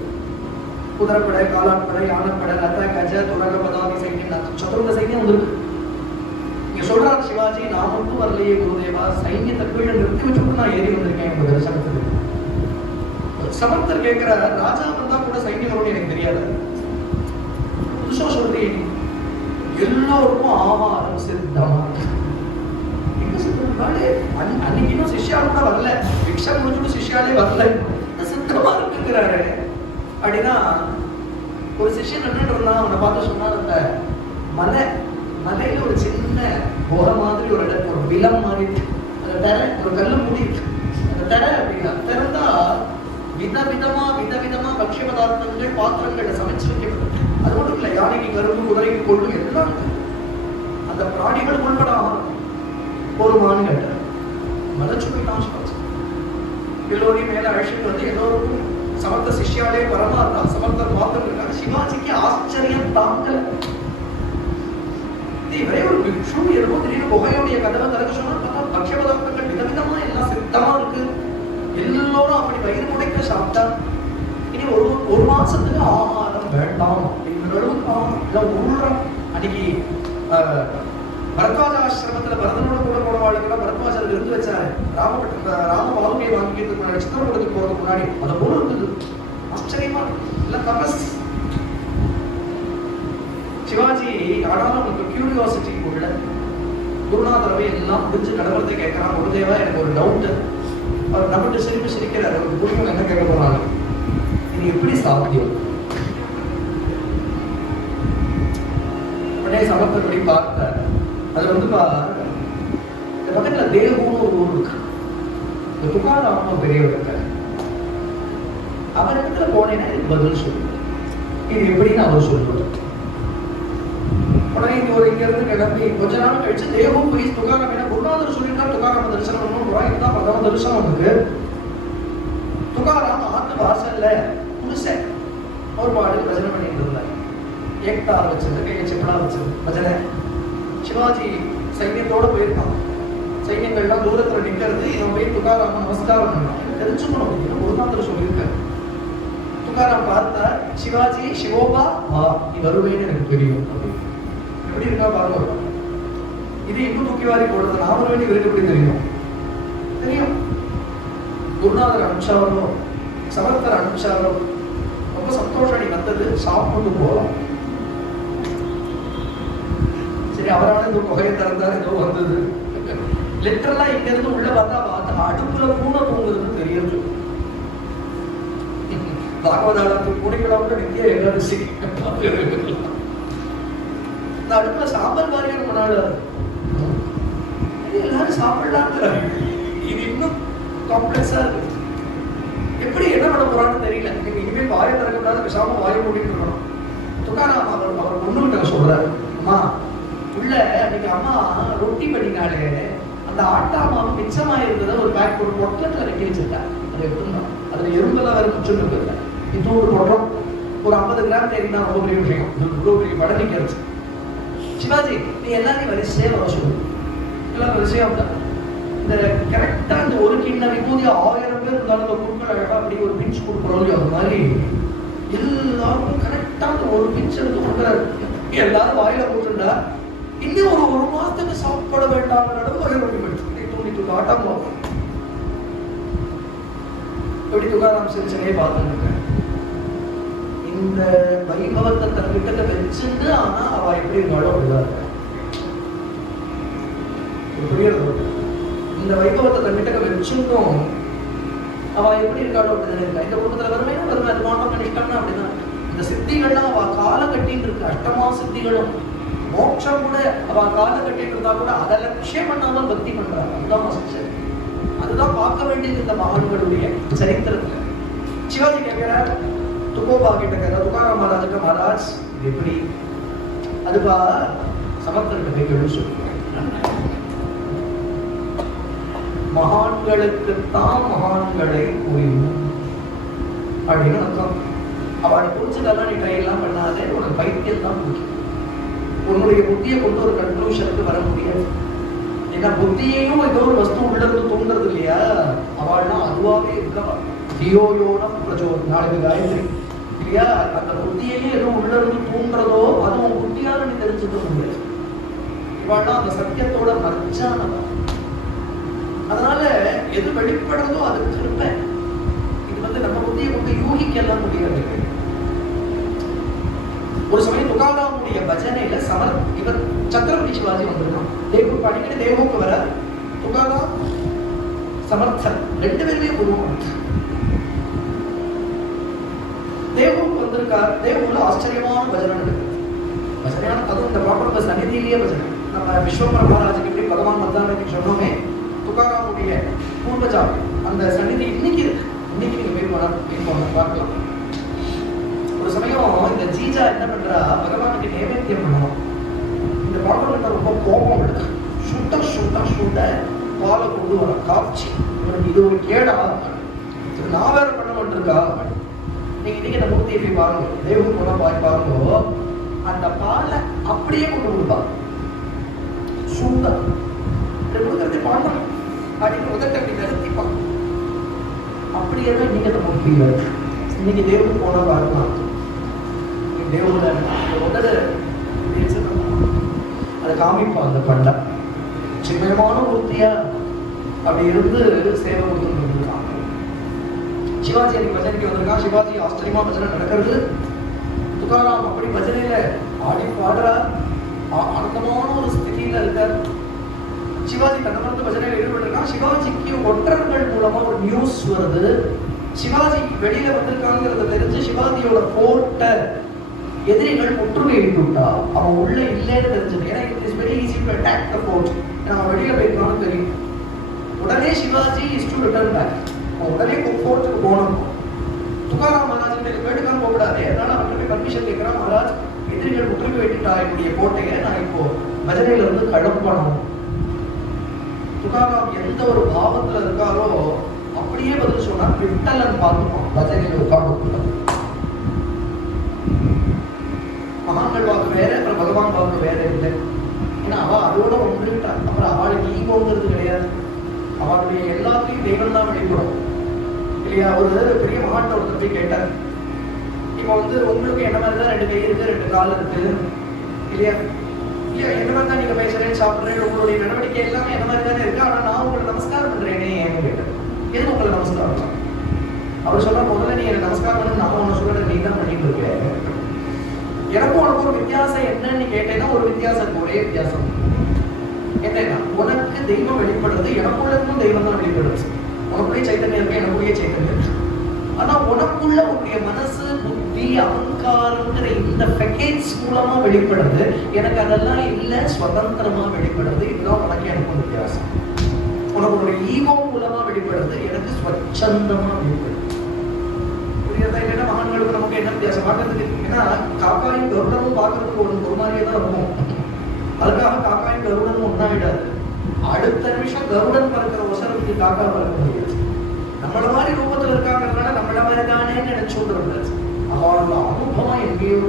குதிரைப்படை, காலாட்படை, யானைப்படை, ரத்த கஜ துரக பதாதி சைன்யம், சதுரங்க சைன்யம் வந்திருக்கு. இங்க சொல்றாரு சிவாஜி, நான் மட்டும் வரலையே குருதேவா, சைன்யத்தை கீழே நிறுத்தி வச்சுட்டு நான் ஏறி வந்திருக்கேன் உங்க தரிசனத்துக்கு. சமர்த்தர் கேட்கிறார், ராஜா வந்தா கூட சைன்யம் வரும்னு எனக்கு தெரியாது, புதுசா சொல்றேன். எல்லோருக்கும் ஆகாரம் சித்தமா எங்க சித்தம்னாலே அன்னைக்கு இன்னும் சிஷ்யால் கூட வரல, பிக்ஷா முடிச்சுட்டு சிஷ்யாலே வரல, சித்தமா இருக்குங்கிறாரு. அப்படின்னா ஒரு சிஷ்யன் நின்றுட்டு இருந்தான், அவனை பார்த்து சொன்னா, அந்த மலையில ஒரு சின்ன குகை மாதிரி ஒரு இடம், ஒரு விலம் மாதிரி, அந்த தரை ஒரு கல்லு மூடி இருக்கு. அந்த தரை அப்படின்னா திறந்தா விதவிதமா பக்ஷ்ய பதார்த்தங்கள் பாத்திரங்கள்ல சமைச்சு வைக்கப்படும். அது மட்டும் இல்லை, யானைக்கு கரும்பு, குதிரைக்கு கொள்ளு எல்லாம் இருக்கு. அந்த பிராணிகள் உள்பட ஒரு மான்கள் மலைச்சு போயிட்டான். எல்லோரையும் மேல அழைச்சிட்டு வந்து எல்லோருக்கும் சமர்த்த சிஷ்யாலே பரமாத்தா சமர்த்தர் பார்த்துட்டு இருக்காங்க. சிவாஜிக்கு ஆச்சரியம் தாங்கல. இவரே ஒரு பிக்ஷு, எதுவோ திடீர்னு குகையுடைய கதவை திறக்க சொன்னா பார்த்தா பக்ஷ்ய பதார்த்தங்கள் விதவிதமா எல்லாம் சித்தமா இருக்கு. எல்லோரும் அப்படி வயிறு முடைக்க சாப்பிட்டா இனி ஒரு மாசத்துக்கு ஆகாரம் வேண்டாம் அப்படிங்கிற உள்றம். அன்னைக்கு பரத்வாஜ ஆசிரமத்துல பரதனோட கூட போனவாளுக்கெல்லாம் பரத்வாஜர் இருந்து வச்சாரு. ராம வாழ்க்கையை வாங்கிக்கிறதுக்கு முன்னாடி, சித்திரக்கூடத்துக்கு போறதுக்கு முன்னாடி அதை போல இருந்தது. ஆச்சரியமா இல்ல தபஸ். சிவாஜி ஆனாலும் அவனுக்கு கியூரியாசிட்டி உள்ள குருநாதரவை எல்லாம் முடிஞ்சு கடவுளத்தை கேட்கிறான். குருதேவா எனக்கு ஒரு டவுட். அவர் நம்மகிட்ட சிரிக்கிறாரு. ஒரு குருவன் என்ன கேட்க போறாங்க, இது எப்படி சாத்தியம்? உடனே சமர்ப்படி பார்த்தார். அது வந்து பக்கத்துல தேவூர்னு ஒரு ஊர் இருக்கு. இந்த துகாராமன் பெரியவர் இருக்காரு. அவர் இடத்துல போனேன்னா எனக்கு பதில் சொல்லுங்க, இது எப்படின்னு அவர் சொல்லுவார். உடனே இங்க இருந்து கிளம்பி கொஞ்ச நாள் கழிச்சு தேவம் போய் துகாராம், ஏன்னா குருநாதர் சொல்லியிருக்காரு துகாராம தரிசனம் பண்ணணும். இதுதான் பகவான் தரிசனம் இருக்கு. துகாராம் ஆத்து வாசல்ல புதுசை ஒரு பாடு பஜனை பண்ணிட்டு இருந்தார். ஏக்தார் வச்சது, கையை செப்பலா வச்சது பஜனை. சிவாஜி சைன்யத்தோட போயிருக்கான். சைன்யங்கள்லாம் தூரத்துல நிக்கிறது. இவன் போய் துகாராம நமஸ்காரம் பண்ணான். தெரிஞ்சுக்கணும் அப்படின்னு குருநாதர் சொல்லியிருக்காரு. துகாராம் பார்த்தா, சிவாஜி சிவோபா வா, நீ வருவேன்னு எனக்கு தெரியும். எப்படி இருக்கா பாருங்க. இது இன்னும் தூக்கி வாரி போடுறது. நான் வருவேன் இவருக்கு எப்படி தெரியும்? தெரியும். குருநாதர் அனுப்பிச்சாரோ சமர்த்தர் அனுப்பிச்சாரோ ரொம்ப சந்தோஷம். நீ வந்தது சாப்பிட்டு போகலாம். சரி, அவரால் இந்த புகையை திறந்தாரு, ஏதோ வந்தது. லிட்டரலா இங்க இருந்து உள்ள பார்த்தா அடுப்புல பூனை தூங்குறது தெரியுது. பாகவதாளத்துக்கு பூனைகளாக கூட நித்திய ஏகாதசி இந்த அடுப்புல சாம்பல் மாதிரி ரொம்ப நாள் எல்லாரும் சாப்பிடலாம். இது இன்னும் காம்ப்ளெக்ஸா இருக்கு. எப்படி என்ன பண்ண போறான்னு தெரியல. இனிமேல் வாயை திறக்கக்கூடாது, பேசாம வாயை மூடிட்டு இருக்கணும். துகாராம் அவர் ஒண்ணுகிட்ட சொல்றாரு, அம்மா உள்ள அன்னைக்கு அம்மா ரொட்டி பண்ணினாலே அந்த ஆட்டா மாவு மிச்சமா இருந்ததை ஒரு பேக் போட்டு பொட்டலத்துல வைக்க வச்சிருக்கா. அதை எடுத்துருந்தோம். அதுல எறும்பெல்லாம் வேற மிச்சம் இருக்கு. இது ஒரு பொட்டலம் ஒரு 50 கிராம் தெரியுமா, ரொம்ப பெரிய விஷயம். இவ்வளவு பெரிய படம் நிற்கிறது. சிவாஜி நீ எல்லாரையும் வரிசையா வர சொல்லு. எல்லாம் வரிசையா இந்த கரெக்டா இந்த ஒரு கிண்ண விபூதி 1000 பேர் இருந்தாலும் இந்த குட்கள் அழகா அப்படி ஒரு பிஞ்ச் கொடுக்குறோம். அது மாதிரி எல்லாருக்கும் கரெக்டா அந்த ஒரு பிஞ்ச் எடுத்து கொடுக்குறாரு. எல்லாரும் வாயில போட்டுண்டா இன்னும் ஒரு மாசத்துக்கு சாப்பிட வேண்டாம். தூண்டி ஆட்டம் எப்படி துகாராம் சிரிச்சனே பார்த்துருக்க. இந்த வைபவத்தை தன்கிட்ட வச்சுட்டு, ஆனா அவ எப்படி இருந்தாலும் அப்படிதான் இருக்க. இந்த வைபவத்தை தன்கிட்ட வச்சுட்டும் அவ எப்படி இருக்காளோ அப்படிதான் இருக்கா. இந்த குடும்பத்துல வருமையா வருமே, அது மாற்றம் நினைக்கணும்னா அப்படிதான். இந்த சித்திகள்லாம் அவ கால கட்டின்னு இருக்கு. அஷ்டமா சித்திகளும் மோட்சம் கூட அவ கால கட்டிட்டு இருந்தா கூட அதை லட்சியம் பண்ணாமல் பக்தி பண்றாங்க. அதுதான் மசிச்சு. அதுதான் பார்க்க வேண்டியது இந்த மகான்களுடைய சரித்திரத்துல. சிவாஜி கேட்கிறார் துகோபா கிட்ட கேட்கிறார், துகாராம் மகாராஜ்கிட்ட, மகாராஜ் எப்படி? அதுபா சமர்த்தர்கிட்ட போய் கேள்வி சொல்லுங்க. மகான்களுக்குத்தான் மகான்களை புரியும் அப்படின்னு அர்த்தம். அவளை புரிஞ்சுக்கலாம். நீ கையெல்லாம் பண்ணாதே, உனக்கு பைத்தியம் தான் பிடிக்கும். உன்னுடைய புத்தியை கொண்டு ஒரு கன்க்ளூஷனுக்கு வர முடியாது. ஏன்னா புத்தியையும் ஏதோ ஒரு வஸ்து உள்ள இருந்து தோன்றது இல்லையா, அவள்லாம் அதுவாகவே இருக்கவா. தியோயோனம் பிரஜோ, நாளைக்கு காயத்ரி இல்லையா, அந்த புத்தியையும் ஏதோ உள்ள இருந்து தோன்றதோ அதுவும் புத்தியால நீ தெரிஞ்சுக்க முடியாது. இவாள்லாம் அந்த சத்தியத்தோட மச்சானவா. அதனால எது வெளிப்படுறதோ அது திருப்ப. இது நம்ம புத்தியை கொண்டு யூகிக்க எல்லாம் முடியாது. ஒரு சமயம் துகாராமுடைய பஜனையில இவர் சத்ரபதி சிவாஜி வந்திருக்கான். தேவூர் அடிக்கடி தேவூருக்கு வர துகாராம் சமர்த்தன் ரெண்டு பேருமே உருவம். தேவூருக்கு வந்திருக்கார். தேவூர்ல ஆச்சரியமான பஜனை இருக்கு. பஜனையான அதுவும் இந்த ப்ராப்பர் சன்னிதியிலேயே பஜனை. நம்ம விஸ்வம்பர மகாராஜுக்கு எப்படி பகவான் வந்தாங்க சொன்னோமே, துகாராமுடைய பூர்வஜா அந்த சன்னிதி இன்னைக்கு இருக்கு. இன்னைக்கு நீங்க போய் பார்க்கலாம். ஒரு சமயம் இந்த ஜீஜா என்ன பண்றா, பகவானுக்கு நைவேத்தியம் பண்ணணும். இந்த பாடல்கிட்ட ரொம்ப கோபம் விடுது. சுட்ட பாலை கொண்டு வர காட்சி இவனுக்கு இது ஒரு கேடா, நான் வேற பண்ண மாட்டிருக்கா. நீங்க இன்னைக்கு இந்த மூர்த்தியை போய் பாருங்க, தேவம் போனா பாருங்க, அந்த பாலை அப்படியே கொண்டு கொடுப்பாங்க. சூடா கொடுக்கறது பாண்டா அப்படின்னு உதட்ட அப்படி நிறுத்திப்பாங்க. அப்படியே தான் இன்னைக்கு அந்த மூர்த்தியில இன்னைக்கு தேவம் போனா பார்க்கலாம். தேவோட உதடு அதை காமிப்பா. அந்த பண்டா சின்மயமான மூர்த்தியா அப்படி இருந்து சேவை கொடுத்துருக்காங்க. சிவாஜி அன்னைக்கு பஜனைக்கு வந்திருக்கான். சிவாஜி ஆச்சரியமா பஜனை நடக்கிறது. துகாராம் அப்படி பஜனையில ஆடி பாடுறார். ஆனந்தமான ஒரு ஸ்திதியில இருக்கார். சிவாஜி தன்னமர்ந்து பஜனையில ஈடுபட்டிருக்கான். சிவாஜிக்கு ஒற்றர்கள் மூலமா ஒரு நியூஸ் வருது. சிவாஜி வெளியில வந்திருக்காங்கிறத தெரிஞ்சு சிவாஜியோட போட்ட எதிரிகள் முற்றுகை விட்டுட்டா. அவன் உள்ள இல்லைன்னு தெரிஞ்சது. ஏன்னா it is very easy to attack the fort. நம்ம வெளியில போயிருக்கான்னு தெரியும். உடனே Shivaji is to return back. உடனே ஃபோர்ட்டுக்கு போகணும். துகாராம் மகாராஜ் கேட்டுக்காம போகக்கூடாது. அதனால அவர்கிட்ட போய் பர்மிஷன் கேட்கிறான். மகாராஜ், எதிரிகள் முற்றுகை வெட்டிட்டா என்னுடைய கோட்டையை, நான் இப்போ பஜனையில இருந்து கிளம்பணும். துகாராம் எந்த ஒரு பாவத்துல இருக்காரோ அப்படியே பதில் சொன்னா, விட்டலன் பார்த்துப்போம் பஜனையில உட்கார்ந்து. மகான்கள் வாக்கு வேற, அப்புறம் பகவான் வாக்கு வேற இல்லை. ஏன்னா அவ அதோட ஒன்றுட்டா. அப்புறம் அவளுக்கு ஈகோங்கிறது கிடையாது. அவளுடைய எல்லாத்தையும் தெய்வம் தான் வெளிப்படும் இல்லையா. ஒரு பெரிய மகான்கிட்ட ஒருத்தர் போய் கேட்டார், இப்போ உங்களுக்கு என்ன மாதிரி தான் 2 கை இருக்கு, 2 கால் இருக்கு இல்லையா. என்ன மாதிரி தான் நீங்க பேசுறேன், சாப்பிடுறேன், உங்களுடைய நடவடிக்கை எல்லாமே என்ன மாதிரி தானே இருக்கு. ஆனா நான் உங்களுக்கு நமஸ்காரம் பண்றேனே ஏன்னு கேட்டேன். எது உங்களுக்கு நமஸ்காரம்? அவர் சொன்னா, முதல்ல நீ எனக்கு நமஸ்காரம் பண்ணு, நான் உன்னை சொல்றேன், நீ தான் பண்ணிட்டு இருக்க. எனக்கும் உனக்கு ஒரு வித்தியாசம் என்னன்னு கேட்டேன்னா, ஒரு வித்தியாசம், ஒரே வித்தியாசம் என்னன்னா, உனக்கு தெய்வம் வெளிப்படுறது, எனக்குள்ளதும் தெய்வம் தான் வெளிப்படுறது. உனக்குள்ளே சைத்தன்யம் இருக்கு, எனக்குள்ளேயே சைத்தன்யம் இருக்கு. ஆனா உனக்குள்ள உன்னுடைய மனசு, புத்தி, அகங்காரங்கிற இந்த பேக்கேஜ் மூலமா வெளிப்படுறது. எனக்கு அதெல்லாம் இல்ல, சுதந்திரமா வெளிப்படுறது. இதுதான் உனக்கு எனக்கும் வித்தியாசம். உனக்கு ஒரு ஈகோ மூலமா வெளிப்படுறது, எனக்கு ஸ்வச்சந்தமா வெளிப்படுது. இல்லைன்னா மகான்களுக்கு நமக்கு என்ன வித்தியாசம் பார்க்கறதுக்கு? ஏன்னா காக்காயும் கருடனும் பார்க்கறதுக்கு ஒரு மாதிரியே தான் இருக்கும். அதுக்காக காக்காயும் கருடனும் ஒன்னாயிடாது. அடுத்த நிமிஷம் கருடன் பறக்கிற ஒசரத்துக்கு காக்கா பறக்க முடியாது. நம்மள மாதிரி ரூபத்துல இருக்காங்கிறதுனால நம்மள மாதிரி தானே நினைச்சுட்டு அவளோட அனுபவம் எங்கேயோ.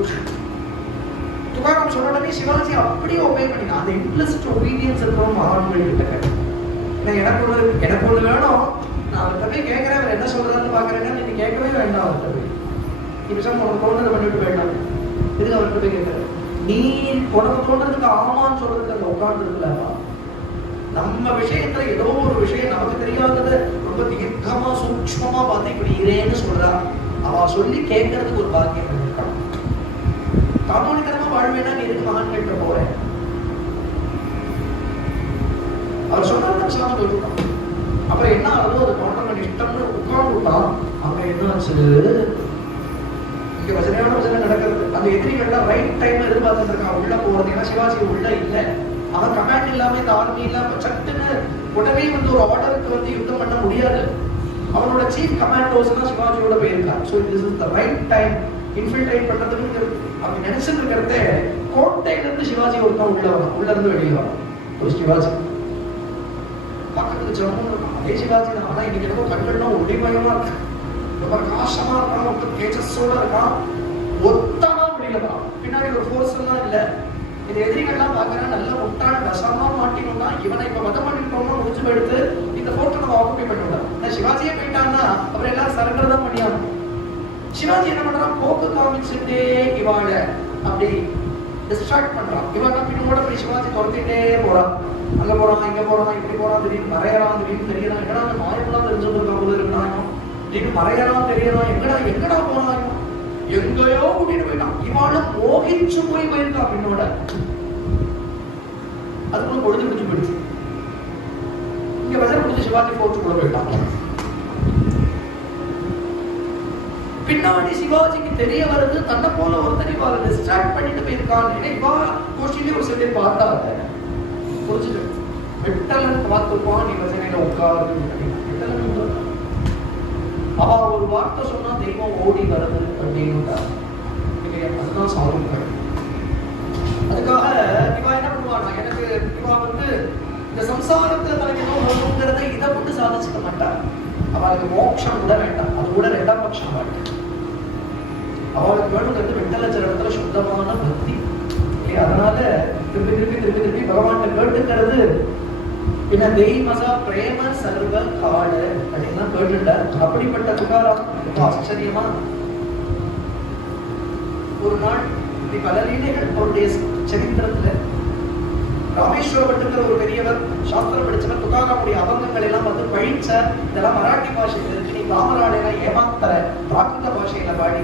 துகாராம் சொன்ன உடனே சிவாஜி அப்படியே ஒபே பண்ணினா. அந்த இம்ப்ளிசிட் ஒபீடியன்ஸ் இருக்கிறவங்க மகான்கள் கிட்ட. எனக்கு ஒண்ணு வேணும், நான் அவர்கிட்ட போய் கேட்கிறேன், அவர் என்ன சொல்றாருன்னு பாக்குறேன்னா, நீங்க கேட்கவே வேண்டாம். அவர்கிட்ட போய் நிமிஷம் உனக்கு தோன்றதை பண்ணிட்டு போயிடலாம். இதுக்கு அவர்கிட்ட போய் கேட்கிறேன். நீ உனக்கு தோன்றதுக்கு ஆமான்னு சொல்றதுக்கு அந்த உட்கார்ந்து இருக்கலாமா? நம்ம விஷயத்துல ஏதோ ஒரு விஷயம் நமக்கு தெரியாதது ரொம்ப தீர்க்கமா சூட்சமா பார்த்து இப்படி இரேன்னு சொல்றா. அவ சொல்லி கேட்கறதுக்கு ஒரு பாக்கியம் பண்ணிருக்கான். காணொலித்தனமா வாழ்வேனா நீ எதுக்கு மகான்கிட்ட போறேன்? அவர் சொன்னாலும் சாமி சொல்லிட்டான். அப்புறம் என்ன ஆகுதோ அதை தோட்டம் இஷ்டம்னு உட்கார்ந்து விட்டான். அங்க என்ன ஆச்சு, இங்க வசனையான வசனை நடக்கிறது. அந்த எதிரிகள்லாம் ரைட் டைம்ல எதிர்பார்த்துட்டு இருக்கான் உள்ள போறது. ஏன்னா சிவாஜி உள்ள இல்ல, அவன் கமாண்ட் இல்லாம, இந்த ஆர்மி இல்லாம சட்டுன்னு உடனே ஒரு ஆர்டருக்கு யுத்தம் பண்ண முடியாது. அவனோட சீஃப் கமாண்டோஸ் எல்லாம் சிவாஜியோட போயிருக்கான். So this is the right time infiltrate பண்றதுக்கு அப்படி நினைச்சிட்டு இருக்கிறத கோட்டையில இருந்து சிவாஜி ஒருத்தன் உள்ள இருந்து வெளியே வரும். ஒரு சிவாஜி பக்கத்துக்கு ஜம்மு, அதே சிவாஜி தான். ஆனா இன்னைக்கு என்னமோ கண்கள்லாம் ஒளிமயமா இருக்கு, ரொம்ப பிரகாசமா இருக்கான், ரொம்ப தேஜஸோட இருக்கான். ஒத்தமா வெளியில வரான். பின்னாடி ஒரு ஃபோர்ஸ் எல்லாம் இல்ல. இந்த எதிரிகள்லாம் பாக்குறேன், நல்ல முட்டாள் வசமா மாட்டினோம்னா இவனை இப்ப வதம் பண்ணிட்டோம்னா முடிச்சு எடுத்து இந்த போட்டோ நம்ம ஆக்குபை பண்ணிவிடலாம். சிவாஜியே போயிட்டான்னா அப்புறம் எல்லாரும் சரண்டர் தான் பண்ணியாங்க. சிவாஜி என்ன பண்றான், போக்கு காமிச்சுட்டே இவாள அப்படி டிஸ்ட்ராக்ட் பண்றான். இவன் பின்னோட போய் சிவாஜி துரத்திட்டே போறான். அங்க போறான், இங்க போறான், இப்படி போறான், திடீர்னு மறையறான், திடீர்னு தெரியறான். எங்கடா அந்த மாயமெல்லாம் தெரிஞ்சுட்டு இருக்கான் போல இருக்கான். திடீர்னு மறையறான், தெரியறான், எங்கடா போறான். எங்கேயோ கூட்டிட்டு போயிட்டான். இவாளும் மோகிச்சு போயிருக்கா பின்னோட. அதுக்குள்ள பொழுது பிடிச்சு போயிடுச்சு. இங்க வசனம் முடிஞ்சு சிவாஜி போர்ட்டுக்குள்ள போயிட்டான். பின்னாடி சிவாஜிக்கு தெரிய வருது தன்னை போல ஒருத்தர் இவாளை டிஸ்ட்ராக்ட் பண்ணிட்டு போயிருக்கான். இவா கோஷ்டிலே ஒரு சில பார்த்தாங்க, புரிஞ்சுட்டு விட்டலன் பார்த்துப்பான் நீ வசனையில உட்காரு. அவ ஒரு வார்த்தை சொன்னா தெய்வம் ஓடி வருது அப்படின்னு. அதுதான் சாதுக்கள். அதுக்காக இவா என்ன பண்ணுவானா, எனக்கு இவா இந்த சம்சாரத்தை தனக்கு என்ன வருங்கிறத இதை கொண்டு சாதிச்சுக்க மாட்டார். அவளுக்கு மோட்சம் கூட வேண்டாம், அது கூட ரெண்டாம் பட்சம் வேண்டாம். அவளுக்கு வேணுங்கிறது விட்டலச்சரத்துல சுத்தமான பக்தி. அதனால திருப்பி திருப்பி திருப்பி திருப்பி பகவான் கேட்டுக்கிறது பின்ன தெய்வசா பிரேம சர்வ காடு அப்படின்னா கேட்டுட்டார். அப்படிப்பட்ட துகாராம் ஆச்சரியமா ஒரு நாள் இப்படி பல லீலைகள் அவருடைய சரித்திரத்துல. ராமேஸ்வரப்பட்டிருக்கிற ஒரு பெரியவர் சாஸ்திரம் படிச்சவர் துகாராமுடைய அபங்கங்கள் எல்லாம் பழிச்ச. இதெல்லாம் மராட்டி பாஷையில இருக்கு, நீ காமராடையெல்லாம் ஏமாத்தற பிராகிருத பாஷையில பாடி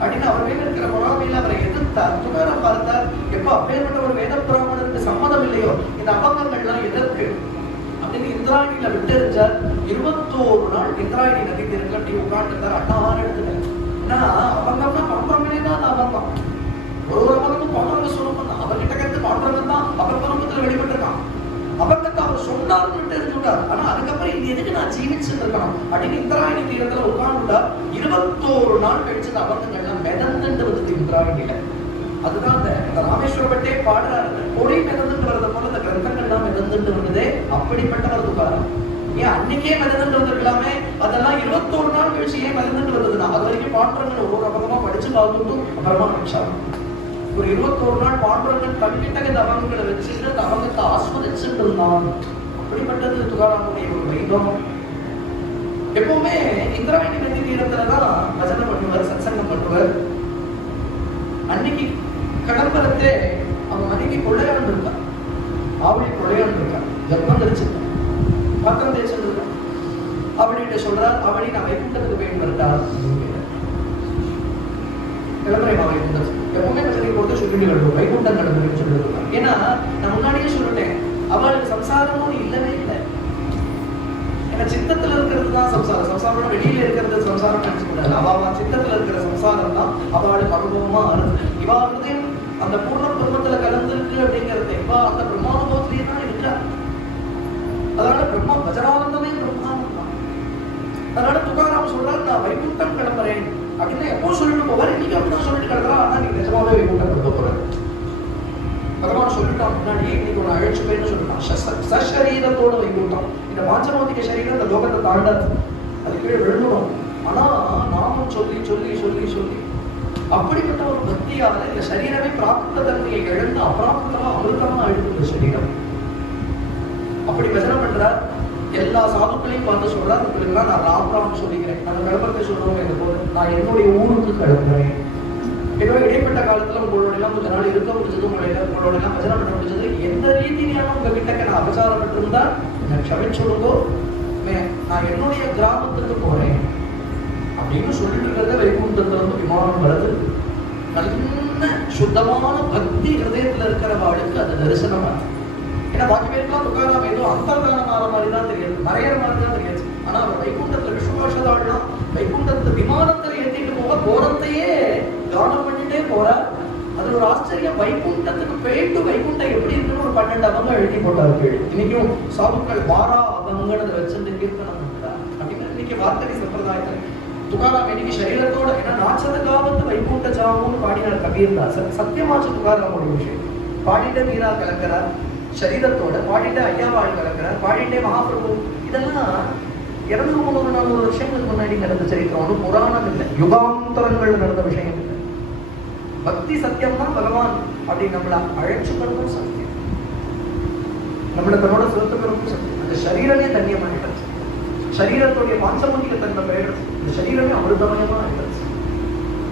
அப்படின்னு அவர் மேல இருக்கிற பொறாமையில அவரை எதிர்த்தார். துகாராம் பார்த்தார், எப்ப அப்பேற்பட்ட ஒரு வேத பிராமணருக்கு சம்மதம் இல்லையோ இந்த அபங்கங்கள்லாம் எதிர்க்கு அப்படின்னு இந்திராயணியில விட்டெறிஞ்சார். 21 நாள் இந்திராயணி நதி திருக்க அப்படி உட்காந்துட்டார். அண்ணாவான எடுத்துட்டார். ஏன்னா அபங்கம்னா பாண்டவங்களே தான் அபங்கம். ஒரு அபங்கமும் பாண்டவங்க சொல்லணும். அவர்கிட்ட கருத்து பாண்டவன் தான் அபங்கத்துல வெளிப்பட்டிருக்கான். அபங்கத்தை அவர் சொன்னார்னு விட்டெறிஞ்சுட்டார். ஆனா அதுக்கப்புறம் இது எதுக்கு நான் ஜீவிச்சுட்டு இருக்கணும் அப்படின்னு இந்திராயணி தீரத்துல உட்கார்ந்துட்டார். 21 நாள் கழிச்சது அபங்கங்கள்லாம் மிதந்துட்டு வந்து இந்திராயணியில. அதுதான் இந்த ராமேஸ்வரப்பட்டே பாடுறாரு, கொடை மிதந்துட்டு வரத போல இந்த கிரந்தங்கள்லாம் மிதந்துட்டு வந்ததே. அப்படிப்பட்டவர் துகாராம். ஏன் அன்னைக்கே மிதந்துட்டு வந்திருக்கலாமே, அதெல்லாம் 21 நாள் கழிச்சு ஏன் மிதந்துட்டு வந்ததுன்னா அது வரைக்கும் பாண்டவர்கள் ஒவ்வொரு அபங்கமா படிச்சு பார்த்துட்டு அப்புறமா நினைச்சாங்க. ஒரு 21 நாள் பாண்டவர்கள் தன்கிட்ட இந்த அபங்கங்களை வச்சுட்டு அந்த அபங்கத்தை ஆஸ்வதிச்சுட்டு இருந்தான். அப்படிப்பட்டது துகாராமுடைய ஒரு வைபவம். எப்பவுமே இந்திராயணி நதி தீரத்துலதான் பஜனை பண்ணுவார், சத்சங்கம் பண்ணுவார். அன்னைக்கு கடம்பரத்தே அவன் மனைவி கொள்ளையாண்டு இருக்கான். அவளை கொள்ளையாண்டு இருக்கான், ஜப்பம் தெரிச்சிருக்கான், பத்திரம் தேய்ச்சிருக்கான். அவள்கிட்ட சொல்றார், அவளை நான் வைகுண்டத்துக்கு போய் வருட்டார் கிளம்புறை வைகுண்டம். எப்பவுமே பசங்க பொறுத்து சொல்லிட்டு கிடக்கும் வைகுண்டம் நடந்ததுன்னு சொல்லிருக்கான். ஏன்னா நான் முன்னாடியே சொல்லிட்டேன், அவளுக்கு சம்சாரமும் இல்லவே இல்லை. ஏன்னா சித்தத்துல இருக்கிறது தான் சம்சாரம். சம்சாரம் வெளியில இருக்கிறது சம்சாரம் நினைச்சுக்கூடாது. அவ சித்தத்துல இருக்கிற சம்சாரம் தான் அவளுக்கு அனுபவமா இருக்கு. இவா அந்த பூர்ண பிரம்மத்துல கலந்துருக்கு அப்படிங்கிறது இவா அந்த பிரம்மானுபவத்திலேயே தான் இருக்கா. அதனால பிரம்மா வஜரானந்தமே பிரம்மானந்தம் தான். அதனால துகாராம் சொல்றாரு, நான் வைகுண்டம் கிளம்புறேன் அப்படின்னு எப்போ சொல்லிட்டு போவார். இன்னைக்கு அப்படிதான் சொல்லிட்டு கிடக்குறா. ஆனா நீங்க நிஜமாவே வைகுண்டம் கிளம்ப போறேன் பகவான் சொல்லிட்டான். முன்னாடி இன்னைக்கு ஒரு அழைச்சு போயின்னு சொல்லிட்டான். சரீரத்தோட வைகுண்டம். இந்த பாஞ்சமௌதிக சரீரம் இந்த லோகத்தை தாண்டாது, அது கீழே விழுந்துடும். ஆனா நாமும் சொல்லி சொல்லி சொல்லி சொல்லி அப்படிப்பட்ட ஒரு பக்தியால இந்த சரீரமே பிராப்த தன்மையை இழந்து அப்பிராப்தமா அமிர்தமா அழுது சரீரம். அப்படி பஜனை பண்றார். எல்லா சாதுக்களையும் பார்த்து சொல்றார், உங்களுக்கு நான் ராம் சொல்லிக்கிறேன். நம்ம கிளம்பத்தை சொல்றவங்க இந்த போது நான் என்னுடைய ஊருக்கு கிளம்புறேன். ஏதோ இடைப்பட்ட காலத்துல உங்களோட எல்லாம் கொஞ்ச நாள் இருக்க முடிஞ்சது, உங்களோட எல்லாம் பஜனை பண்ண முடிஞ்சது. எந்த ரீதியான உங்ககிட்ட நான் அபசாரம் பெற்றிருந்தா என்னை க்ஷமிச்சுடுங்கோ. நான் என்னுடைய கிராமத்துக்கு போறேன் அப்படின்னு சொல்லிட்டு இருக்கிறத வைகுண்டத்துல இருந்து விமானம் வருது. நல்ல சுத்தமான பக்தி ஹிருதயத்துல இருக்கிறவாளுக்கு அது தரிசனமா. ஏன்னா பாக்கி பேருக்குலாம் துகாராம் ஏதோ அந்தர்தானம் ஆற மாதிரி தான் தெரியாது, மறையிற மாதிரி தான் தெரியாது. ஆனா அவர் வைகுண்டத்துல விஸ்வாசதாள்லாம் வைகுண்டத்து விமானத்துல ஏற்றிட்டு போறதையே தானம் பண்ணிட்டே போறார். அது ஒரு ஆச்சரியம். வைகுண்டத்துக்கு போயிட்டு வைகுண்டம் எப்படி இருக்குன்னு ஒரு 12 அபங்கம் எழுதி போட்டாரு. கேள்வி இன்னைக்கும் சாதுக்கள் வாரா அபங்கன்னு வச்சிருந்து கீர்த்தனம் பண்றார். அப்படின்னா இன்னைக்கு வார்த்தகை சம்பிரதாயத்துல துகாராம் இன்னைக்கு சரீரத்தோட, ஏன்னா நாச்சத காவத்து வைகுண்ட ஜாமுன்னு பாடினார் கபீர் தாஸ். சத்தியமாச்சு துகாராமுடைய விஷயம். பாடிட்டே மீரா கலக்கிறார் சரீரத்தோட, பாடிட்டே ஐயாவாள் கலக்கிறார், பாடிட்டே மகாபிரபு. இதெல்லாம் 200-400 வருஷங்களுக்கு முன்னாடி நடந்த சரித்திரம். ஒன்றும் புராணம் இல்லை, யுகாந்தரங்கள் நடந்த விஷயம் இல்லை. பக்தி சத்தியம் தான் பகவான் அப்படி நம்மளை அழைச்சுக்கிறதும் சத்தியம், நம்மளை தன்னோட செலுத்துக்கிறதும் சத்தியம். அந்த சரீரமே தன்யமாயிடுச்சு, சரீரத்துடைய பாஞ்சமூலிக தன்மை போயிடுச்சு, இந்த சரீரமே அமிர்தமயமா ஆயிடுச்சு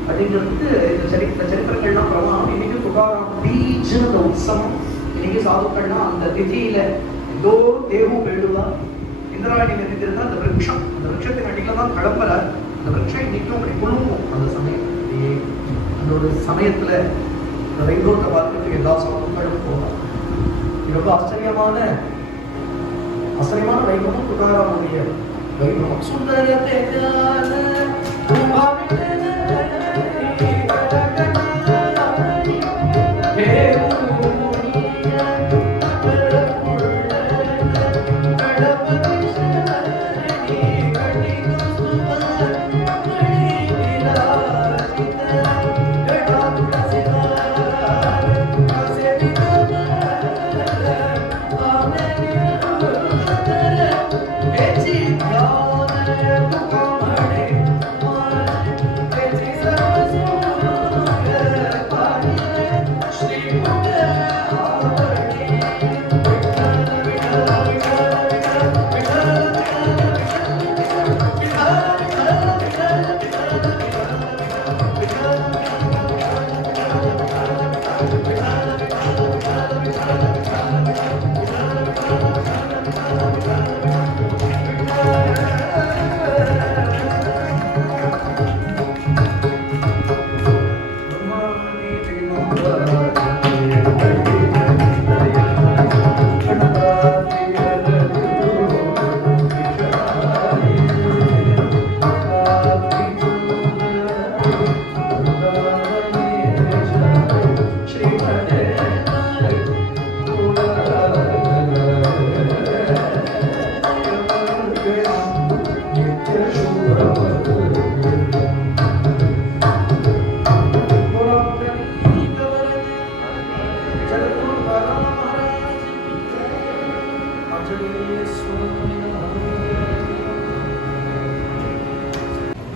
அப்படிங்கிறதுக்கு இந்த சரித்திரங்கள்லாம் பிரமாணம். இன்னைக்கு துகாராம் பீஜ்னு உற்சவம். இன்னைக்கு சாதுக்கள்லாம் அந்த திதியில ஏதோ தேவு போயிடுவா. இந்திராயணி நதி இருந்தா அந்த விருட்சம், அந்த விருட்சத்தின் அடியில தான் கிளம்புறார். அந்த விருட்சம் இன்னைக்கும் அப்படி குழுங்கும். அந்த சமயம் அந்த ஒரு சமயத்துல இந்த வைபவத்தை பார்க்கறதுக்கு எல்லா சமூகங்களும் போகலாம். இது ரொம்ப ஆச்சரியமான வைபவம் துகாராமுடைய வைபவம். சுந்தரத்தை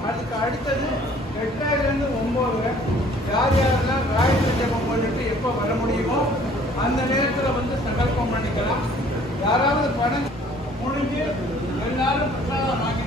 அதுக்கு அடுத்தது 8லேருந்து 9 யாரெல்லாம் காயத்ரி ஜபம் பண்ணிட்டு எப்போ வர முடியுமோ அந்த நேரத்தில் வந்து சங்கல்பம் பண்ணிக்கலாம். யாராவது பணம் முடிஞ்சு எல்லாரும் பிரசாதம் வாங்கி